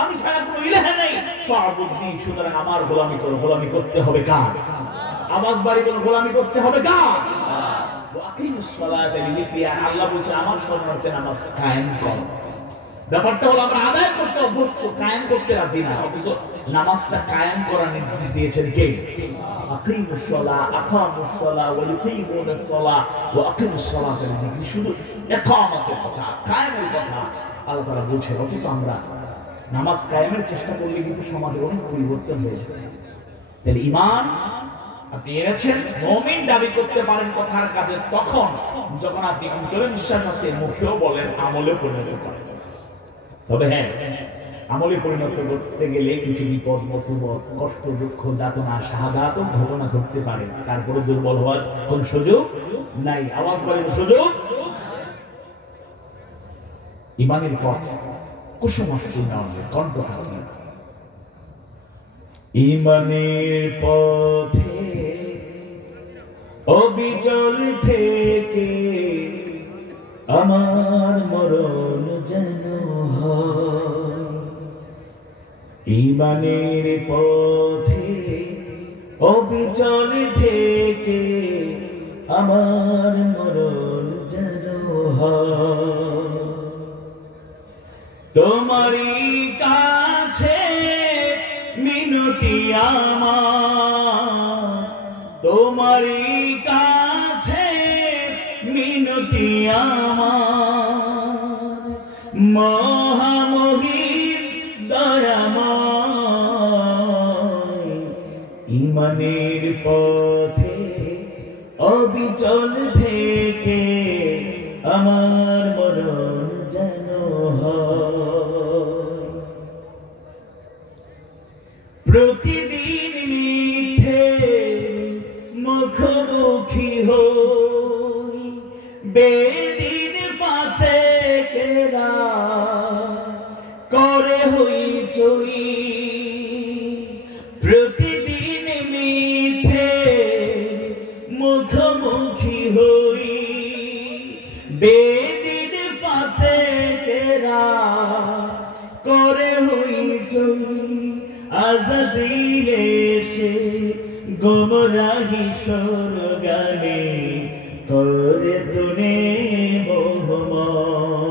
আমি ছাড়া কোনো ইলাহ নাই। ফা'বুদনি, সুতরাং আমার গোলামি করো। গোলামি করতে হবে কার? আওয়াজ বাড়ি বলে গোলামি করতে হবে কার? ওয়া আকিমিস সালাতা লিযিকরি। আল্লাহ বলেছেন আমার স্মরণার্থে নামাজ কায়েম করো। ব্যাপারটা হলো আমরা আদায় করতে অভ্যস্ত, কায়েম করতে রাজি না। অথচ নামাজটা কায়েম করার নির্দেশ দিয়েছেন কে? আকিমুস সালাহ, আকামুস সালাহ ওয়া ইউকিমুনাস সালাহ ওয়া আকিমুস সালাতা লিযিকরি। শুধু ইকামতের কথা, কায়েমের কথা আল্লাহ তাআলা বলছেন। অথচ আমরা নামাজ কায়েমের চেষ্টা করলে কিন্তু সমাজের অনেক পরিবর্তন হয়ে যাচ্ছে। তাহলে ঈমান আপনি এনেছেন, মুমিন দাবি করতে পারেন কথার কাজে তখন যখন আপনি অন্তরে বিশ্বাস আছে, মুখেও বলেন, আমলে পরিণত করেন। তবে হ্যাঁ, আমলে পরিণত করতে গেলে কিছু বিপদ, মুসিবত, কষ্ট, দুঃখ, যাতনা, শাহাদাত ঘটনা ঘটতে পারে। তারপরে দুর্বল হওয়ার কোন সুযোগ নাই। আওয়াজ করেন, সুযোগ। ঈমানের পথ কুসুমস্তি নয়, কণ্ঠহাতি। ঈমানের পথে অবিচল থেকে আমার মরণ যেন হয়। ঈমানের পথে অবিচল থেকে আমার মরণ যেন হয়। তোমারই কাছে মিনতি আমার, তোমারই কাছে মিনতি আমার, মহামহিম দয়াময়। ঈমানের পথে অবিচল থেকে আমার মরণ যেন হয়। প্রতিদিন মিথ্যে মুখোমুখি হই, বেদিন ফাঁসে কেরা করে হইচই। প্রতিদিন মিথ্যে মুখোমুখি হই, বেদিন ফাঁসে কেরা করে হইচই। আজাজিল এসে গোমরাহি স্বর্গানে করে তুনে মোহময়।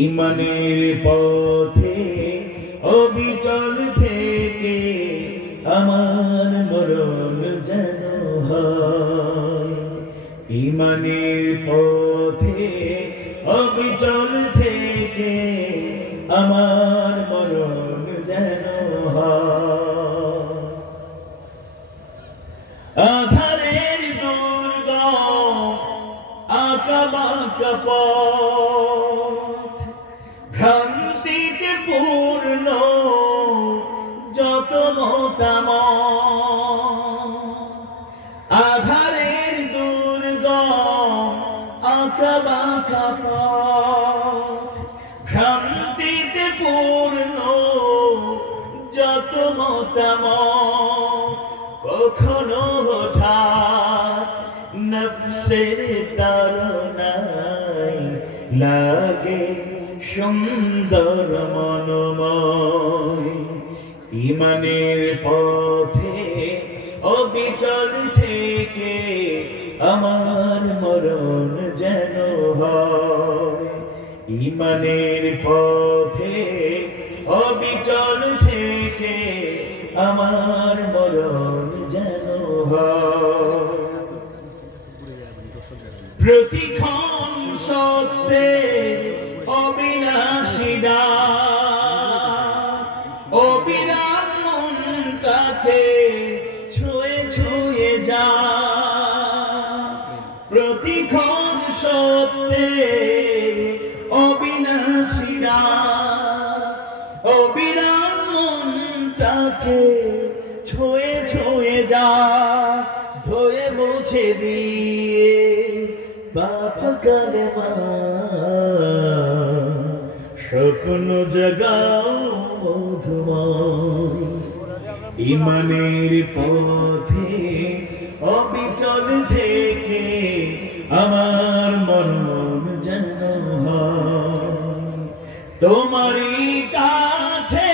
ঈমানের পথে অবিচল থেকে আমার মরণ যেন হয়। ঈমানের পথে অবিচল থেকে আমার মরণ যেন হয়। আধারের দুর্গম আঁকাবাঁকা পথ, ভ্রান্তিতে পূর্ণ যত মতামত। আধারের দুর্গম আঁকাবাঁকা পথ, ভ্রান্তিতে পূর্ণ যত মতামত। কখনো হঠাৎ নফসের তাড়নায় লাগে সুন্দর মনোময়। ইমানের পথে অবিচল থেকে আমার মরণ যেন হয়। ইমানের পথে অবিচল থেকে আমার মরণ যেন হয়। প্রতিক্ষণ সত্যে অবিনাশী অবিরাম মনটাকে ছুঁয়ে ছুঁয়ে যা। প্রতিক্ষণ সত্যে অবিনাশী অবিরাম মনটাকে ছুঁয়ে ছুঁয়ে যা। ধুয়ে মুছে দিয়ে বাপ কালেমা স্বপ্ন জাগাও মধুময়। ইমানের পথে অবিচল থেকে আমার মরণ যেন হয়। তোমারই কাছে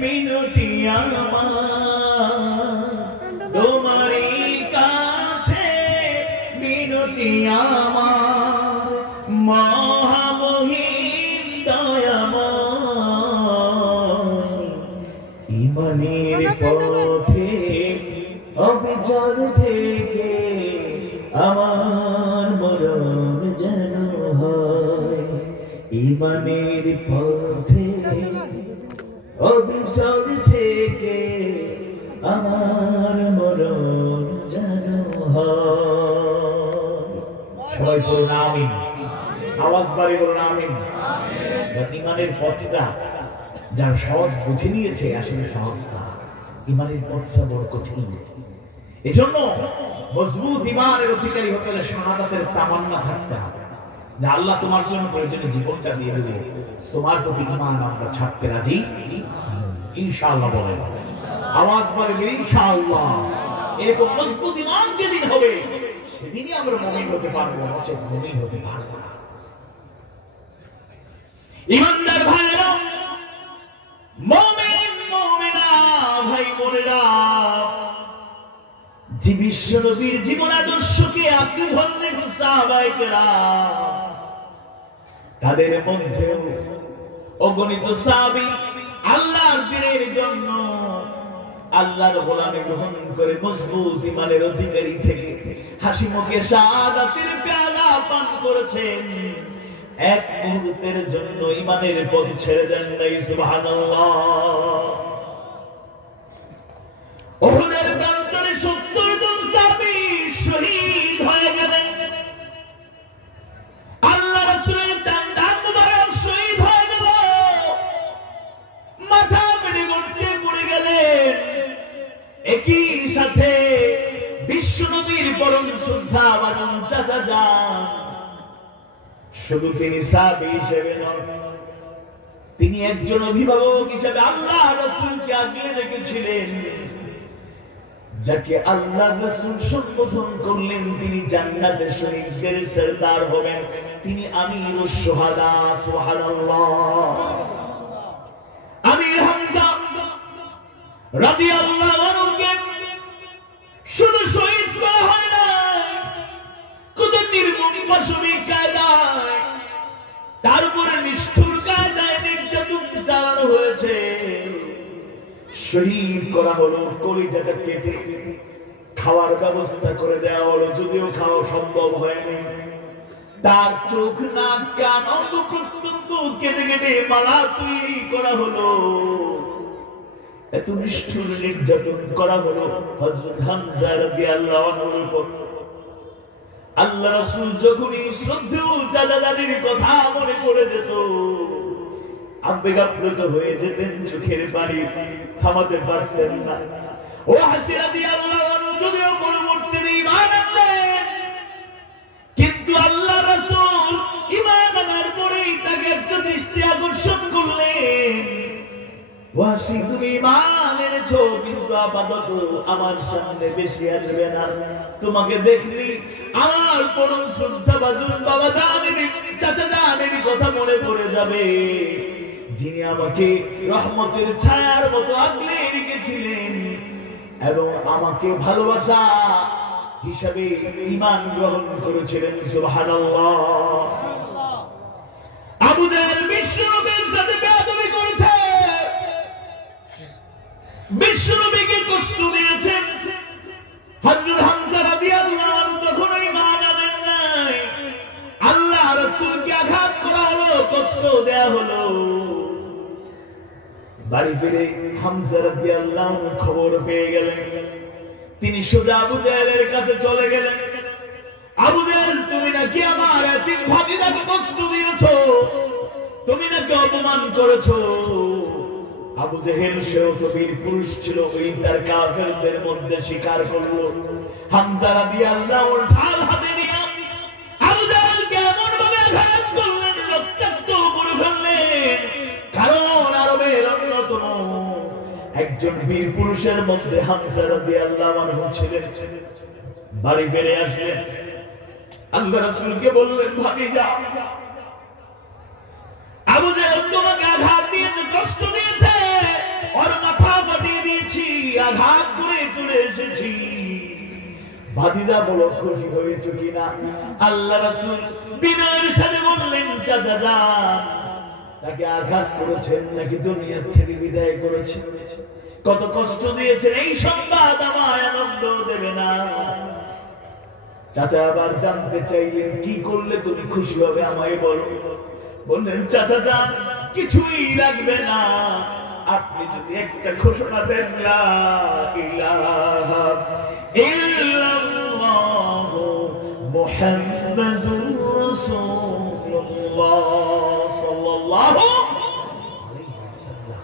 মিনতি আমার, তোমারই কাছে মিনতি আমার। মহামহিম দয়াময় ইমানের পথে অবিচল থেকে আমার মরণ যেন হয়। ইমানের পথে অবিচল থেকে আমার মরণ যেন হয়। সবাই বলুন আমিন, আওয়াজ বাড়ি বলুন আমিন। ইমানের পথটা যারা সহজ বুঝে নিয়েছে আসলে সহজ না, ইমানের পথটা বড় কঠিন। এজন্য মজবুত ইমানের অধিকারী হতে হলে শাহাদাতের তামান্না থাকতে হবে যে আল্লাহ তোমার জন্য প্রয়োজনে জীবনটা দিয়ে দেবে, তোমার প্রতি ইমান আমরা ছাড়তে রাজি ইনশাআল্লাহ। বলেন আওয়াজ বাড়ি ইনশাআল্লাহ। এরকম মজবুত ইমান যেদিন হবে সেদিনই আমরা মুমিন হতে পারবো, নচেত মুমিন হতে পারবো না। ইমানদার ভাইরা, মুমিন মুমিনা ভাই বোনেরা, যে বিশ্ব নবীর জীবন আদর্শকে আপনি ধরলেন সাহাবায়ে কেরাম, তাদের মধ্যেও অগণিত সাহাবী আল্লাহর দ্বীনের জন্য আল্লাহর গোলামি গ্রহণ করে মজবুত ইমানের অধিকারী থেকে হাসি মুখে শাহাদাতের পেয়ালা পান করেছেন। এক মুহূর্তের জন্য ইমানের পথ ছেড়ে দেন নাই। সুবহানাল্লাহ। উহুদের প্রান্তরে 70 জন সাহাবী শহীদ হয়ে গেলেন। আল্লাহ রাসূলের দান মুবারক শহীদ হয়ে গেল, মাথা ফেটে গড়তে পড়ে গেলেন। একই সাথে বিশ্ব নবীর পরম শ্রদ্ধা বাদন চাচা যান, শুধু তিনি সাহাবী হিসেবে নন, তিনি একজন অভিভাবক হিসেবে আল্লাহ রাসূলকে আগলে রেখেছিলেন। যাকে আল্লাহ রাসূল সম্বোধন করলেন তিনি জান্নাতের শহীদদের সরদার হবেন, তিনি আমিরুশ শুহাদা। সুবহানাল্লাহ। আমির হামজা রাদিয়াল্লাহু আনহুকে শুধু শহীদ করা হয় না, কত নির্মম পাশবিক কায়দায়, তারপরে নিষ্ঠুর কায়দায় নির্যাতন চালানো হয়েছে। শহীদ করা হলো, কলিজাটা কেটে খাওয়ার ব্যবস্থা করে দেওয়া হলো, যদিও খাওয়া সম্ভব হয়নি। তার চোখ নাক কান অঙ্গ প্রত্যঙ্গ কেটে কেটে মালা তৈরি করা হলো। এত নিষ্ঠুর নির্যাতন করা হলো হযরত হামজা রাদিয়াল্লাহু আনহুর উপর। আল্লাহ রাসূল যখনই শ্রদ্ধেয় দাদা-দাদির কথা মনে পড়ে যেত, আবেগাপ্লুত হয়ে যেতেন, চোখের পানি থামাতে পারতেন না। ও হাসি রাদিয়াল্লাহু আনহু যদিও পরবর্তীতে ঈমান আনলেন, কিন্তু আল্লাহ রাসূল ঈমান আনার পরেই তাকে একটা দৃষ্টি আকর্ষণ করলেন। ওয়াসি তুমি ঈমান এনেছো কিন্তু আপাতত আমার সামনে বেশি আসবে না। তোমাকে দেখলি আমার পরম শ্রদ্ধাভাজন বাবা জানেন চাচা জানেন কথা মনে পড়ে যাবে, যিনি আমাকে রহমতের ছায়ার মতো আগলে রেখেছিলেন এবং আমাকে ভালোবাসা হিসাবে ঈমান গ্রহণ করেছিলেন। সুবহানাল্লাহ। আবু জাহেল বিশ্বনবীর সাথে বেয়াদবি করেছে, বিশ্বনবীকে কষ্ট দিয়েছে। হযরত হামজা রাদিয়াল্লাহু আনহু তখন ঈমান আনেন নাই, আল্লাহ রাসূলকে আঘাত করা হলো, কষ্ট দেয়া হলো। বাড়ি ফিরে হামজা রাদিয়াল্লাহু আনহু খবর পেয়ে গেলেন, তিনি সোজা আবু জাহেলের কাছে চলে গেলেন। আবু জাহেল, তুমি নাকি আমার এতিম ভাতিজাকে কষ্ট দিয়েছো, তুমি নাকি অপমান করেছো। আবু জাহেল সেও তো বীর পুরুষ ছিল, ওই তার কাফেরদের মধ্যে স্বীকার করলো। হামজা রাদিয়াল্লাহু আনহু ঢাল হাতে নিয়ে আবু জাহেলকে এমন ভাবে আঘাত করলেন, রক্তাক্ত করে ফেললেন। কারণ আরবের অন্যতম একজন বীর পুরুষের মধ্যে হামজা রাদিয়াল্লাহু আনহু ছিলেন। বাড়ি ফিরে আসলেন, আল্লাহ রাসূলকে বললেন, ভাতিজা আবু জাহেল তোমাকে আঘাত দিয়েছে, কষ্ট দিয়েছে, ওর মাথা ফাটিয়ে দিয়েছি, আঘাত করে চলে এসেছি। ভাতিজা বলো খুশি হয়েছে কিনা? আল্লাহ রাসূল বিনয়ের সাথে বললেন, চাচা যান, তাকে আঘাত করেছেন নাকি দুনিয়া থেকে বিদায় করেছেন? কত কষ্ট দিয়েছেন, এই সংবাদ আমায় আনন্দ দেবে না। চাচা আবার জানতে চাইলেন, কি করলে তুমি খুশি হবে আমায় বলো। বললেন, চাচা যান, কিছুই লাগবে না, আপনি যদি একটা ঘোষণা দেন, লা ইলাহা ইল্লাল্লাহু মুহাম্মাদুর রাসূলুল্লাহ সাল্লাল্লাহু আলাইহি ওয়াসাল্লাম।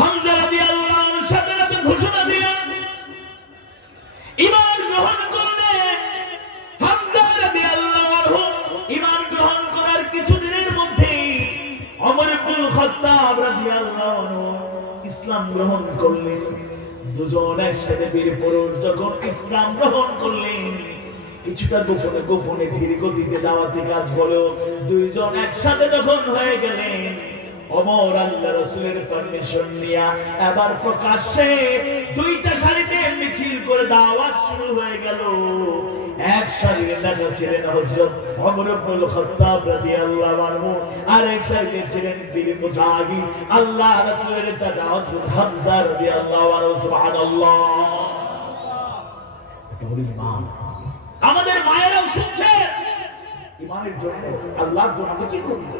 হামজা রাদিয়াল্লাহু আনহু সাথে সাথে ঘোষণা দিলেন, ঈমান গ্রহণ করলেন। হামজা রাদিয়াল্লাহু আনহু ঈমান গ্রহণ করার কিছুদিনের মধ্যেই ওমর ইবনুল খাত্তাব রাদিয়াল্লাহু আনহু ইসলাম গ্রহণ করলেন। দুজন একসাথে বীর পুরুষ যখন ইসলাম গ্রহণ করলেন, কিছুটা গোপনে গোপনে ধীর গতিতে দাওয়াতি কাজ হলো। দুইজন একসাথে যখন হয়ে গেলেন, ওমর আল্লাহ রাসূলের পারমিশন নিয়া এবার প্রকাশ্যে দুইটা সারিতে মিছিল করে দাওয়াত শুরু হয়ে গেল। এক সারিতে নেতা ছিলেন হযরত ওমর ইবনুল খাত্তাব রাদিয়াল্লাহু আনহু, আর এক সারিতে ছিলেন বীর মুজাহিদ আল্লাহ রাসূলের চাচা হযরত হামজা রাদিয়াল্লাহু আনহু। সুবহানাল্লাহ। এটা হলো ঈমান। আমাদের মায়েরাও শুনছে, ঈমানের জন্য আল্লাহর জন্য আমরা কি করব?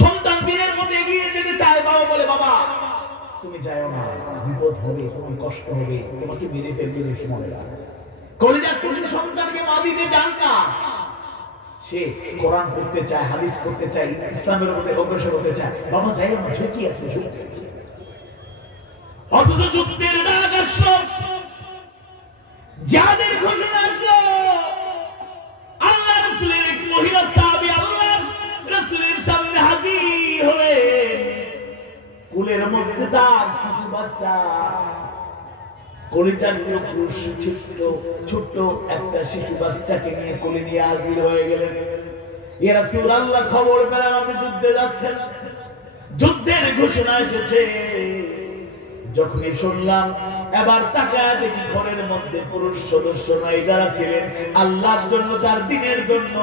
সন্তান দিনের মধ্যে এগিয়ে যেতে চায়, বাবা বলে, বাবা তুমি যাও না, বিপদ হবে, তোমার কষ্ট হবে, তোমাকে মেরে ফেলবে দুশমনেরা। কলিজার টুকরো সন্তানকে মা দিতে চান না, সে কোরআন পড়তে চায়, হাদিস পড়তে চায়, ইসলামের উপরে অগ্রসর হতে চায়, বাবা যাই না, ঝুঁকি আছে, ঝুঁকি আছে। অথচ যুদ্ধের ডাক আসলো, যাদের ঘোষণা আসলো, আল্লাহ রাসূলের এক মহিলা সাহাবী আল্লাহ রাসূলের সামনে হাজির হলেন। কোলের মধ্যে তার শিশু বাচ্চা, কলিজার টুকরো ছোট্ট একটা শিশু বাচ্চাকে নিয়ে কোলে নিয়ে হাজির হয়ে গেলেন। ইয়া রাসূলুল্লাহ, খবর পেলাম আপনি যুদ্ধে যাচ্ছেন, যুদ্ধের ঘোষণা এসেছে। যখনই শুনলাম, এবার তাকায় দেখি ঘরের মধ্যে পুরুষ সদস্য নাই, যারা ছিলেন আল্লাহর জন্য, তার দ্বীনের জন্য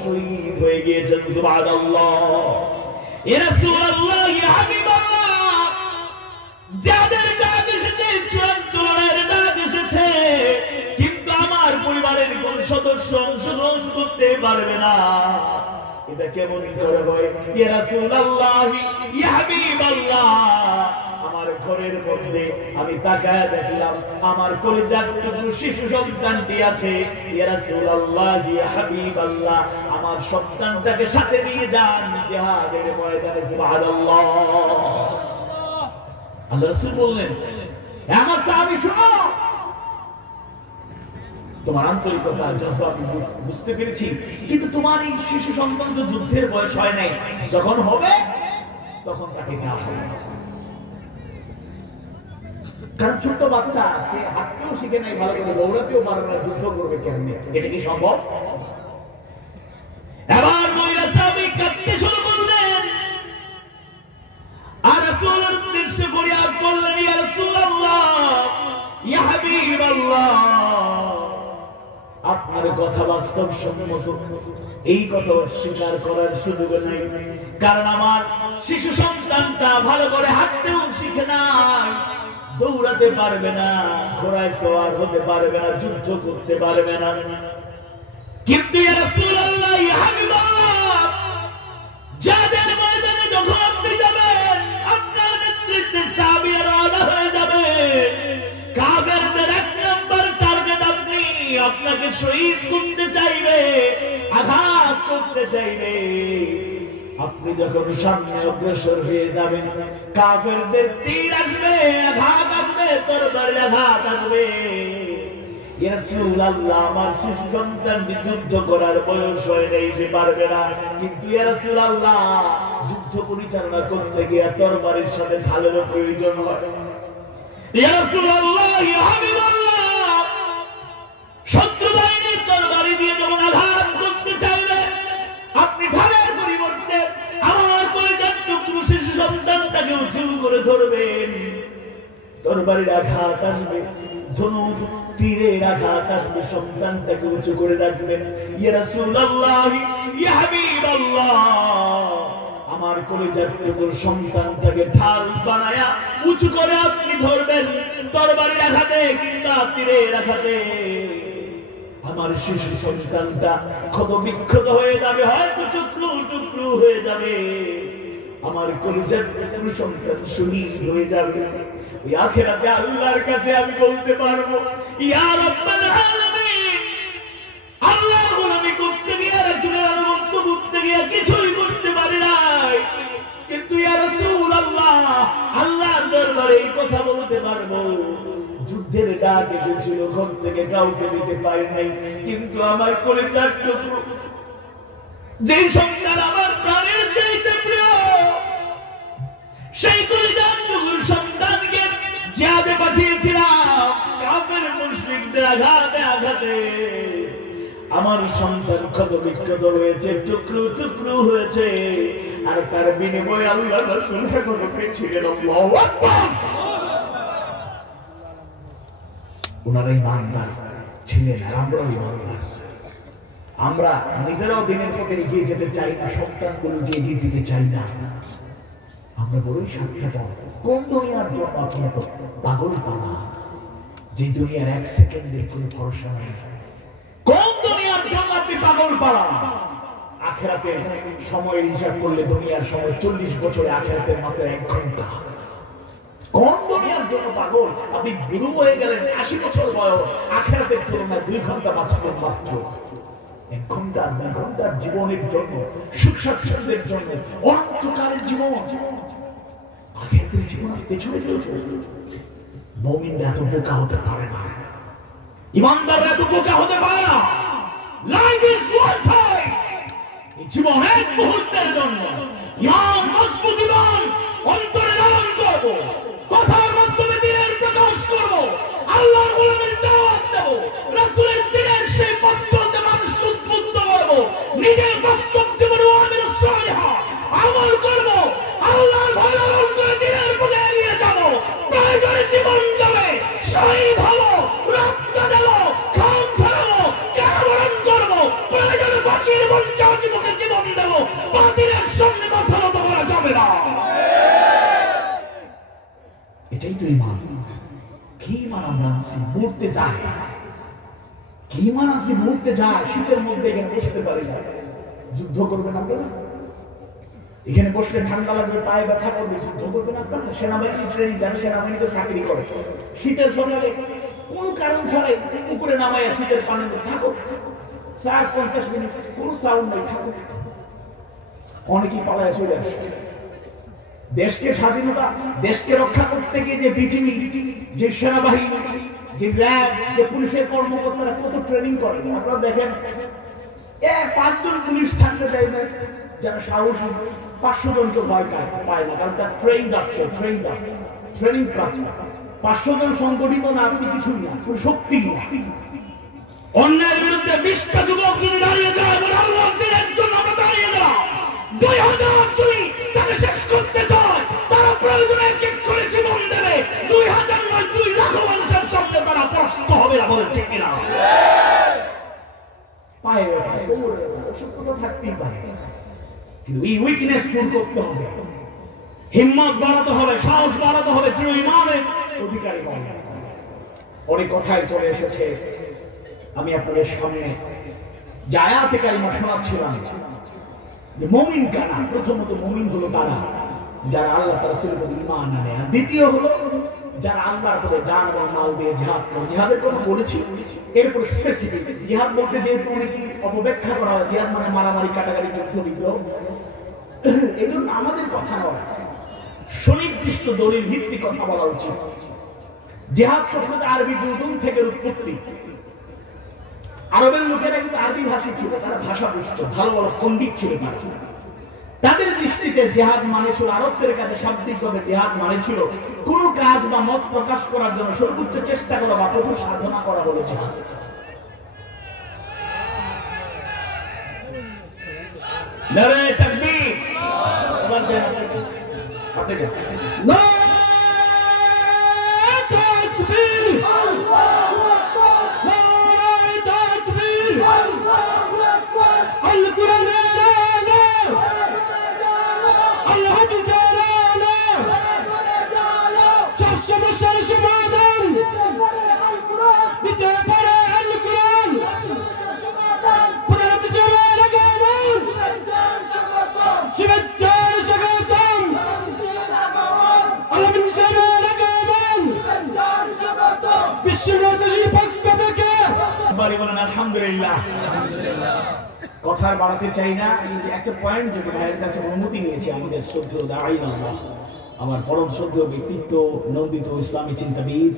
শহীদ হয়ে গিয়েছেন। সুবহানাল্লাহ। ইয়া রাসূলুল্লাহ, ইয়া হাবিবাল্লাহ, যাদের ডাক এসেছে, চূড়ান্ত লড়াইয়ের ডাক এসেছে, কিন্তু আমার পরিবারের কোন সদস্য অংশগ্রহণ করতে পারবে না, এটা কেমন করে হয়? ইয়া রাসূলুল্লাহ, ইয়া হাবিবাল্লাহ, আমার ঘরের মধ্যে আমি তাকায় দেখলাম আমার কলিজার টুকরো শিশু সন্তানটি আছে। ইয়া রাসূলুল্লাহ, ইয়া হাবিবাল্লাহ, আমার সন্তানটাকে সাথে নিয়ে যান জিহাদের ময়দানে। সুবহানাল্লাহ। আল্লাহ রাসূল বললেন, আমার সাহাবী শোনো, তোমার আন্তরিকতা জজবা বুঝতে পেরেছি, কিন্তু তোমার এই শিশু সন্তান তো যুদ্ধের বয়স হয় নাই, যখন হবে তখন তাকে তাকে দেওয়া হবে। কারণ ছোট্ট বাচ্চা, সে হাঁটতেও শিখে নাই ভালো করে, দৌড়াতেও পারবে না, যুদ্ধ করবে কেমনে? এটা কি সম্ভব? এবার মহিলা সাহাবী কাঁদতে শুরু করলেন আর রাসূলের উদ্দেশ্যে ফরিয়াদ করলেন, ইয়া রাসূলুল্লাহ, ইয়া হাবিবাল্লাহ, আপনার কথা বাস্তবসম্মত, এই কথা অস্বীকার করার সুযোগ নাই। কারণ আমার শিশু সন্তানটা ভালো করে হাঁটতেও শিখে নাই, দৌড়াতে পারবে না, ঘোড়ায় সওয়ার হতে পারবে না, যুদ্ধ করতে পারবে না। কিন্তু ইয়া রাসূলুল্লাহ, ইয়া হাবিবাল্লাহ, যাদের ময়দানে যখন আপনি যাবেন, আপনার নেতৃত্বে সাহাবীরা রওনা হয়ে যাবে, কাফেরদের এক নাম্বার টার্গেট আপনি, আপনাকে শহীদ করতে চাইবে, আঘাত করতে চাইবে। আপনি যখন সামনে অগ্রসর হয়ে যাবেন, কাফেরদের তীর আসবে, আঘাত আসবে, তরবারির আঘাত আসবে। ইয়া রাসূলুল্লাহ, আমার শিশু সন্তান যুদ্ধ করার বয়স হয় নাই, সে পারবে না। কিন্তু ইয়া রাসূলুল্লাহ, যুদ্ধ পরিচালনা করতে গিয়ে তরবারির সাথে ঢালেরও প্রয়োজন হয়। ইয়া রাসূলুল্লাহ, ইয়া হাবিবাল্লাহ, শত্রু বাহিনীর তরবারি দিয়ে যখন আঘাত করতে চাইবে, আপনি ঢালের পরিবর্তে আমার কলিজার টুকরো শিশু সন্তানটাকে উঁচু করে ধরবেন। তরবারির আঘাত আসবে, ধনুক তীরের আঘাত আসবে, সন্তানটাকে উঁচু করে রাখবেন। ইয়া রাসূলুল্লাহ, ইয়া হাবিবাল্লাহ, আমার কলিজার টুকরো সন্তানটাকে ঢাল বানায়া উঁচু করে আপনি ধরবেন। তরবারির আঘাতে কিংবা তীরের আঘাতে আমার শিশু সন্তানটা ক্ষত বিক্ষত হয়ে যাবে, হয়তো টুকরো টুকরো হয়ে যাবে, আমার কলিজার টুকরো সন্তান শহীদ হয়ে যাবে। ওই আখিরাতে আল্লাহর কাছে আমি বলতে পারবো, ইয়া রাব্বাল আলামিন, আল্লাহর গোলামি করতে গিয়ে, রাসূলের আনুগত্য করতে গিয়ে কিছুই করতে পারি নাই, কিন্তু ইয়া রাসূলুল্লাহ, আল্লাহর দরবারে এই কথা বলতে পারবো, যুদ্ধের ডাক এসেছিল, ঘর থেকে কাউকে দিতে পারি নাই, কিন্তু আমার কলিজার টুকরো, যেই সন্তান আমার প্রাণের চাইতে প্রিয়, সেই কলিজার টুকরো সন্তানকে জিহাদে পাঠিয়েছিলাম, কাফের মুশরিকদের আঘাতে আঘাতে আমার সন্তান ক্ষত বিক্ষত হয়েছে, টুকরো টুকরো হয়েছে, আর তার বিনিময়ে আল্লাহ রাসূল হেফাজত পেয়েছিলেন। আল্লাহু আকবার। ওনারা ইমানদার ছিলেন, আর আমরাও ইমানদার। আমরা নিজেরাও দিনের পথে এগিয়ে যেতে চাই না, সন্তানগুলোকে এগিয়ে দিতে চাই না। আমরা বড়ই স্বার্থপর। কোন দুনিয়ার জন্য আপনি এত পাগল পাড়া, যে দুনিয়ার এক সেকেন্ডের কোনো ভরসা নেই? কোন দুনিয়ার জন্য আপনি পাগল পাড়া? আখিরাতে সময়ের হিসাব করলে দুনিয়ার সময় 40 বছরে, আখিরাতের মাত্র 1 ঘন্টা। কোন দুনিয়ার জন্য পাগল? আপনি বুড়ো হয়ে গেলেন, 80 বছর বয়স, আখিরাতের তুলনায় 2 ঘন্টা বাঁচলেন মাত্র। 1 ঘন্টা 2 ঘন্টার জীবনের জন্য, সুখ স্বাচ্ছন্দ্যের জন্য অনন্তকালের জীবন, আখিরাতের জীবন পেছনে ফেলছে। মুমিনরা এত বোকা হতে পারে না, ইমানদাররা এত বোকা হতে পারে না। লাইফ ইজ ওয়ান টাইম, এই জীবন এক মুহূর্তের জন্য। ইমান মজবুত, ইমান অন্তরে লালন করব, কথার মাধ্যমে দ্বীনের প্রকাশ করব, আল্লাহর গোলামের দাওয়াত দেব, রাসূলের দ্বীনের সেই পথে মানুষকে উদ্বুদ্ধ করব, নিজের বাস্তব জীবনে আমির সালিহা আমল করব, আল্লাহর ভয় লালন করে দ্বীনের পথে এগিয়ে যাব। প্রয়োজনে জীবন যাবে, শহীদ হব, রক্ত দেব, খাম ছাড়াবো, কারাবরণ করব, প্রয়োজনে ফাঁসির মঞ্চে মুখে জীবন দেব, বাতিলের সামনে মাথা নত করা যাবে না। এটাই তো ঈমান। কি ঈমান আমরা আনছি? মরতে যায়। কি ঈমান আনছি? মরতে যায়। শীতের মধ্যে এখানে বসতে পারি না, যুদ্ধ করবেন আপনারা? এখানে বসলে ঠান্ডা লাগবে, পায়ে ব্যথা করবে, যুদ্ধ করবেন আপনারা? সেনাবাহিনী ট্রেনিং দেন, সেনাবাহিনীতে চাকরি করে, শীতের সকালে কোনো কারণ ছাড়াই উপরে নামাইয়া শীতের পানি থাকো 40-50 মিনিট, কোনো সাউন্ড নেই, থাকো। অনেকেই পালায় চলে আসে। দেশকে স্বাধীনতা, দেশকে রক্ষা করতে গিয়ে যে বিজিবি, যে সেনাবাহিনী, যে র্যাব, যে পুলিশের কর্মকর্তারা কত ট্রেনিং করে আপনারা দেখেন। 5 জন পুলিশ থাকতে চাইবে যারা সাহসী, 500 জনকে ভয় পায় না, কারণ তার ট্রেনিং প্রাপ্ত। 500 জন সংগঠিত না, আপনি কিছুই না, শক্তি না। অন্যায়ের বিরুদ্ধে 20টা যুবক যদি দাঁড়িয়ে যায়, আল্লাহর দ্বীনের জন্য আমরা দাঁড়িয়ে দাও। 2000 যদি তাকে শেষ করতে চায়, তারা প্রয়োজনে এক করে জীবন দেবে। 2000 নয়, 2 লাখ মানুষের সামনে তারা প্রস্ত হবে না, বলে ঠিক না? পায়ে অসুস্থতা থাকতেই পারে, কিন্তু এই উইকনেস দূর করতে হবে, হিম্মত বাড়াতে হবে, সাহস বাড়াতে হবে, চির ইমানের অধিকারী হবে। অনেক কথাই চলে এসেছে, আমি আপনাদের সামনে যে আয়াতে কারিমা শোনাচ্ছিলাম যে মুমিন কারা। প্রথমত মুমিন হলো তারা যারা আল্লাহ তাআলার উপর ঈমান আনে, আর দ্বিতীয় হলো যারা আল্লাহর উপরে জান এবং মাল দিয়ে জিহাদ করে। জিহাদের কথা বলেছি, এরপর স্পেসিফিক জিহাদ বলতে যেহেতু অনেকেই অপব্যাখ্যা করা হয়, জিহাদ মানে মারামারি, কাটাকাটি, যুদ্ধ বিগ্রহ, এই জন্য আমাদের কথা নয়, সুনির্দিষ্ট দলিল ভিত্তিক কথা বলা উচিত। জিহাদ শব্দটা আরবি জুদুন থেকে উৎপত্তি। আরবের লোকেরা কিন্তু আরবি ভাষী ছিল, তারা ভাষা বুঝতো, ভালো ভালো পণ্ডিত ছিল তাদের দৃষ্টিতে। জিহাদ মানে ছিল, আরবদের কাছে শাব্দিকভাবে জিহাদ মানে ছিল কোন কাজ বা মত প্রকাশ করার জন্য সর্বোচ্চ চেষ্টা করা বা কঠোর সাধনা করা হলো জিহাদ। নারে তাকবীর, আলহামদুলিল্লাহ। কথার বাড়াতে চাই না, কিন্তু একটা পয়েন্ট যদি ভাইয়ের কাছে অনুমতি নিয়েছি আমাদের শ্রদ্ধেয় দাঈন আল্লাহ, আমার পরম শ্রদ্ধেয় ব্যক্তিত্ব, নন্দিত ইসলামী চিন্তাবিদ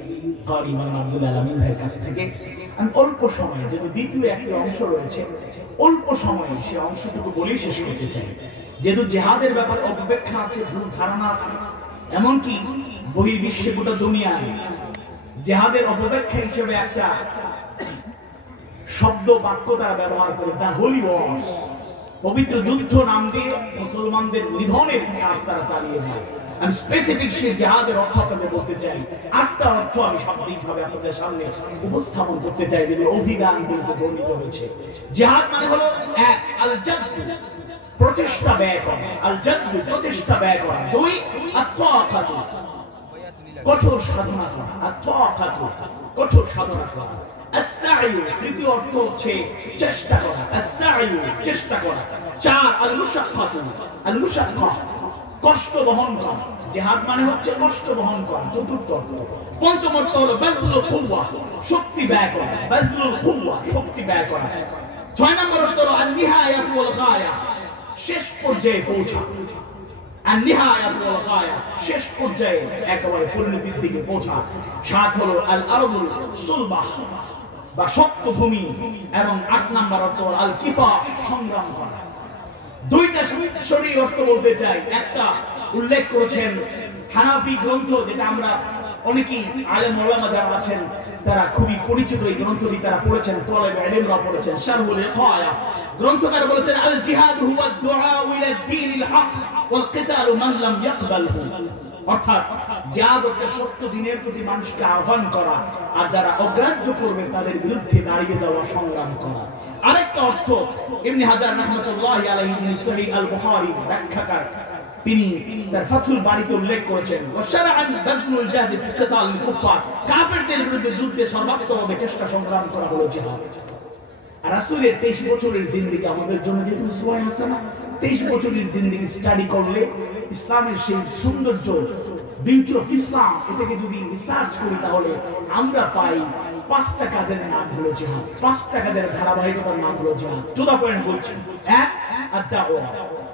কারি মাওলানা আব্দুল আলামিন ভাইয়ের কাছ থেকে আমি অল্প সময়ে, যেহেতু দ্বিতীয় একটি অংশ রয়েছে, অল্প সময়ে সে অংশটুকু বলেই শেষ করতে চাই। যেহেতু জিহাদের ব্যাপারে অপব্যাখ্যা আছে, ভুল ধারণা আছে, এমনকি বহির্বিশ্বে গোটা দুনিয়ায় জিহাদের অপব্যাখ্যা হিসেবে একটা শব্দ বাক্য তারা ব্যবহার করে, দা হোলি ওয়ার, পবিত্র যুদ্ধ নাম দিয়ে মুসলমানদের নিধনের কাজ তারা চালিয়ে যায়। আমি স্পেসিফিক সে জিহাদের অর্থ আপনাদের বলতে চাই, 8টা অর্থ আমি শাব্দিকভাবে আপনাদের সামনে উপস্থাপন করতে চাই, যেগুলো অভিধান বলতে বর্ণিত হয়েছে। জিহাদ মানে হলো এক, আল জাদ্দ, প্রচেষ্টা ব্যয় করা, আল জাদ্দ প্রচেষ্টা ব্যয় করা। 2, আত-তাআকাতু, কঠোর সাধনা করা, আত-তাআকাতু কঠোর সাধনা করা। as-sa'yu, তৃতীয় অর্থ হচ্ছে চেষ্টা করা, as-sa'yu চেষ্টা করা। 4, আল-মুশাক্কাতু, আল-মুশাক্কা কষ্ট বহন করা। জিহাদ মানে হচ্ছে কষ্ট বহন করা, চতুর্থ অর্থ। পঞ্চম অর্থ হলো বাযলুল কুওয়া, শক্তি ব্যয় করা, বাযলুল কুওয়া শক্তি ব্যয় করা। 6 নম্বর অর্থ হলো আন-নিহায়াতু ওয়াল গায়া, শেষ পর্যায়ে পৌঁছা। আন-নিহায়াতু ওয়াল গায়া, শেষ পর্যায়ে একেবারে পরিণতির দিকে পৌঁছা। 7 হলো আল-আরদুল সুলবাহ বা শক্ত ভূমি, এবং 8 নম্বর অর্থ হলো আল-কিফা, সংগ্রাম করা। 2টা শরীর অর্থ বলতে চাই। একটা উল্লেখ করেছেন হানাফি গ্রন্থ, যেটা আমরা অনেকেই আলেম ওলামা যারা আছেন তারা খুবই পরিচিত, এই গ্রন্থটি তারা পড়েছেন, তলেব ইলমরা পড়েছেন। শারহুল ইকায়া গ্রন্থকার বলেছেন, আল জিহাদ হুয়া দুআ ইলা দ্বীনিল হক ওয়াল কিতালু মান লাম ইয়াকবালহু, অর্থাৎ জিহাদ হচ্ছে সত্য দ্বীনের প্রতি মানুষকে আহ্বান করা, আর যারা অগ্রাহ্য করবে তাদের বিরুদ্ধে দাঁড়িয়ে যাওয়া, সংগ্রাম করা। আরেকটা অর্থ ইবনে হাজার রাহমাতুল্লাহি আলাইহি সহিহ আল বুখারী ব্যাখ্যাকার, তিনি তার ফাথুল বারীতে উল্লেখ করেছেন, ওয়াশারা'আন বাযলুল জাহদি ফি কিতালিল কুফার, কাফেরদের বিরুদ্ধে যুদ্ধে সর্বাত্মকভাবে চেষ্টা সংগ্রাম করা হলো জিহাদ। আর রাসূলের 23 বছরের জিন্দেগি আমাদের জন্য যেহেতু সূরা হাসানা, 23 বছরের জিন্দেগি স্টাডি করলে ইসলামের সেই সৌন্দর্য, বিউটি অফ ইসলাম, এটাকে যদি রিসার্চ করি তাহলে আমরা পাই 5টা কাজের নাম হলো জিহাদ, 5টা কাজের ধারাবাহিকতার নাম হলো জিহাদ। 14 পয়েন্ট বলছি। 1, আদ-দাওয়া,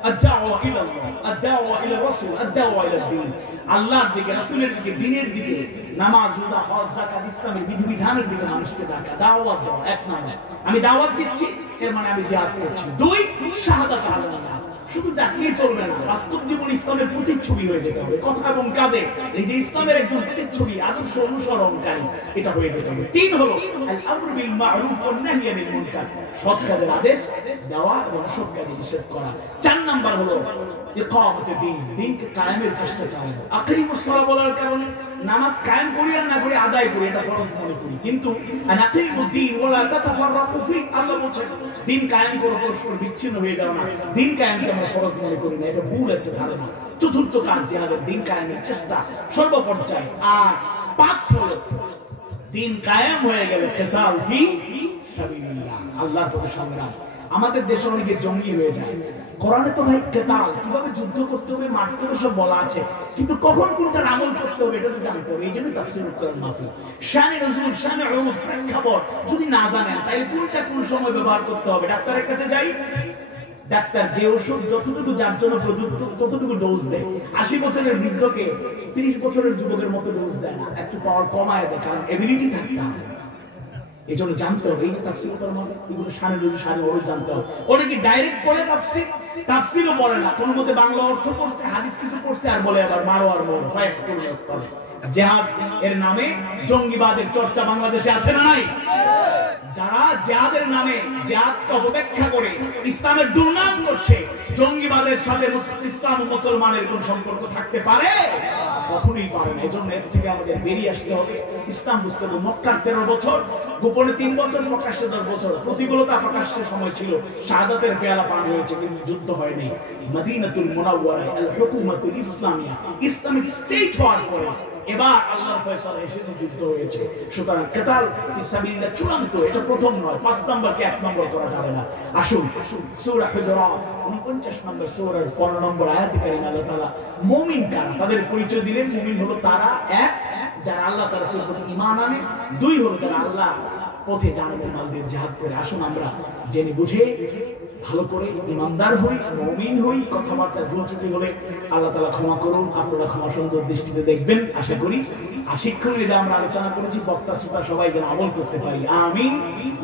আদ-দাওয়া ইলা আল্লাহ, আদ-দাওয়া ইলা রাসূল, আদ-দাওয়া ইলা দ্বীন, আল্লাহর দিকে, রাসূলের দিকে, দ্বীনের দিকে, নামাজ, রোজা, হজ, যাকাত, ইসলামের বিধিবিধানের দিকে মানুষকে ডাকা, দাওয়াত দেওয়া। 1 নম্বর, আমি দাওয়াত দিচ্ছি, এর মানে আমি জিহাদ করছি। 2, শাহাদাত আল্লাহ, শুধু ডাকলেই চলবে না, বাস্তব জীবন ইসলামের প্রতিচ্ছবি হয়ে যেতে হবে, কথা এবং কাজে এই যে ইসলামের একজন প্রতিচ্ছবি, আদর্শ অনুসরণকারী এটা হয়ে যেতে হবে। 3 হলো আল আমরু বিল মারুফ ওয়ান নাহই আনিল মুনকার, সৎ কাজের আদেশ দেওয়া এবং অসৎ কাজে নিষেধ করা। 4 নাম্বার হলো ইকামতে দ্বীন, দ্বীনকে কায়েমের চেষ্টা চালানো। আকিমুস সালাহ বলার কারণে নামাজ কায়েম করি আর না করি আদায় করি এটা ফরজ মনে করি, কিন্তু আনাকিমুদ্দিন ওয়ালা তাতাফাররাকু ফি, আল্লাহ বলেন দ্বীন কায়েম করো, পরস্পর বিচ্ছিন্ন হয়ে যাও না। দ্বীন কায়েমকে আমরা ফরজ মনে করি না, এটা ভুল একটা ধারণা। 4র্থ কাজ জিহাদের, দ্বীন কায়েমের চেষ্টা সর্বপর্যায়ে। আর 5 হলো দ্বীন কায়েম হয়ে গেলে কিতাল ফি সাবিলিল্লাহ, আল্লাহর পথে সংগ্রাম। আমাদের দেশে অনেকে জঙ্গি হয়ে যায়। কোরআনে তো ভাই কেতাল, কিভাবে যুদ্ধ করতে হবে, মারতে হবে সব বলা আছে, কিন্তু কখন কোনটা আমল করতে হবে এটা তো জানতে হবে। এই জন্য তাফসীরুল কোরআন মাহফিল, শানে নজরুল, শানে উরুদ, প্রেক্ষাপট যদি না জানেন তাহলে কোনটা কোন সময় ব্যবহার করতে হবে। ডাক্তারের কাছে যাই, ডাক্তার যে ওষুধ যতটুকু যার জন্য প্রযুক্ত ততটুকু ডোজ দেয়। 80 বছরের বৃদ্ধকে 30 বছরের যুবকের মতো ডোজ দেয় না, একটু পাওয়ার কমায় দেয়, কারণ এবিলিটি থাকতে হবে। এই জন্য জানতে হবে এই যে তাফসীর করার মধ্যে এগুলো শানে নজরুল, শানে উরুদ জানতে হবে। অনেকে ডাইরেক্ট পড়ে তাফসীর, তাফসীরও পড়ে না, কোনো মতে বাংলা অর্থ করছে, হাদিস কিছু করছে আর বলে আবার মারো আর মারো, ফাইট করে করে। জিহাদ এর নামে জঙ্গিবাদের চর্চা বাংলাদেশে আছে না নাই? যারা জিহাদের নামে জিহাদকে অপব্যাখ্যা করে ইসলামের দুর্নাম করছে, জঙ্গিবাদের সাথে ইসলাম ও মুসলমানের কোন সম্পর্ক থাকতে পারে? কখনোই পারে না। এজন্য এর থেকে আমাদের বেরিয়ে আসতে হবে, ইসলাম বুঝতে হবে। মক্কার 13 বছর, গোপনে 3 বছর, প্রকাশ্যে 10 বছর। প্রতিকূলতা প্রকাশ্যে সময় ছিল, শাহাদাতের পেয়ালা পান হয়েছে, কিন্তু যুদ্ধ হয়নি। মদিনাতুল মুনাওয়ারায় আল হুকুমাতুল ইসলামিয়া, ইসলামিক স্টেট হওয়ার পরে এবার আল্লাহর ফয়সালা এসেছে, যুদ্ধ হয়েছে। সুতরাং কিতাল ফি সাবিলিল্লাহ চূড়ান্ত, এটা প্রথম নয়। 5 নম্বরকে 1 নম্বর করা যাবে না। আসুন সূরা হুজুরাত 49 নম্বর সূরার 15 নম্বর আয়াতে কারিমা আল্লাহ তাআলা মুমিন কারা তাদের পরিচয় দিলেন। মুমিন হলো তারা, 1 যারা আল্লাহ তাআলার প্রতি ঈমান আনে, 2 হলো যারা আল্লাহ পথে জান ও মালদের জিহাদ করে। আসুন আমরা জেনে বুঝে ভালো করে ইমানদার হই, মুমিন হই। কথাবার্তা ভুল ত্রুটি হলে আল্লাহ তাআলা ক্ষমা করুন, আপনারা ক্ষমা সুন্দর দৃষ্টিতে দেখবেন আশা করি। আর শিক্ষণীয় যা আমরা আলোচনা করেছি, বক্তা শ্রোতা সবাই যেন আমল করতে পারি। আমিন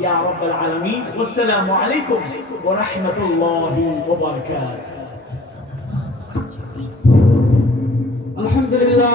ইয়া রাব্বাল আলামিন। আসসালামু আলাইকুম ওয়া রাহমাতুল্লাহি ওয়া বারাকাতুহু। আলহামদুলিল্লাহ।